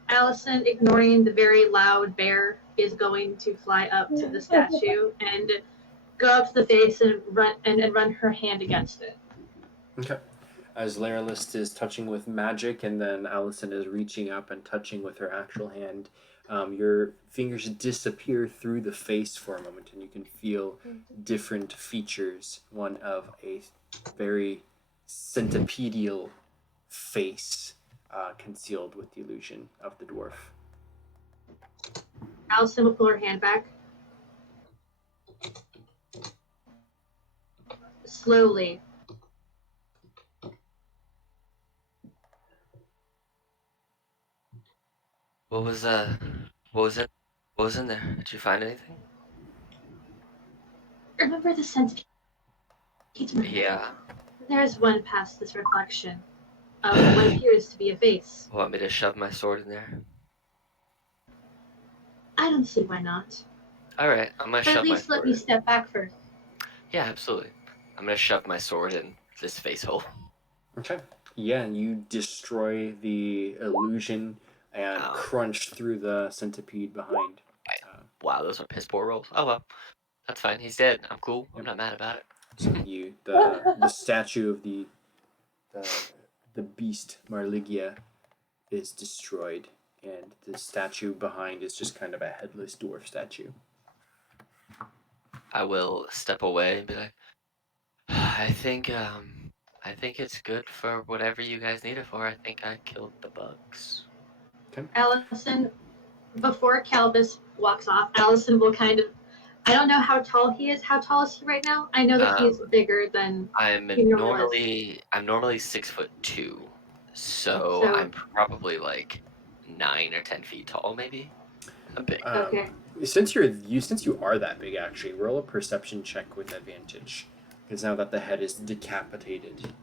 Allison, ignoring the very loud bear, is going to fly up to the statue and go up to the face and run her hand against it. Okay. As Lyralist is touching with magic, and then Allison is reaching up and touching with her actual hand, your fingers disappear through the face for a moment, and you can feel different features. One of a very centipedial face concealed with the illusion of the dwarf. Allison will pull her hand back. Slowly. What was it? What was in there? Did you find anything? Remember the centipede? Yeah. There's one past this reflection of what appears to be a face. Want me to shove my sword in there? I don't see why not. Alright, I'm gonna But at shove my least let sword me in. step back first. Yeah, absolutely. I'm gonna shove my sword in this face hole. Okay. Yeah, you destroy the illusion and crunch through the centipede behind. Wow, those are piss poor rolls. Oh well. That's fine. He's dead. I'm cool. I'm Yep. not mad about it. So the statue of the beast Marligya is destroyed, and the statue behind is just kind of a headless dwarf statue. I will step away and be like, I think it's good for whatever you guys need it for. I think I killed the bugs. Allison, before Calvis walks off, Allison will kind of. I don't know how tall he is. How tall is he right now? I know that he is bigger than I'm he normally is. I'm normally 6'2", so I'm probably like 9 or 10 feet tall, maybe. I'm big. Okay. Since you are that big, actually, roll a perception check with advantage, because now that the head is decapitated,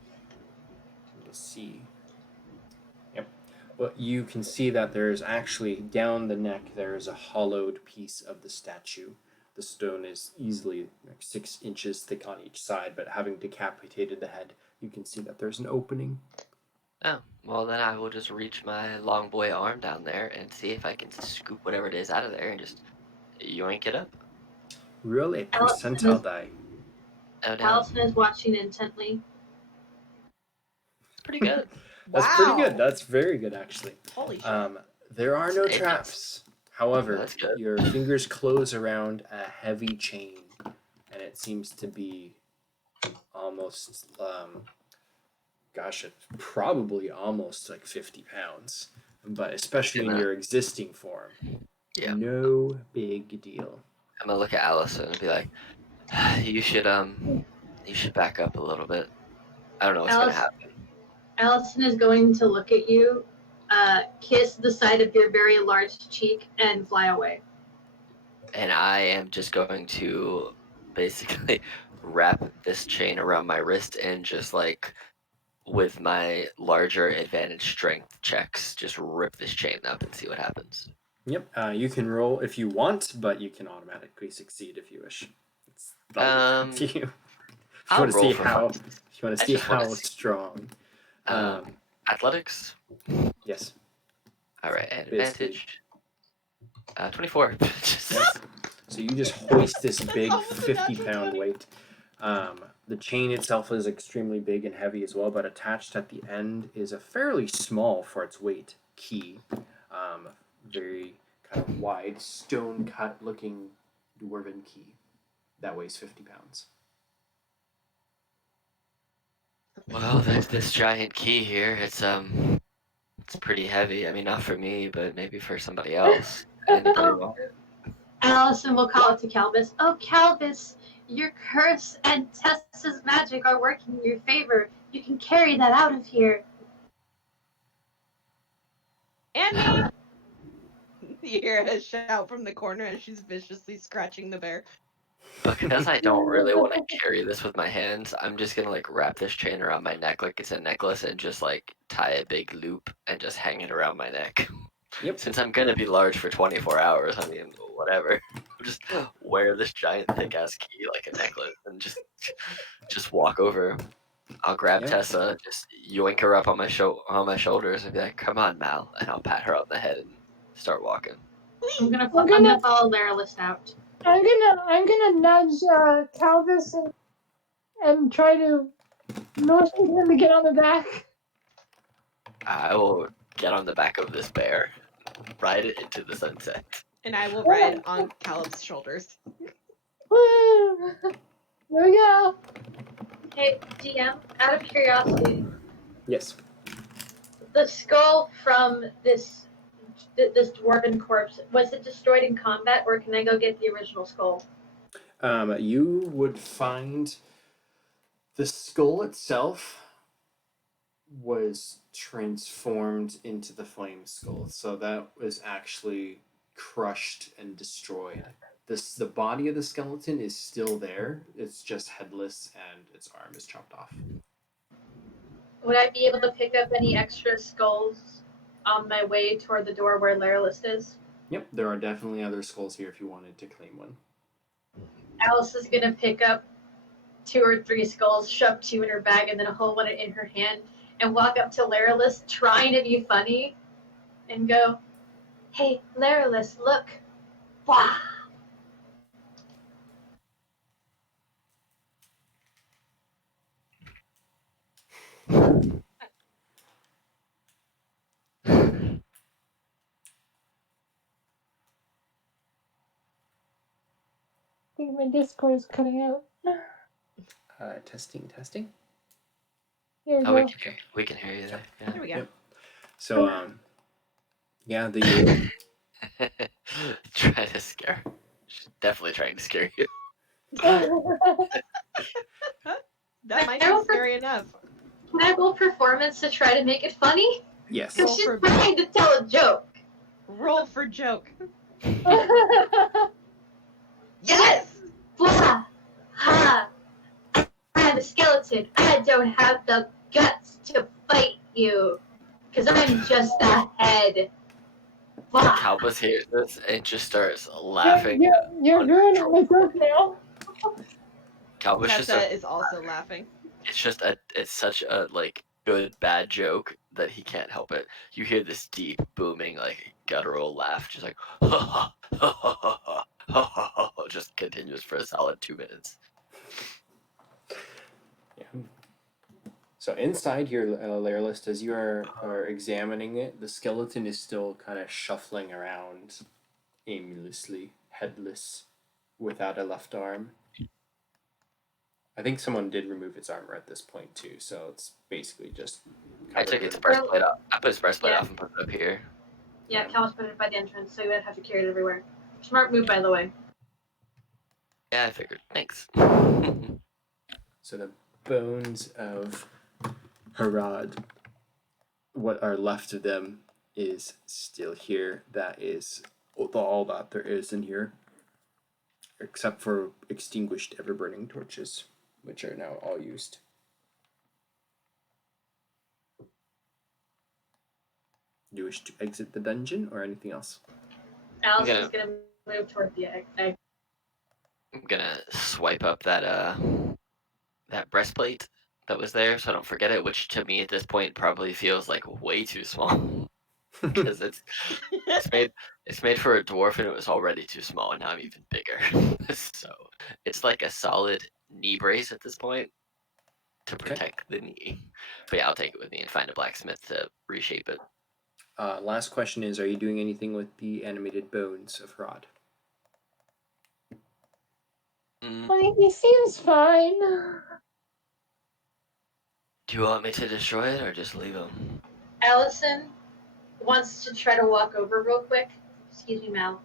we'll see. Yep. Well, you can see that there's actually down the neck there is a hollowed piece of the statue. The stone is easily like 6 inches thick on each side, but having decapitated the head, you can see that there's an opening. Oh, well then I will just reach my long boy arm down there and see if I can scoop whatever it is out of there and just yoink it up. Roll a percentile die. Oh, no. Allison is watching intently. It's pretty good. That's pretty good. That's very good, actually. Holy shit. There are no traps. However, That's good. your fingers close around a heavy chain, and it seems to be almost, it's probably almost like 50 pounds. But especially in your existing form, no big deal. I'm gonna look at Allison and be like, you should back up a little bit. I don't know what's gonna happen. Allison is going to look at you, kiss the side of your very large cheek, and fly away. And I am just going to basically wrap this chain around my wrist and just like with my larger advantage strength checks, just rip this chain up and see what happens. Yep, you can roll if you want, but you can automatically succeed if you wish. It's up to you. If you want to see how strong. Athletics? Yes. All right, and advantage. 24. Yes. So you just hoist this big 50-pound weight. The chain itself is extremely big and heavy as well, but attached at the end is a fairly small for its weight key. Very kind of wide, stone cut looking dwarven key that weighs 50 pounds. Well, there's this giant key here. It's pretty heavy. I mean, not for me, but maybe for somebody else. Anybody Oh, want it? Allison will call it to Calvis. Oh, Calvis, your curse and Tessa's magic are working in your favor. You can carry that out of here. And me. You hear a shout from the corner as she's viciously scratching the bear. Because I don't really want to carry this with my hands, I'm just gonna like wrap this chain around my neck like it's a necklace and just like tie a big loop and just hang it around my neck. Yep. Since I'm gonna be large for 24 hours, I mean, whatever. Just wear this giant thick ass key like a necklace and just walk over. I'll grab Yep. Tessa, just yoink her up on my shoulders and be like, "Come on, Mal," and I'll pat her on the head and start walking. I'm gonna follow Laralist out. I'm gonna nudge Calvis and try to motion him to get on the back. I will get on the back of this bear, ride it into the sunset. And I will ride on Caleb's shoulders. Woo! There we go. Hey, DM, out of curiosity, Yes. the skull from this dwarven corpse, was it destroyed in combat, or can I go get the original skull? You would find the skull itself was transformed into the flame skull, so that was actually crushed and destroyed. The body of the skeleton is still there. It's just headless and its arm is chopped off. Would I be able to pick up any extra skulls on my way toward the door where Laralist is? Yep, there are definitely other skulls here if you wanted to claim one. Alice is gonna pick up 2 or 3 skulls, shove 2 in her bag, and then hold one in her hand, and walk up to Laralist, trying to be funny, and go, "Hey, Laralist, look! Wow!" I think my Discord is cutting out. Testing. There we Oh, go. we can hear you there. Yeah. There we go. Yep. So, yeah, the Trying to scare. She's definitely trying to scare you. That might be scary enough. Can I roll performance to try to make it funny? yes. Because Roll she's for- trying to tell a joke. Roll for joke. Yes! Blah! Ha! I'm a skeleton. I don't have the guts to fight you. Because I'm just a head. Blah! Calbus hears this and just starts laughing. You're ruining my joke now. Calbus just Tessa is also laughing. it's such a like good bad joke that he can't help it. You hear this deep booming like guttural laugh, just like just continues for a solid 2 minutes. Yeah. So inside here, Laralist, as you are examining it, the skeleton is still kind of shuffling around aimlessly, headless, without a left arm. I think someone did remove its armor at this point too, so it's basically just. I took its breastplate off. I put its breastplate Yeah. off and put it up here. Yeah, Cal's put it by the entrance, so you would have to carry it everywhere. Smart move, by the way. Yeah, I figured. Thanks. So the bones of Hurrad, what are left of them, is still here. That is all that there is in here, except for extinguished ever-burning torches, which are now all used. Do you wish to exit the dungeon or anything else? Alice Yeah. is going to move toward the egg. I'm gonna swipe up that breastplate that was there so I don't forget it, which to me at this point probably feels like way too small. because it's made for a dwarf and it was already too small, and now I'm even bigger. So it's like a solid knee brace at this point to protect the knee. But yeah, I'll take it with me and find a blacksmith to reshape it. Last question is: are you doing anything with the animated bones of Hurrad? Mm, I mean, he seems fine. do you want me to destroy it or just leave him? Allison wants to try to walk over real quick. Excuse me, Mal.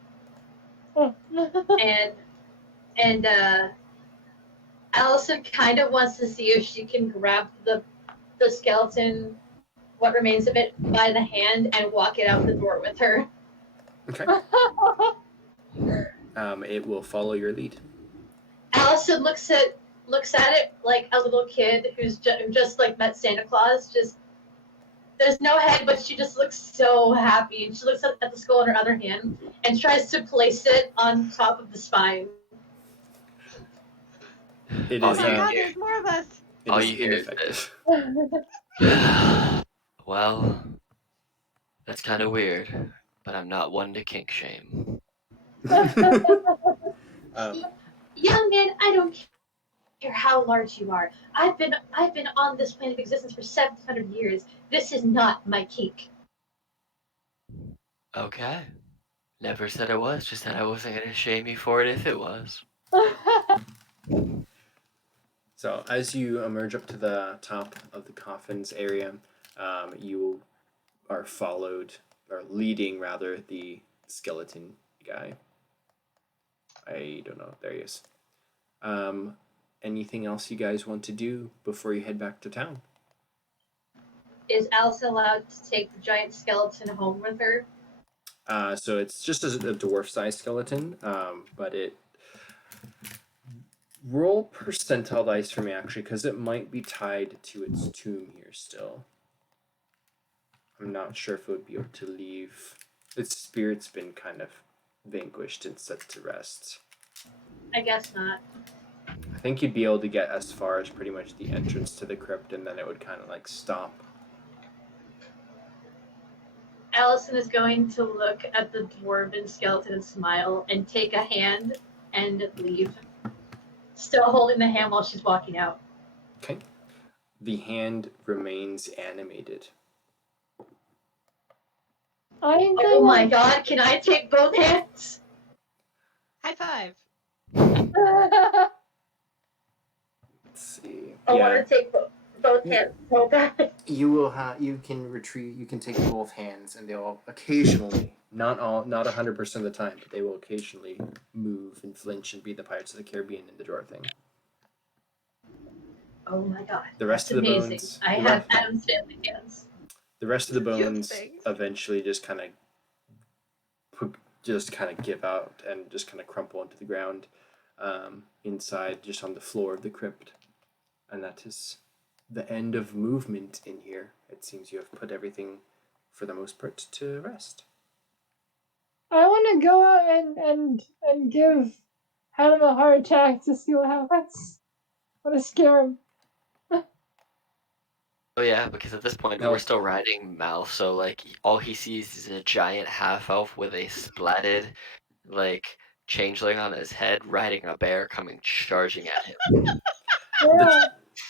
And Allison kind of wants to see if she can grab the skeleton, what remains of it, by the hand and walk it out the door with her. Okay. It will follow your lead. Allison looks at it like a little kid who's just like met Santa Claus. Just there's no head, but she just looks so happy, and she looks at the skull in her other hand and tries to place it on top of the spine. It Oh is. Oh my god, there's more of us. It All is you hear is ineffective. Well, that's kind of weird, but I'm not one to kink shame. Young man, I don't care how large you are. I've been on this plane of existence for 700 years. This is not my kink. Okay. Never said it was, just said I wasn't going to shame you for it if it was. So as you emerge up to the top of the coffins area, you are followed, or leading rather, the skeleton guy. I don't know. There he is. Anything else you guys want to do before you head back to town? Is Alice allowed to take the giant skeleton home with her? So it's just a dwarf-sized skeleton, but it roll percentile dice for me actually, because it might be tied to its tomb here still. I'm not sure if it would be able to leave. Its spirit's been kind of vanquished and set to rest. I guess not. I think you'd be able to get as far as pretty much the entrance to the crypt, and then it would kind of like stop. Allison is going to look at the dwarven skeleton and smile and take a hand and leave. Still holding the hand while she's walking out. Okay. The hand remains animated. Oh my god, can I take both hands? High five. Let's see. I want to take both hands so bad. You will you can retrieve, you can take both hands, and they'll occasionally, not 100% of the time, but they will occasionally move and flinch and be the Pirates of the Caribbean in the drawer thing. Oh my god. The rest That's of the amazing. bones. I have Adam's family hands. The rest of the bones things. eventually just kind of give out and just kind of crumple into the ground, inside, just on the floor of the crypt. And that is the end of movement in here. It seems you have put everything, for the most part, to rest. I want to go out and give Adam a heart attack to see what happens. I want to scare him. Oh yeah, because at this point No. we're still riding Mal, so like all he sees is a giant half elf with a splatted like changeling on his head riding a bear coming charging at him. Yeah.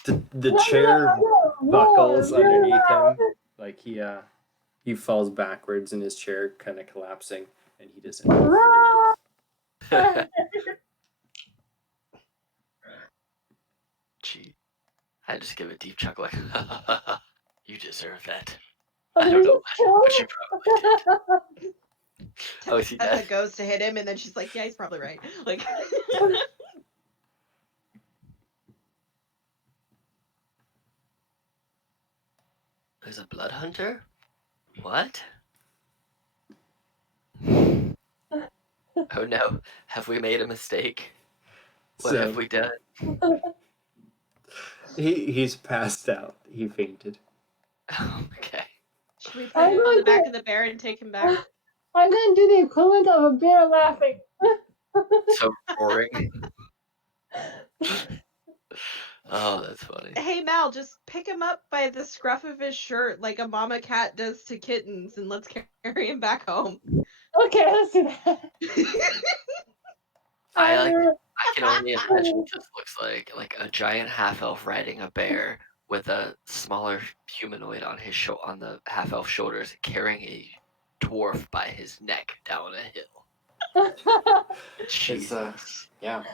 The chair buckles underneath him, like he falls backwards in his chair, kind of collapsing, and he doesn't move. Gee, I just give a deep chuckle like, you deserve that. I don't know what you probably did. Oh, is he Tessa dead? goes to hit him, and then she's like, "Yeah, he's probably right." Like, There's a blood hunter? What? Oh no, have we made a mistake? What have we done? He's passed out. He fainted. Okay. should we put him on the back of the bear and take him back? I'm gonna do the equivalent of a bear laughing. So roaring. Oh, that's funny. Hey Mal, just pick him up by the scruff of his shirt like a mama cat does to kittens, and let's carry him back home. Okay, let's do that. I can only imagine what this looks like a giant half elf riding a bear with a smaller humanoid on on the half elf shoulders, carrying a dwarf by his neck down a hill. It's Jesus. yeah.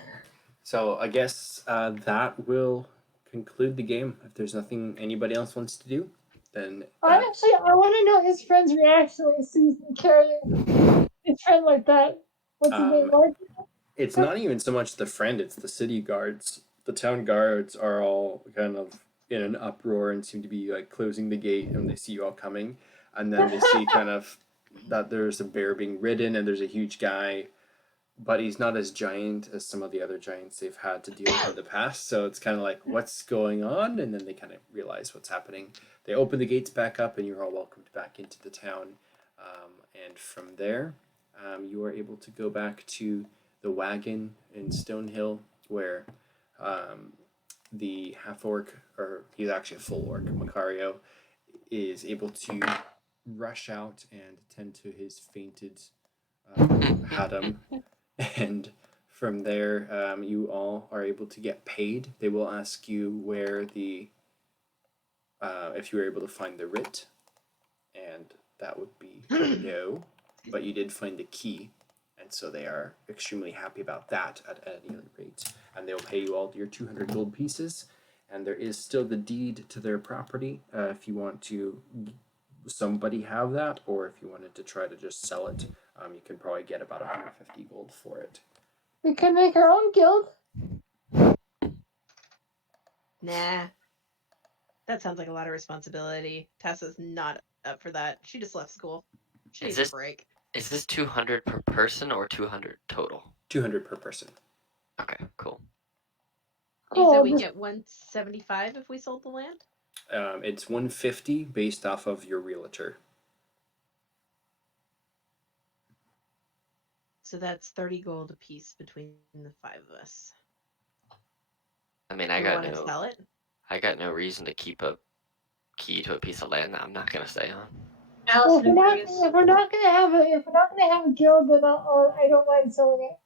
So I guess that will conclude the game. If there's nothing anybody else wants to do, then I want to know his friend's reaction when he sees me carrying his friend like that. What's his name? Mark? it's not even so much the friend; it's the city guards. The town guards are all kind of in an uproar and seem to be like closing the gate, and they see you all coming, and then they see kind of that there's a bear being ridden, and there's a huge guy, but he's not as giant as some of the other giants they've had to deal with in the past. So it's kind of like, what's going on? And then they kind of realize what's happening. They open the gates back up, and you're all welcomed back into the town. And from there, you are able to go back to the wagon in Stonehill, where the half orc, or he's actually a full orc, Mikariyo, is able to rush out and tend to his fainted Hadam. And from there, you all are able to get paid. They will ask you where if you were able to find the writ, and that would be no, but you did find the key, and so they are extremely happy about that at any rate, and they'll pay you all your 200 gold pieces, and there is still the deed to their property if you want to somebody have that, or if you wanted to try to just sell it, you can probably get about 150 gold for it. We can make our own guild. Nah. That sounds like a lot of responsibility. Tessa's not up for that. She just left school. She needs a break. Is this 200 per person or 200 total? 200 per person. Okay, cool. You said we get 175 if we sold the land? It's 150 based off of your realtor. So that's 30 gold a piece between the 5 of us. I mean, sell it? I got no reason to keep a key to a piece of land that I'm not gonna stay on. Well, if we're not gonna have a guild, then I don't mind selling it.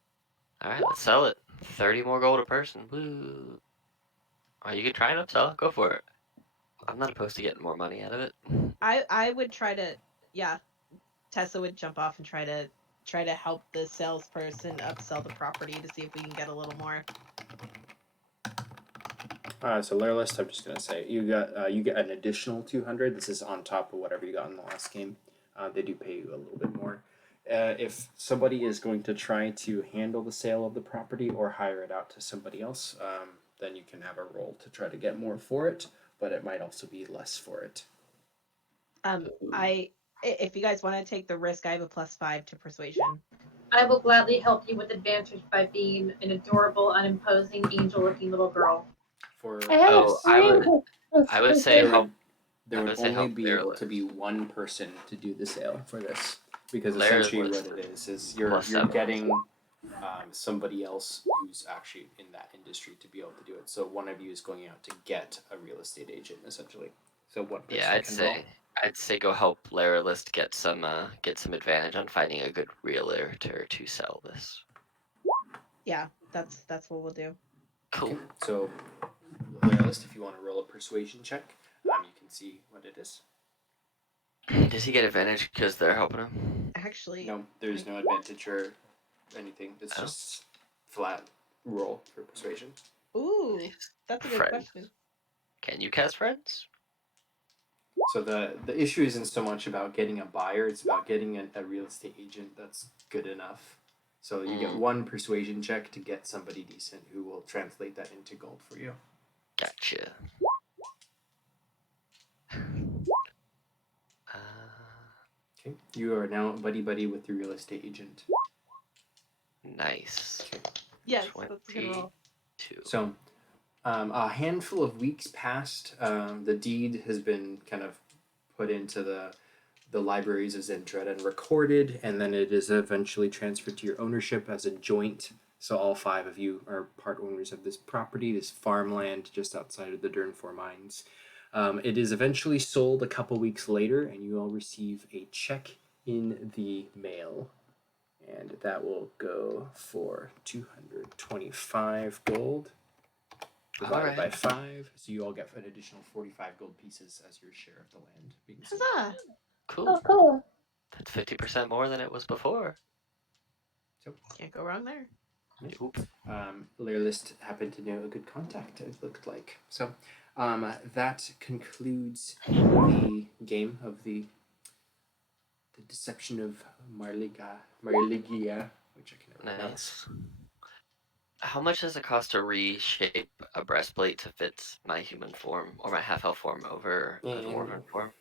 All right, let's sell it. 30 more gold a person. Woo! Oh, you can try and upsell. Go for it. I'm not opposed to getting more money out of it. I would try to, yeah. Tessa would jump off and try to help the salesperson upsell the property to see if we can get a little more. So layer list, I'm just gonna say you get an additional 200. This is on top of whatever you got in the last game. They do pay you a little bit more. If somebody is going to try to handle the sale of the property or hire it out to somebody else, then you can have a roll to try to get more for it, but it might also be less for it. If you guys want to take the risk, I have a +5 to persuasion. I will gladly help you with advantage by being an adorable, unimposing, angel-looking little girl. I would say there would only be able to be one person to do the sale for this, because essentially what it is you're getting somebody else who's actually in that industry to be able to do it. So one of you is going out to get a real estate agent, essentially. So one person. Yeah, I'd say go help Lara List get some advantage on finding a good realtor to sell this. Yeah, that's what we'll do. Cool. Okay. So Lara List, if you want to roll a persuasion check, you can see what it is. Does he get advantage because they're helping him? Actually, no, there's no advantage or anything. It's just flat roll for persuasion. Ooh, that's a good question. Can you cast friends? So the issue isn't so much about getting a buyer; it's about getting a real estate agent that's good enough. So you get one persuasion check to get somebody decent who will translate that into gold for you. Gotcha. Okay, you are now buddy with the real estate agent. Nice. Okay. Yes, that's a good roll. So, a handful of weeks passed. The deed has been kind of put into the libraries of Zendred and recorded, and then it is eventually transferred to your ownership as a joint So all 5 of you are part owners of this property, this farmland just outside of the Durnfor mines. It is eventually sold a couple weeks later, and you all receive a check in the mail. And that will go for 225 gold divided by 5. So you all get an additional 45 gold pieces as your share of the land being sold. Huzzah! Cool. Oh, cool. That's 50% more than it was before. Can't go wrong there. Oop. Lairlist happened to know a good contact, it looked like. So that concludes the game of the Deception of Marligya, which I can never pronounce. Nice. How much does it cost to reshape a breastplate to fit my human form or my half-elf form over a dwarven form?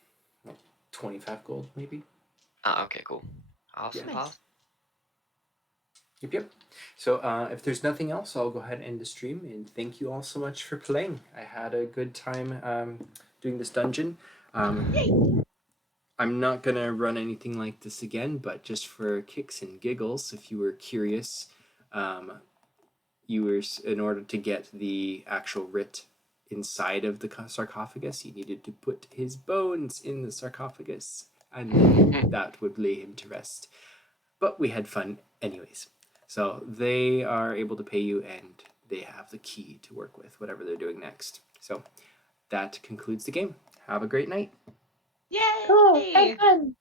25 gold, maybe? Ah, okay, cool. Awesome. Yeah. Nice. Yep. So if there's nothing else, I'll go ahead and end the stream, and thank you all so much for playing. I had a good time doing this dungeon. I'm not going to run anything like this again, but just for kicks and giggles, if you were curious, in order to get the actual writ inside of the sarcophagus, you needed to put his bones in the sarcophagus, and then that would lay him to rest. But we had fun anyways. So they are able to pay you, and they have the key to work with whatever they're doing next. So that concludes the game. Have a great night. Yay! Cool. Have fun.